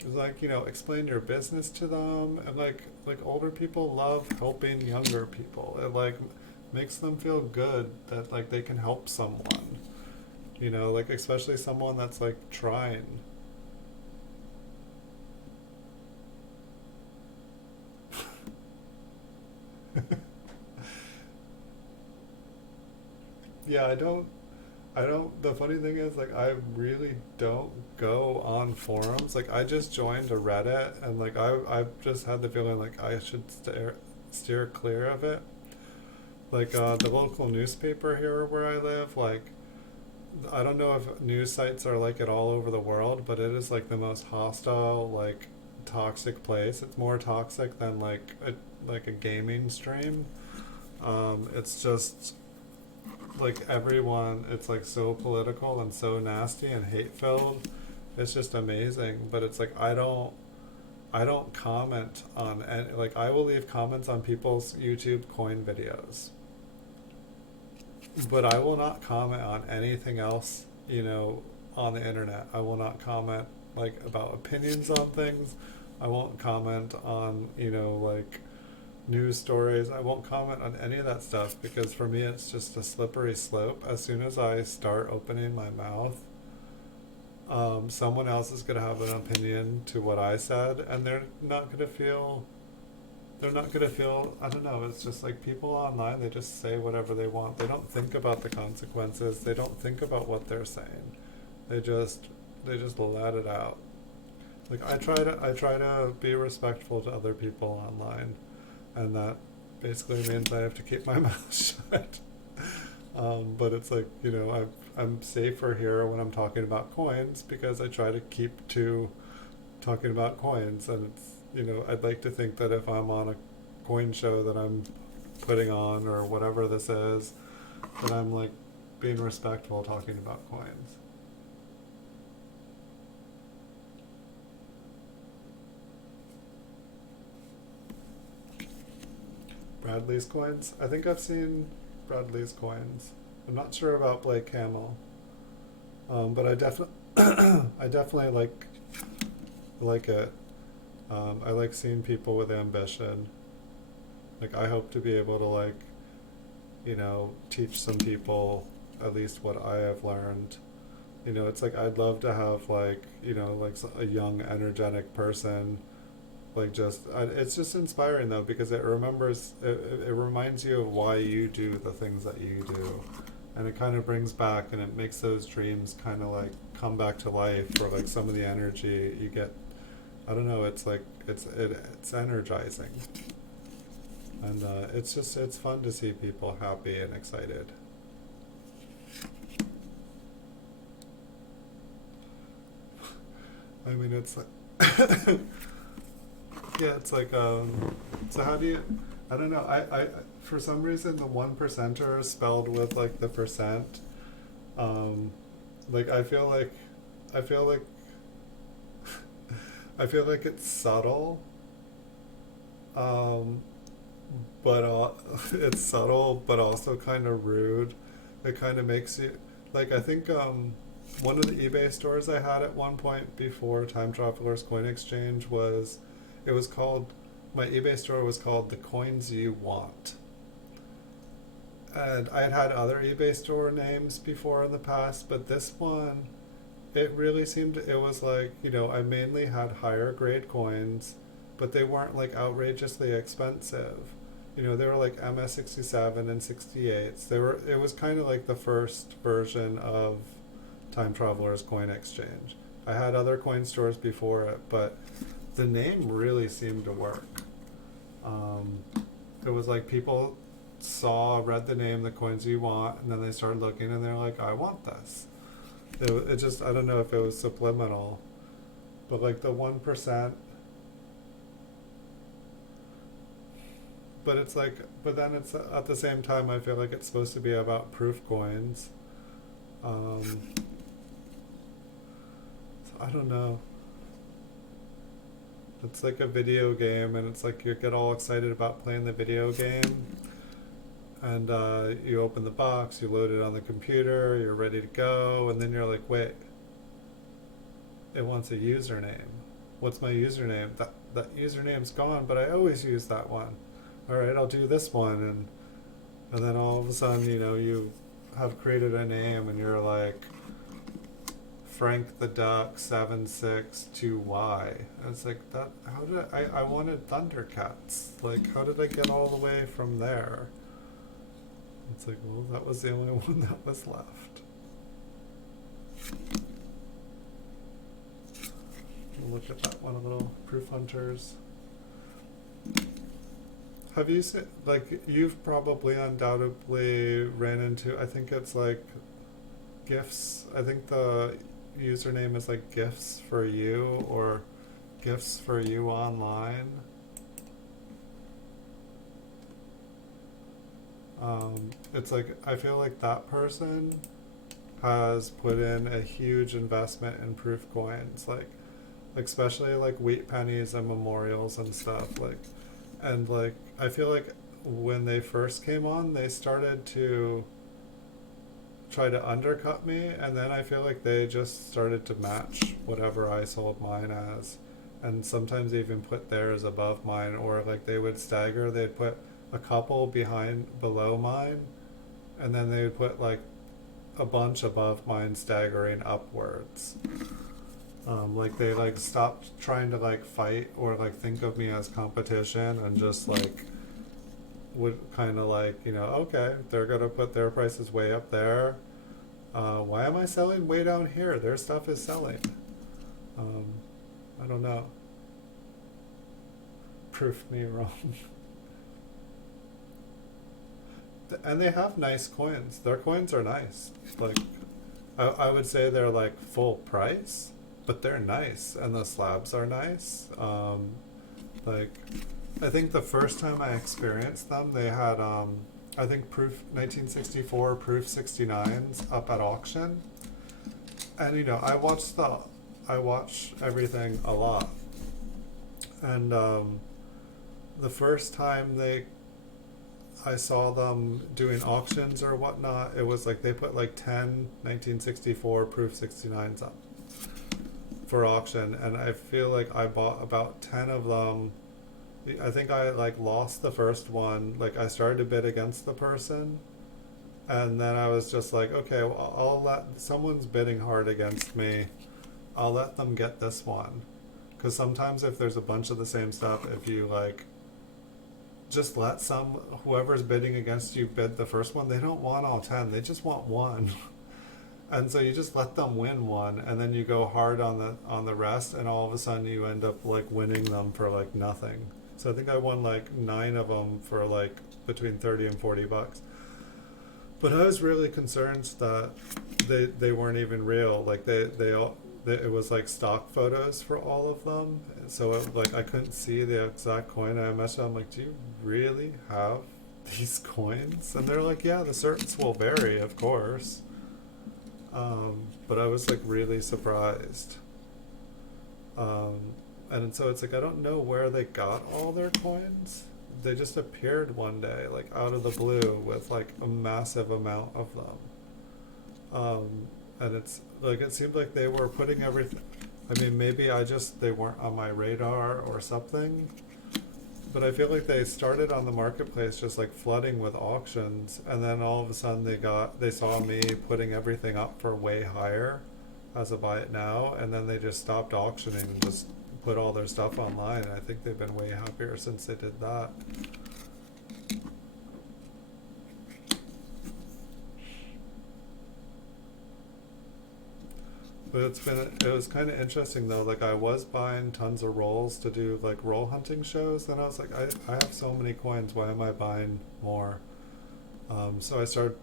Like, explain your business to them, and like older people love helping younger people. It like makes them feel good that like they can help someone, like especially someone that's like trying. Yeah, I don't, the funny thing is, like, I really don't go on forums. Like, I just joined a Reddit, and like I've just had the feeling like I should steer clear of it. Like, the local newspaper here where I live, like, I don't know if news sites are like it all over the world, but it is like the most hostile, like toxic place. It's more toxic than like a gaming stream. It's just like everyone. It's like so political and so nasty and hate filled. It's just amazing. But it's like I don't comment on any, like I will leave comments on people's YouTube coin videos, but I will not comment on anything else, on the internet. I will not comment like about opinions on things. I won't comment on, like news stories. I won't comment on any of that stuff because for me it's just a slippery slope. As soon as I start opening my mouth, someone else is going to have an opinion to what I said, and they're not going to feel, I don't know, it's just like people online, they just say whatever they want. They don't think about the consequences. They don't think about what they're saying. They just let it out. Like I try to be respectful to other people online, and that basically means I have to keep my mouth shut. But it's like, I'm safer here when I'm talking about coins because I try to keep to talking about coins, and it's, I'd like to think that if I'm on a coin show that I'm putting on or whatever this is, that I'm like being respectful talking about coins. Bradley's coins? I think I've seen Bradley's coins. I'm not sure about Blake Hamill, but I definitely like it. I like seeing people with ambition. Like I hope to be able to like, teach some people at least what I have learned. It's like I'd love to have like, like a young, energetic person. Like it's just inspiring though because it reminds you of why you do the things that you do, and it kind of brings back and it makes those dreams kind of like come back to life, or like some of the energy you get. I don't know. It's like it's energizing, and it's fun to see people happy and excited. I mean, it's like yeah, it's like so how do you? I don't know. I for some reason the 1%er is spelled with like the percent. Um, like I feel like I feel like it's subtle, um, but it's subtle, but also kind of rude. It kind of makes you like I think one of the eBay stores I had at one point before Time Traveler's Coin Exchange was it was called my eBay store was called The Coins You Want. And I had other eBay store names before in the past, but this one, it really seemed, it was like, I mainly had higher grade coins, but they weren't like outrageously expensive. They were like MS-67 and 68s. It was kind of like the first version of Time Traveler's Coin Exchange. I had other coin stores before it, but the name really seemed to work. Um, it was like people read the name, the coins you want, and then they started looking and they're like, I want this. It just, I don't know if it was subliminal, but like the 1%, but it's like, but then it's at the same time, I feel like it's supposed to be about proof coins. So I don't know. It's like a video game, and it's like you get all excited about playing the video game, and you open the box, you load it on the computer, you're ready to go, and then you're like, wait, it wants a username. What's my username? That username's gone, but I always use that one. All right, I'll do this one, and then all of a sudden, you know, you have created a name, and you're like, Frank the Duck 762Y. And it's like that. How did I wanted Thundercats? Like, how did I get all the way from there? It's like, well, that was the only one that was left. We'll look at that one a little. Proof Hunters. Have you seen, like, you've probably undoubtedly ran into, I think it's like gifts. I think the username is like gifts for you or gifts for you online. It's like, I feel like that person has put in a huge investment in proof coins, like especially like wheat pennies and memorials and stuff, like, and like I feel like when they first came on, they started to try to undercut me, and then I feel like they just started to match whatever I sold mine as, and sometimes even put theirs above mine, or like they would stagger, they'd put a couple below mine, and then they would put like a bunch above mine staggering upwards. Like they like stopped trying to like fight or like think of me as competition, and just like would kind of like, you know, okay, they're gonna put their prices way up there. Why am I selling way down here? Their stuff is selling. I don't know. Proof me wrong. And they have nice coins. Their coins are nice. Like, I would say they're like full price, but they're nice, and the slabs are nice. Like, I think the first time I experienced them, they had I think proof 1964 proof 69s up at auction, and you know, I watch everything a lot, and the first time I saw them doing auctions or whatnot, it was like they put like 10 1964 proof 69s up for auction, and I feel like I bought about 10 of them. I think I like lost the first one. Like, I started to bid against the person, and then I was just like, okay, well, I'll let someone's bidding hard against me. I'll let them get this one, because sometimes if there's a bunch of the same stuff, if you like just let whoever's bidding against you bid the first one, they don't want all 10, they just want one. And so you just let them win one, and then you go hard on the rest, and all of a sudden you end up like winning them for like nothing. So I think I won like 9 of them for like between 30 and 40 bucks. But I was really concerned that they weren't even real. Like it was like stock photos for all of them. So like I couldn't see the exact coin. I messaged them like, do you really have these coins? And they're like, yeah, the certs will vary, of course. But I was like really surprised. And so it's like, I don't know where they got all their coins. They just appeared one day, like out of the blue, with like a massive amount of them. And it's like, it seemed like they were putting everything. I mean, maybe they weren't on my radar or something. But I feel like they started on the marketplace just like flooding with auctions, and then all of a sudden they saw me putting everything up for way higher as a buy it now, and then they just stopped auctioning and just put all their stuff online. And I think they've been way happier since they did that. But it was kind of interesting though. Like I was buying tons of rolls to do like roll hunting shows, and I was like, I have so many coins. Why am I buying more? So I started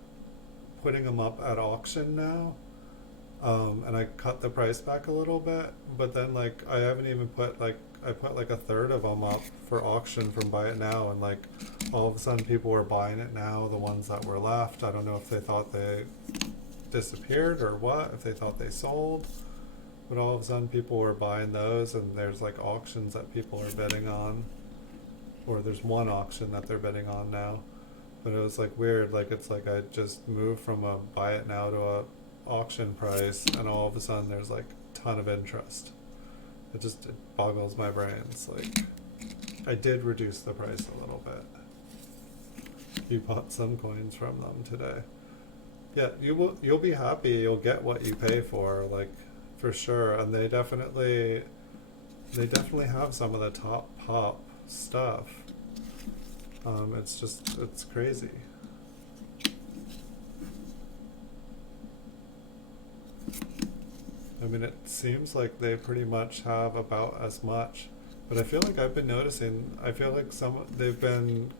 putting them up at auction now, and I cut the price back a little bit. But then like I haven't even put like I put like a third of them up for auction from buy it now, and like all of a sudden people were buying it now. The ones that were left, I don't know if they thought they disappeared or what, if they thought they sold, but all of a sudden people were buying those, and there's like auctions that people are bidding on, or there's one auction that they're bidding on now. But it was like weird, like it's like I just moved from a buy it now to a auction price, and all of a sudden there's like a ton of interest. It boggles my brains. Like I did reduce the price a little bit. You bought some coins from them today. Yeah, you'll be happy. You'll get what you pay for, like for sure. And they definitely have some of the top pop stuff. It's crazy. I mean, it seems like they pretty much have about as much, but I feel like I've been noticing. I feel like they've been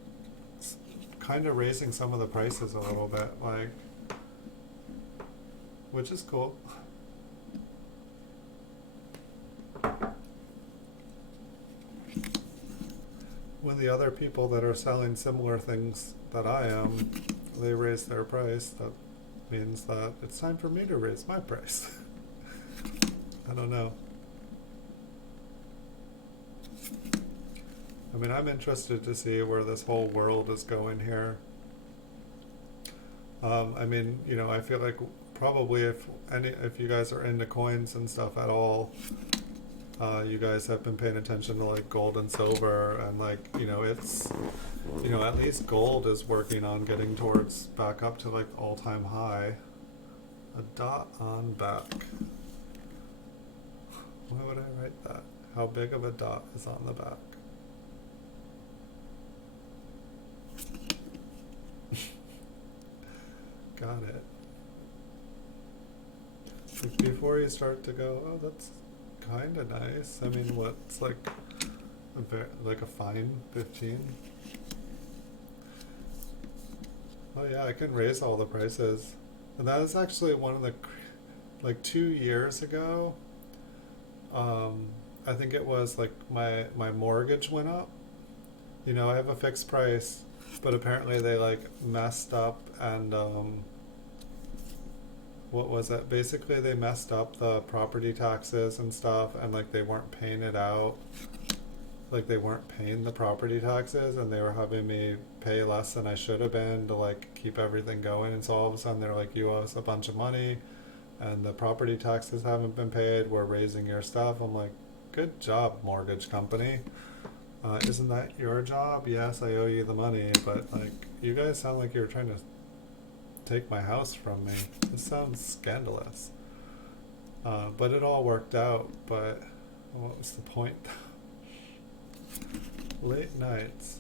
kind of raising some of the prices a little bit, like, which is cool. When the other people that are selling similar things that I am, they raise their price, that means that it's time for me to raise my price. I don't know. I mean, I'm interested to see where this whole world is going here. I mean, you know, I feel like probably if you guys are into coins and stuff at all, you guys have been paying attention to like gold and silver, and like, you know, it's, you know, at least gold is working on getting towards back up to like all-time high. A dot on back. Why would I write that? How big of a dot is on the back? Got it. Like before you start to go, oh, that's kind of nice. I mean, what's like like a fine 15? Oh yeah, I can raise all the prices. And that is actually one of the, like 2 years ago, I think it was like my mortgage went up. You know, I have a fixed price, but apparently they like messed up, and what was it? Basically they messed up the property taxes and stuff, and like they weren't paying it out. Like they weren't paying the property taxes, and they were having me pay less than I should have been to like keep everything going. And so all of a sudden they're like, you owe us a bunch of money, and the property taxes haven't been paid. We're raising your stuff. I'm like, good job, mortgage company. Isn't that your job? Yes, I owe you the money, but like, you guys sound like you're trying to take my house from me. This sounds scandalous. But it all worked out. But what was the point? Late nights.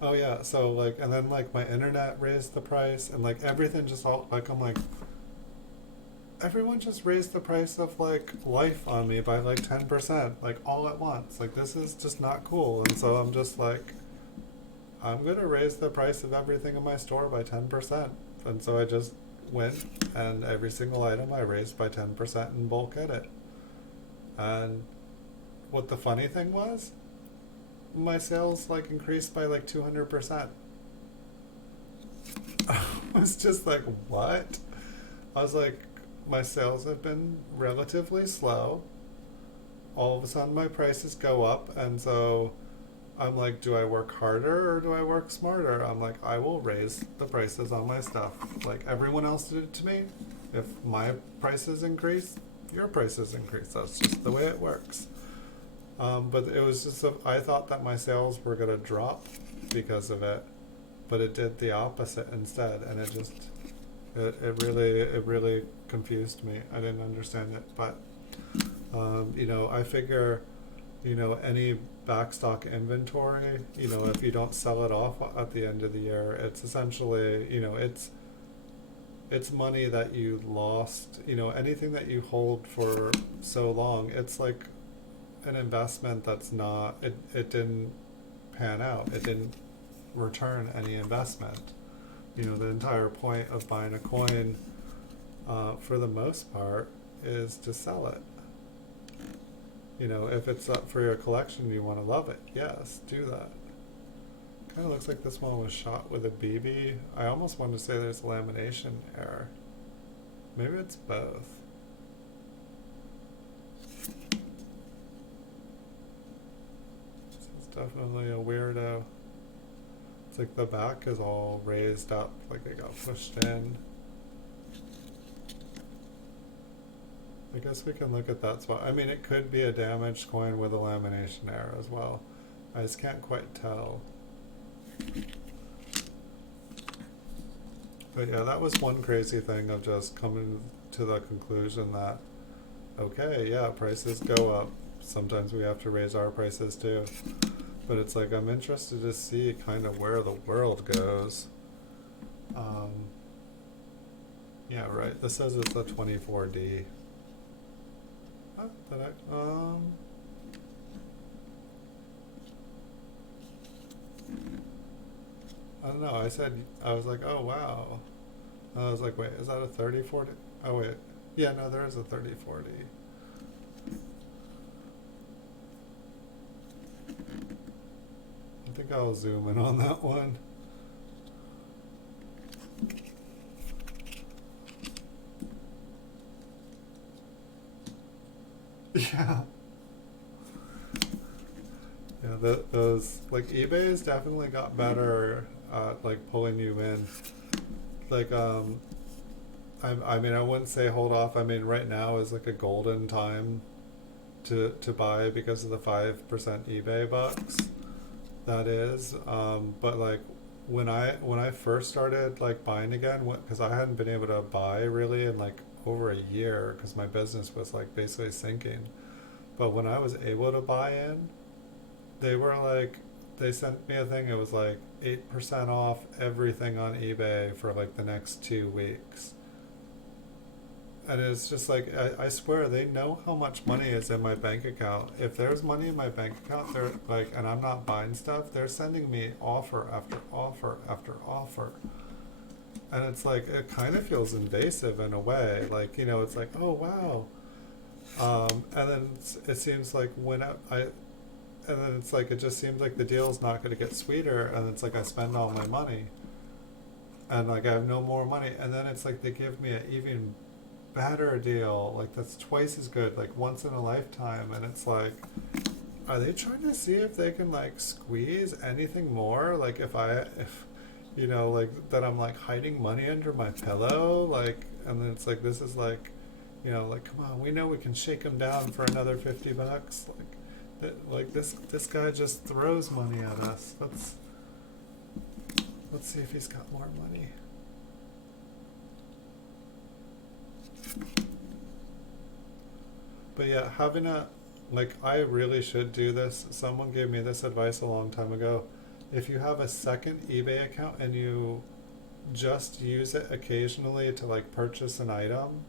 Oh yeah, so like, and then like my internet raised the price, and like everything just all, like, I'm like, everyone just raised the price of like life on me by like 10%, like all at once. Like this is just not cool. And so I'm just like, I'm gonna raise the price of everything in my store by 10%. And so I just went, and every single item I raised by 10% in bulk edit. And what the funny thing was, my sales like increased by like 200%. I was just like, what? I was like, my sales have been relatively slow. All of a sudden my prices go up, and so I'm like, do I work harder or do I work smarter? I'm like, I will raise the prices on my stuff like everyone else did it to me. If my prices increase, your prices increase. That's just the way it works. But it was just, I thought that my sales were going to drop because of it, but it did the opposite instead, and it just, it really confused me. I didn't understand it, but you know, I figure, you know, any backstock inventory, you know, if you don't sell it off at the end of the year, it's essentially, you know, it's it's money that you lost. You know, anything that you hold for so long, it's like an investment that's not, it didn't pan out. It didn't return any investment. You know, the entire point of buying a coin, for the most part, is to sell it. You know, if it's up for your collection, you want to love it, yes, do that. Kind of looks like this one was shot with a BB. I almost want to say there's a lamination error. Maybe it's both. This is definitely a weirdo. It's like the back is all raised up, like it got pushed in. I guess we can look at that spot. I mean, it could be a damaged coin with a lamination error as well. I just can't quite tell. But yeah, that was one crazy thing of just coming to the conclusion that, okay, yeah, prices go up. Sometimes we have to raise our prices too. But it's like, I'm interested to see kind of where the world goes. Yeah, right. This says it's a 24D. Oh, did I don't know. I was like, oh wow. I was like, wait, is that a 3040? Oh wait. Yeah, no, there is a 3040. I think I'll zoom in on that one. Yeah. Yeah, those, like, eBay's definitely got better at, like, pulling you in. Like, I mean, I wouldn't say hold off. I mean, right now is like a golden time to buy because of the 5% eBay bucks. That is. But like, when I first started like buying again, because I hadn't been able to buy really in like over a year because my business was like basically sinking. But when I was able to buy in, they were like, they sent me a thing. It was like 8% off everything on eBay for like the next 2 weeks. And it's just like, I swear they know how much money is in my bank account. If there's money in my bank account, they're like, and I'm not buying stuff, they're sending me offer after offer after offer. And it's like, it kind of feels invasive in a way. Like, you know, it's like, oh wow. And then it seems like and then it's like, it just seems like the deal's not going to get sweeter. And it's like, I spend all my money. And like, I have no more money. And then it's like, they give me an even better deal, like that's twice as good, like once in a lifetime. And it's like, are they trying to see if they can like squeeze anything more? Like if you know, like that I'm like hiding money under my pillow, like, and then it's like, this is like, you know, like, come on, we know we can shake them down for another 50 bucks. Like this guy just throws money at us. Let's see if he's got more money. But yeah, having a, like, I really should do this. Someone gave me this advice a long time ago. If you have a second eBay account and you just use it occasionally to like purchase an item,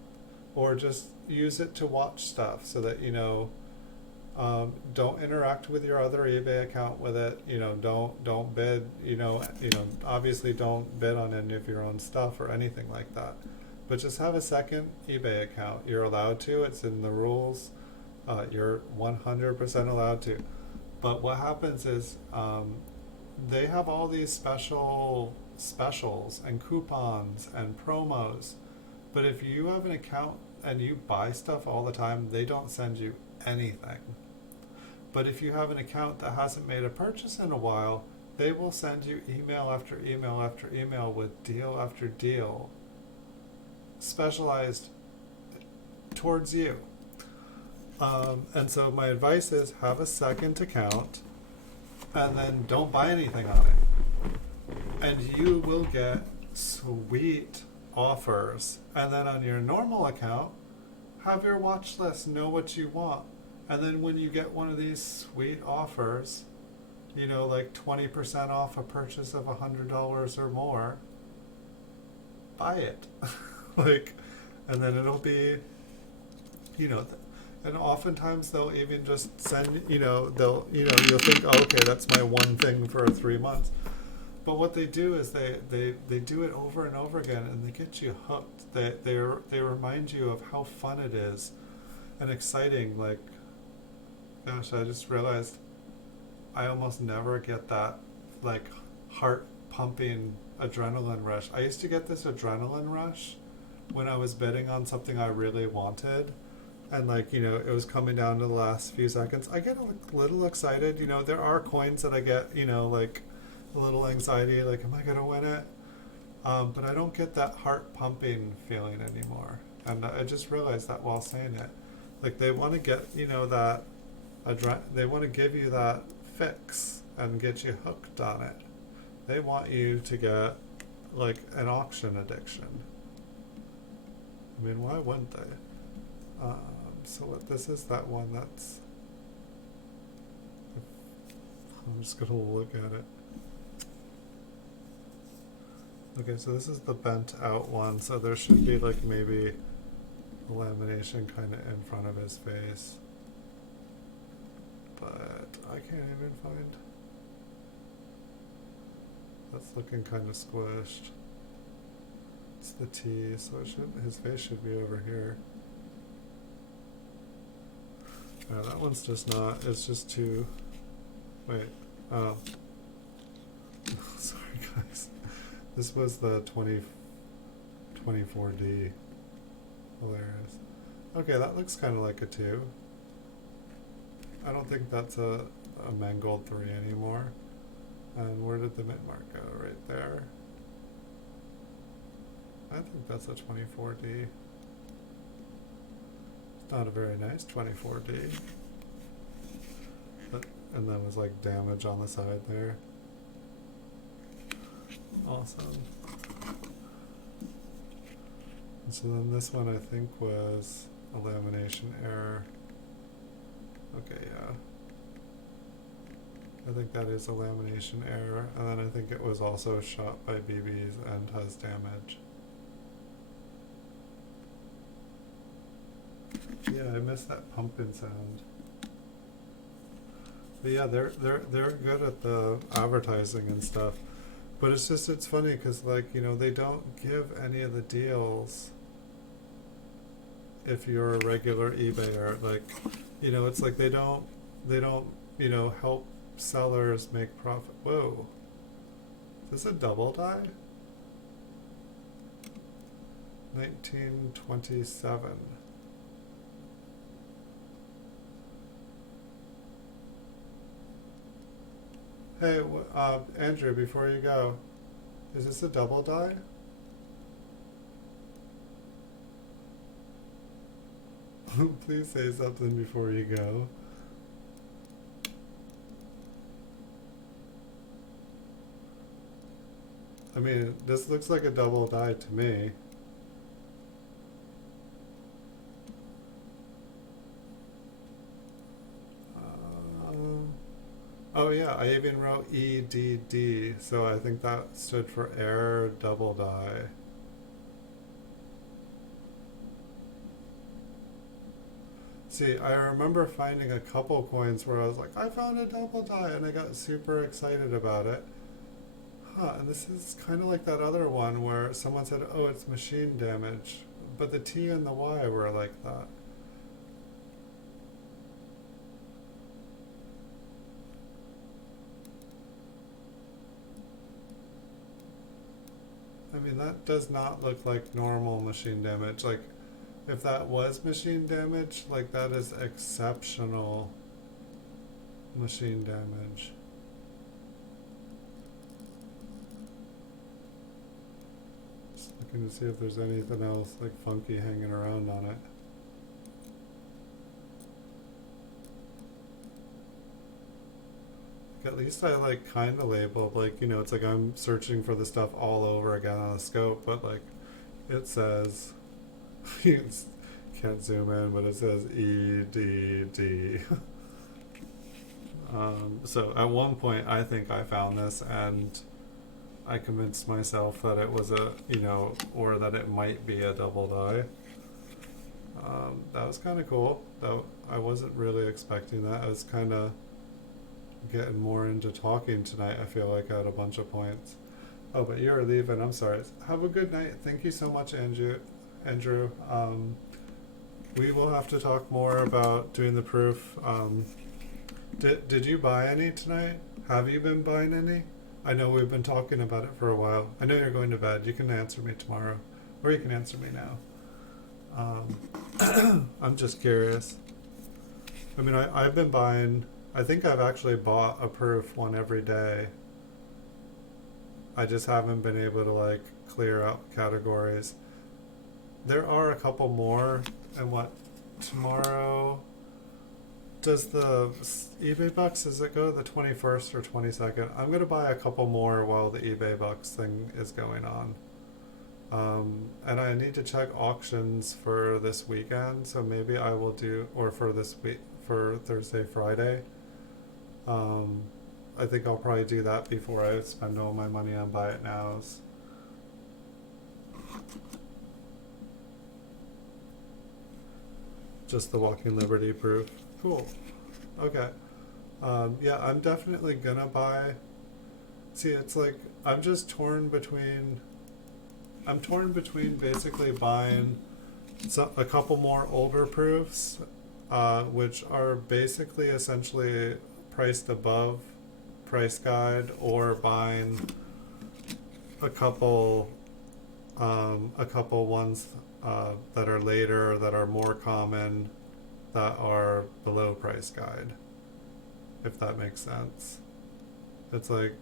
or just use it to watch stuff so that, you know, don't interact with your other eBay account with it. You know, don't bid. You know, obviously don't bid on any of your own stuff or anything like that. But just have a second eBay account. You're allowed to. It's in the rules. You're 100% allowed to. But what happens is, they have all these specials and coupons and promos. But if you have an account and you buy stuff all the time, they don't send you anything. But if you have an account that hasn't made a purchase in a while, they will send you email after email after email with deal after deal, specialized towards you. And so my advice is, have a second account and then don't buy anything on it. And you will get sweet offers. And then on your normal account, have your watch list, know what you want. And then when you get one of these sweet offers, you know, like 20% off a purchase of $100 or more, buy it. Like, and then it'll be, you know, and oftentimes they'll even just send, you'll think, oh, okay, that's my one thing for 3 months. But what they do is they do it over and over again, and they get you hooked. They remind you of how fun it is and exciting. Like, gosh, I just realized I almost never get that, like, heart pumping adrenaline rush. I used to get this adrenaline rush when I was bidding on something I really wanted, and, like, it was coming down to the last few seconds. I get a little excited. There are coins that I get, like, a little anxiety, like, am I gonna win it? But I don't get that heart pumping feeling anymore. And I just realized that while saying it, like, they want to get, that they want to give you that fix and get you hooked on it. They want you to get, like, an auction addiction. I mean, why wouldn't they? So what, this is that one that's, I'm just gonna look at it. Okay, so this is the bent out one, so there should be, like, maybe a lamination kind of in front of his face. But I can't even find. That's looking kind of squished. It's the T, so his face should be over here. That one's just not, it's just too, wait, oh. Sorry guys. This was the 24D. Hilarious. Okay, that looks kind of like a 2. I don't think that's a mangold 3 anymore. And where did the mint mark go? Right there. I think that's a 24D. It's not a very nice 24D. But, and that was, like, damage on the side there. Awesome. And so then this one I think was a lamination error. Okay, yeah. I think that is a lamination error, and then I think it was also shot by BBs and has damage. Yeah, I missed that pumping sound. But yeah, they're good at the advertising and stuff. But it's funny because, like, they don't give any of the deals if you're a regular eBayer. Like, it's like they don't help sellers make profit. Whoa. Is this a double die? 1927. Hey, Andrew, before you go, is this a double die? Please say something before you go. I mean, this looks like a double die to me. Oh yeah, I even wrote EDD, so I think that stood for error double die. See, I remember finding a couple coins where I was like, I found a double die, and I got super excited about it. And this is kind of like that other one where someone said, oh, it's machine damage, but the T and the Y were like that. I mean, that does not look like normal machine damage. Like, if that was machine damage, like, that is exceptional machine damage. Just looking to see if there's anything else, like, funky hanging around on it. At least I, like, kind of labeled, like, it's like I'm searching for the stuff all over again on the scope, but, like, it says, you can't zoom in, but it says EDD. So at one point I think I found this, and I convinced myself that it was a, or that it might be a double die. That was kind of cool. I wasn't really expecting that. I was kind of getting more into talking tonight. I feel like I had a bunch of points. Oh, but you're leaving. I'm sorry. Have a good night. Thank you so much, Andrew. We will have to talk more about doing the proof. Did you buy any tonight? Have you been buying any? I know we've been talking about it for a while. I know you're going to bed. You can answer me tomorrow, or you can answer me now. I'm just curious. I mean, I've been buying. I think I've actually bought a proof one every day. I just haven't been able to like clear out categories. There are a couple more, and what tomorrow? Does the eBay Bucks, does it go the 21st or 22nd? I'm going to buy a couple more while the eBay Bucks thing is going on. And I need to check auctions for this weekend, so maybe I will do, or for this week, for Thursday, Friday. I think I'll probably do that before I spend all my money on buy it nows. Just the Walking Liberty proof. Cool. Okay. Yeah, I'm definitely gonna buy. See, it's like I'm torn between basically buying a couple more older proofs, which are basically essentially priced above price guide, or buying a couple ones that are later, that are more common, that are below price guide, if that makes sense. It's like,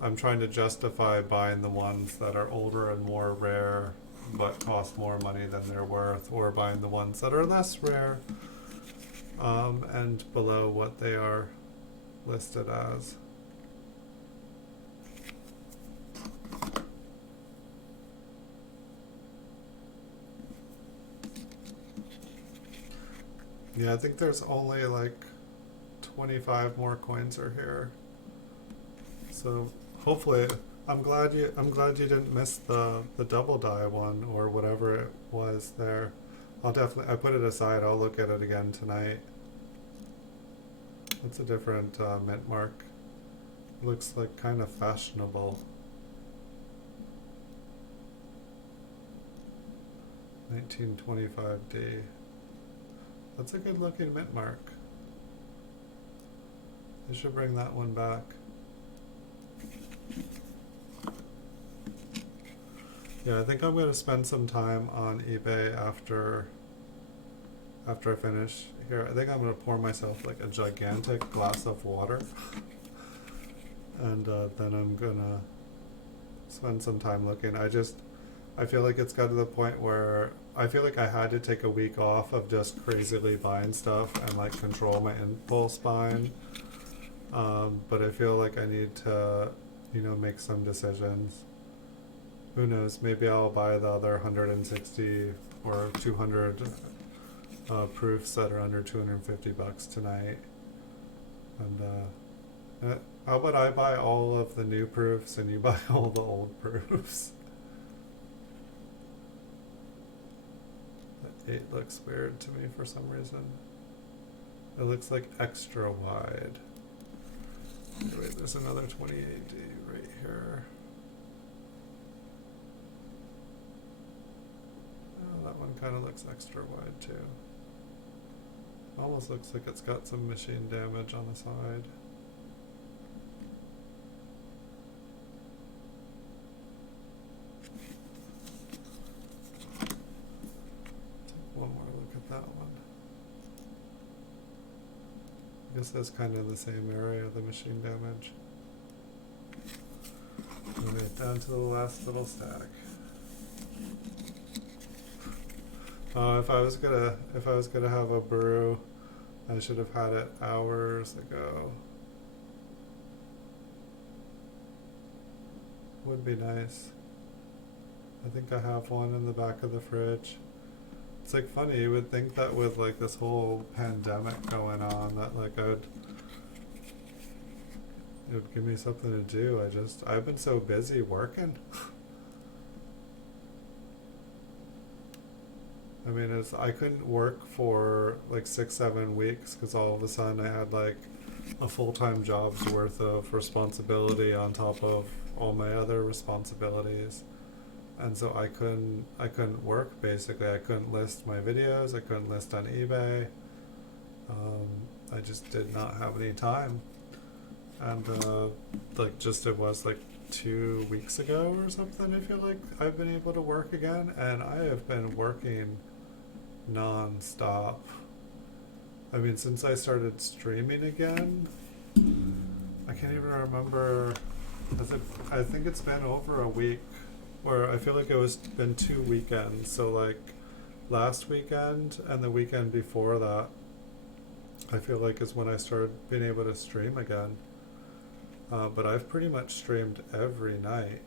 I'm trying to justify buying the ones that are older and more rare but cost more money than they're worth, or buying the ones that are less rare and below what they are listed as. Yeah, I think there's only like 25 more coins are here. So hopefully, I'm glad you didn't miss the double die one, or whatever it was there. I put it aside. I'll look at it again tonight. It's a different mint mark. It looks like kind of fashionable. 1925D. That's a good looking mint mark. They should bring that one back. Yeah, I think I'm going to spend some time on eBay after I finish here. I think I'm going to pour myself like a gigantic glass of water. And then I'm going to spend some time looking. I feel like it's got to the point where I feel like I had to take a week off of just crazily buying stuff and like control my impulse buying. But I feel like I need to, make some decisions. Who knows? Maybe I'll buy the other 160 or 200 proofs that are under $250 tonight. And how about I buy all of the new proofs and you buy all the old proofs? That 8 looks weird to me for some reason. It looks like extra wide. Wait, there's another 28D right here. Oh, that one kind of looks extra wide too. Almost looks like it's got some machine damage on the side. Take one more look at that one. I guess that's kind of the same area, the machine damage. Moving it down to the last little stack. If I was gonna have a brew, I should have had it hours ago. Would be nice. I think I have one in the back of the fridge. It's like funny, you would think that with like this whole pandemic going on, that like it would give me something to do. I've been so busy working. I mean, I couldn't work for like 6, 7 weeks because all of a sudden I had like a full-time job's worth of responsibility on top of all my other responsibilities. And so I couldn't work basically. I couldn't list my videos. I couldn't list on eBay. I just did not have any time. And it was like 2 weeks ago or something. I feel like I've been able to work again, and I have been working non-stop. I mean, since I started streaming again, I can't even remember. I think it's been over a week, where I feel like it was been 2 weekends. So like last weekend and the weekend before that, I feel like is when I started being able to stream again. But I've pretty much streamed every night.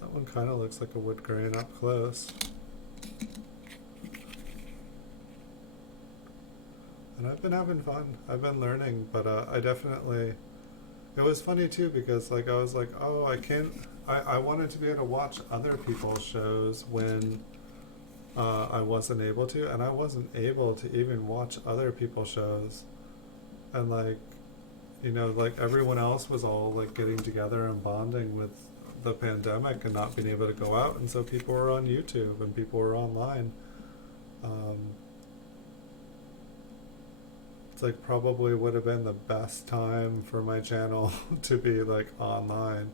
That one kind of looks like a wood grain up close. And I've been having fun. I've been learning, but it was funny too because like I was like, oh, I wanted to be able to watch other people's shows when I wasn't able to, and I wasn't able to even watch other people's shows. And like, like everyone else was all like getting together and bonding with the pandemic and not being able to go out, and so people were on YouTube and people were online. It's like probably would have been the best time for my channel to be like online,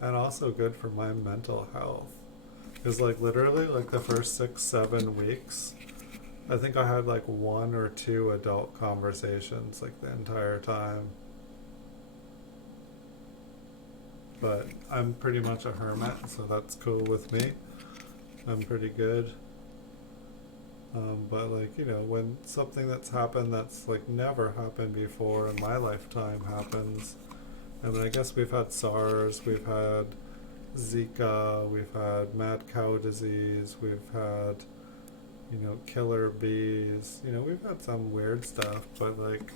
and also good for my mental health. Because like literally like the first 6, 7 weeks, I think I had like 1 or 2 adult conversations like the entire time. But I'm pretty much a hermit, so that's cool with me. I'm pretty good. But like, when something that's happened that's like never happened before in my lifetime happens, I mean, I guess we've had SARS, we've had Zika, we've had mad cow disease, we've had, killer bees, we've had some weird stuff, but like,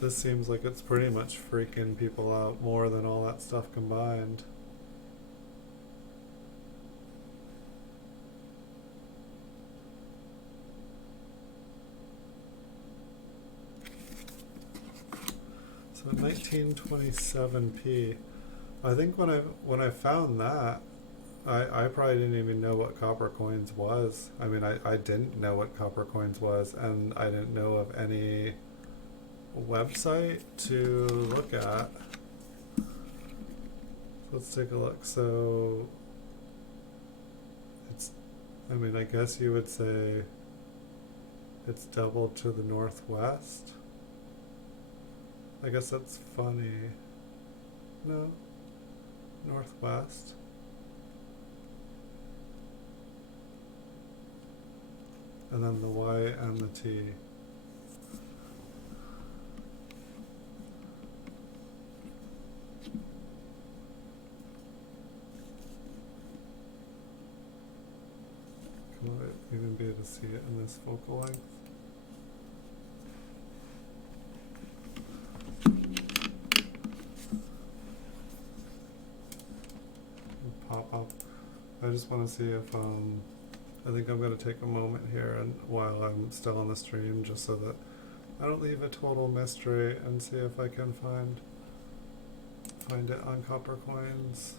this seems like it's pretty much freaking people out more than all that stuff combined. So 1927p. I think when I found that, I probably didn't even know what copper coins was. I mean, I didn't know what copper coins was, and I didn't know of any website to look at. Let's take a look. So I mean, I guess you would say it's doubled to the northwest. I guess that's funny. No, northwest. And then the Y and the T. Can I even be able to see it in this focal length? Pop up. I just want to see if I think I'm going to take a moment here and while I'm still on the stream, just so that I don't leave a total mystery, and see if I can find it on copper coins.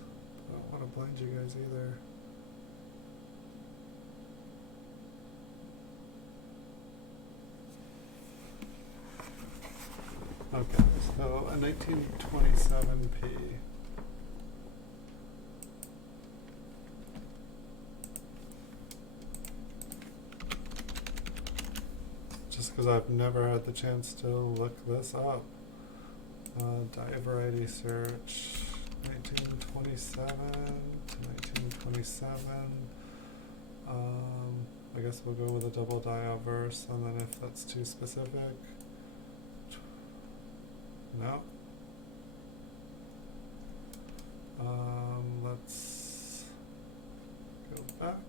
I don't want to blind you guys either. Okay, so a 1927p. Just because I've never had the chance to look this up. Die variety search, 1927 to 1927. I guess we'll go with a double die obverse, and then if that's too specific, no. Let's go back.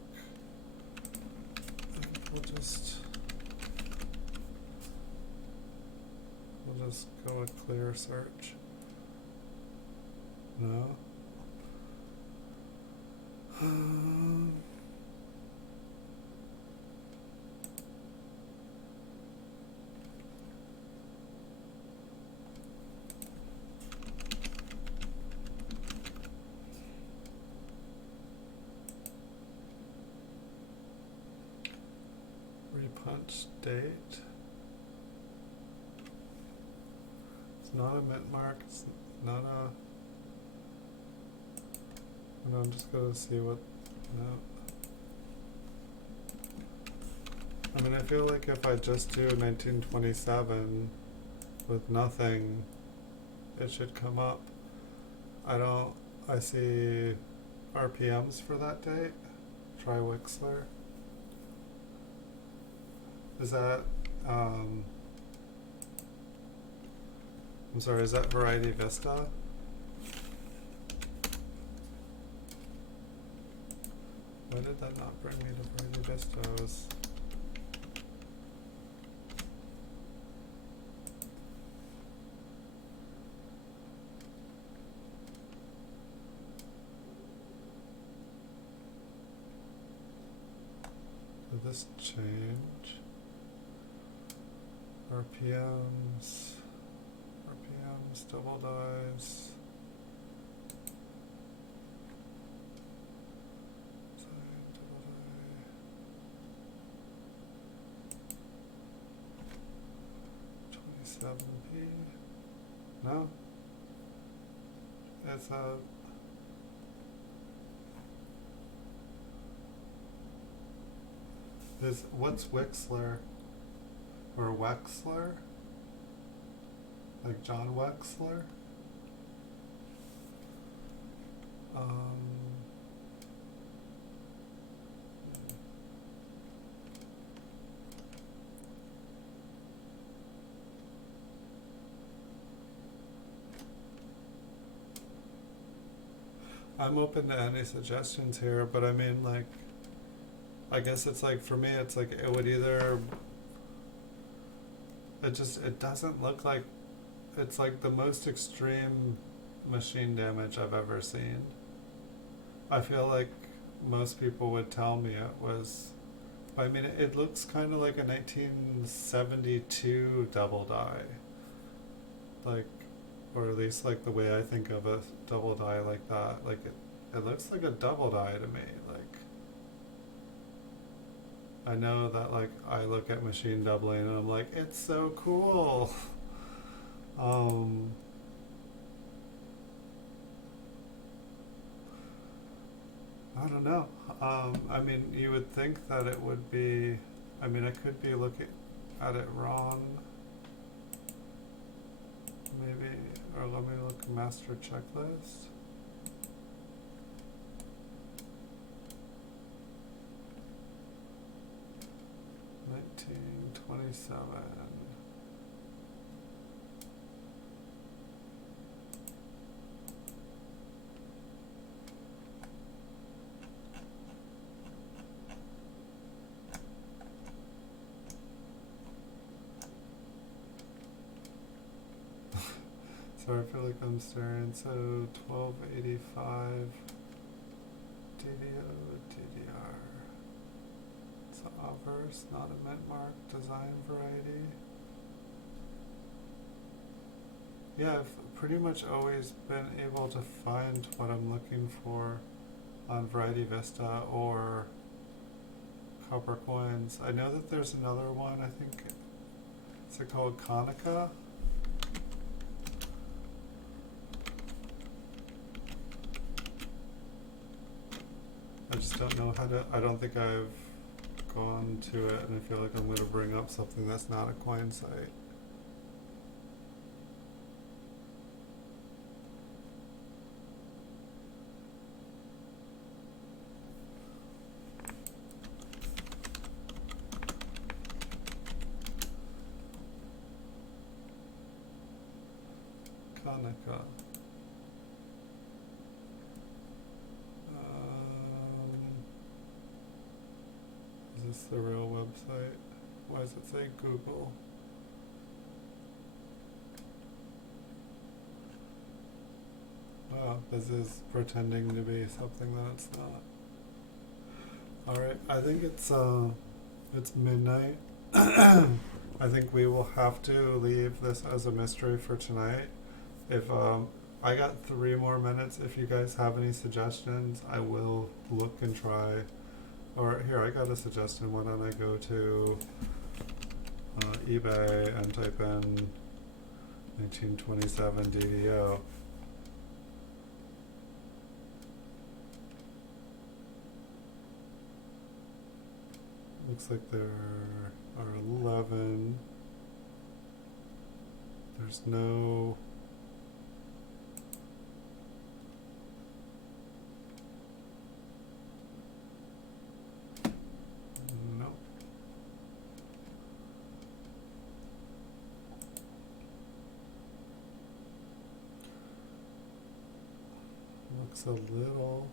we'll just go with clear search. No. Repunch date. It's not a mint mark. It's not a. And I'm just gonna see what. No. I mean, I feel like if I just do 1927 with nothing, it should come up. I see RPMs for that date. Try Wixler. Is that, I'm sorry, is that Variety Vista? Why did that not bring me to Variety Vista? Did this change? RPMs, double dies. Double die. 27p. No. It's a. What's Wixler? Or Wexler? Like John Wexler? I'm open to any suggestions here, but I mean, like, I guess it's like, for me, it's like, it would either, it doesn't look like, it's like the most extreme machine damage I've ever seen. I feel like most people would tell me it was, I mean, it looks kind of like a 1972 double die. Like, or at least like the way I think of a double die like that. Like, it looks like a double die to me. Like, I know that, like, I look at machine doubling and I'm like, it's so cool. I don't know. I mean, you would think that it would be, I mean, I could be looking at it wrong. Maybe, or let me look master checklist. $19.27. Sorry, I feel like I'm staring. So 1285 DDO DDR. It's an obverse, not a mint mark, design variety. Yeah, I've pretty much always been able to find what I'm looking for on Variety Vista or Copper Coins. I know that there's another one, I think, is it called Konica? I just don't know how to, I don't think I've gone to it, and I feel like I'm going to bring up something that's not a coin site. Konica. Is this the real website? Why does it say Google? Wow, this is pretending to be something that it's not. Alright, I think it's midnight. I think we will have to leave this as a mystery for tonight. If I got 3 more minutes, if you guys have any suggestions, I will look and try. Or here, I got a suggestion. Why don't I go to eBay and type in 1927 DDO. Looks like there are 11. There's no... No. Looks a little...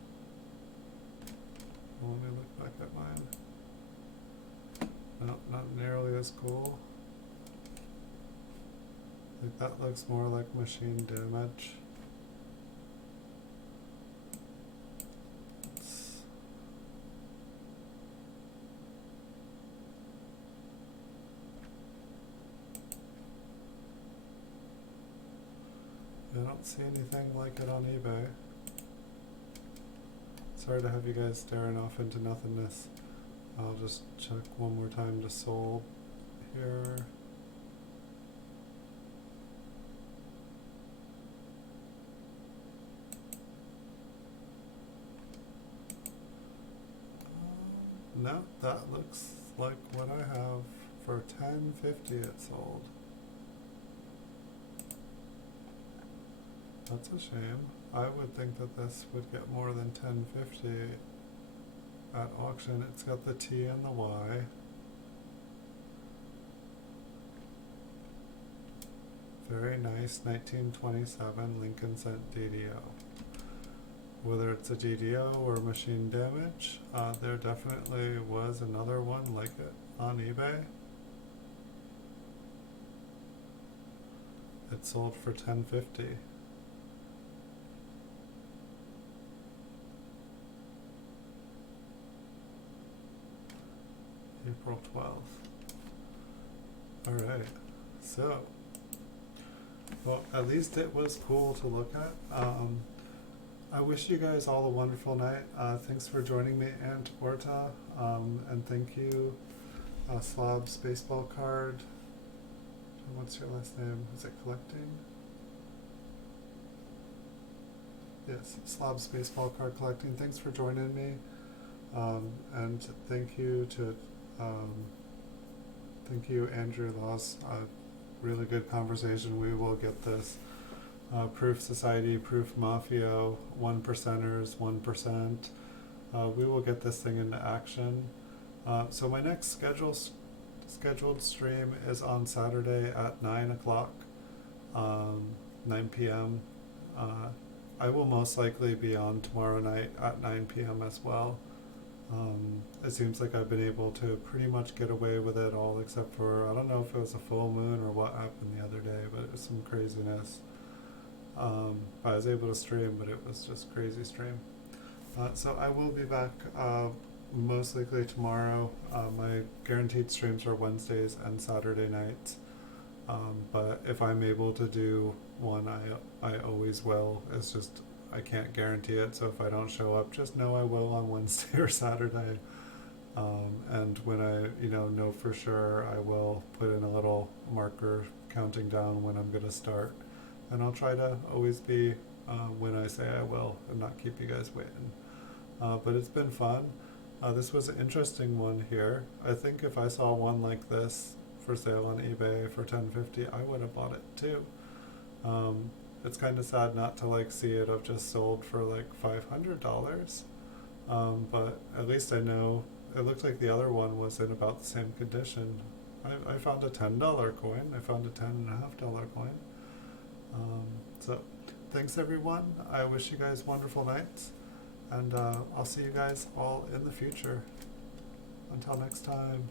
Well, let me look back at mine. No, not nearly as cool. Like that looks more like machine damage. I don't see anything like it on eBay. Sorry to have you guys staring off into nothingness. I'll just check one more time to sold here. No, that looks like what I have for $10.50 it sold. That's a shame. I would think that this would get more than $10.50 at auction. It's got the T and the Y. Very nice 1927 Lincoln Cent DDO. Whether it's a DDO or machine damage, there definitely was another one like it on eBay. It sold for $10.50. April 12th. Alright, so, well, at least it was cool to look at. I wish you guys all a wonderful night. Thanks for joining me, Aunt Orta, and thank you, Slob's baseball card. What's your last name? Is it Collecting? Yes, Slob's baseball card collecting. Thanks for joining me, and thank you to Andrew Laws. Really good conversation. We will get this. Proof Society, Proof Mafia, 1%ers, 1%. We will get this thing into action. So my next scheduled stream is on Saturday at 9 o'clock, 9 p.m. I will most likely be on tomorrow night at 9 p.m. as well. It seems like I've been able to pretty much get away with it all except for, I don't know if it was a full moon or what happened the other day, but it was some craziness. I was able to stream, but it was just crazy stream. So I will be back most likely tomorrow. My guaranteed streams are Wednesdays and Saturday nights. But if I'm able to do one, I always will. It's just I can't guarantee it. So if I don't show up, just know I will on Wednesday or Saturday. And when I know for sure, I will put in a little marker counting down when I'm gonna start. And I'll try to always be when I say I will and not keep you guys waiting. But it's been fun. This was an interesting one here. I think if I saw one like this for sale on eBay for $10.50, I would have bought it too. It's kind of sad not to see it have just sold for $500. But at least I know it looked like the other one was in about the same condition. I found a $10 coin. I found a $10.50 coin. So thanks everyone. I wish you guys wonderful nights, and I'll see you guys all in the future. Until next time.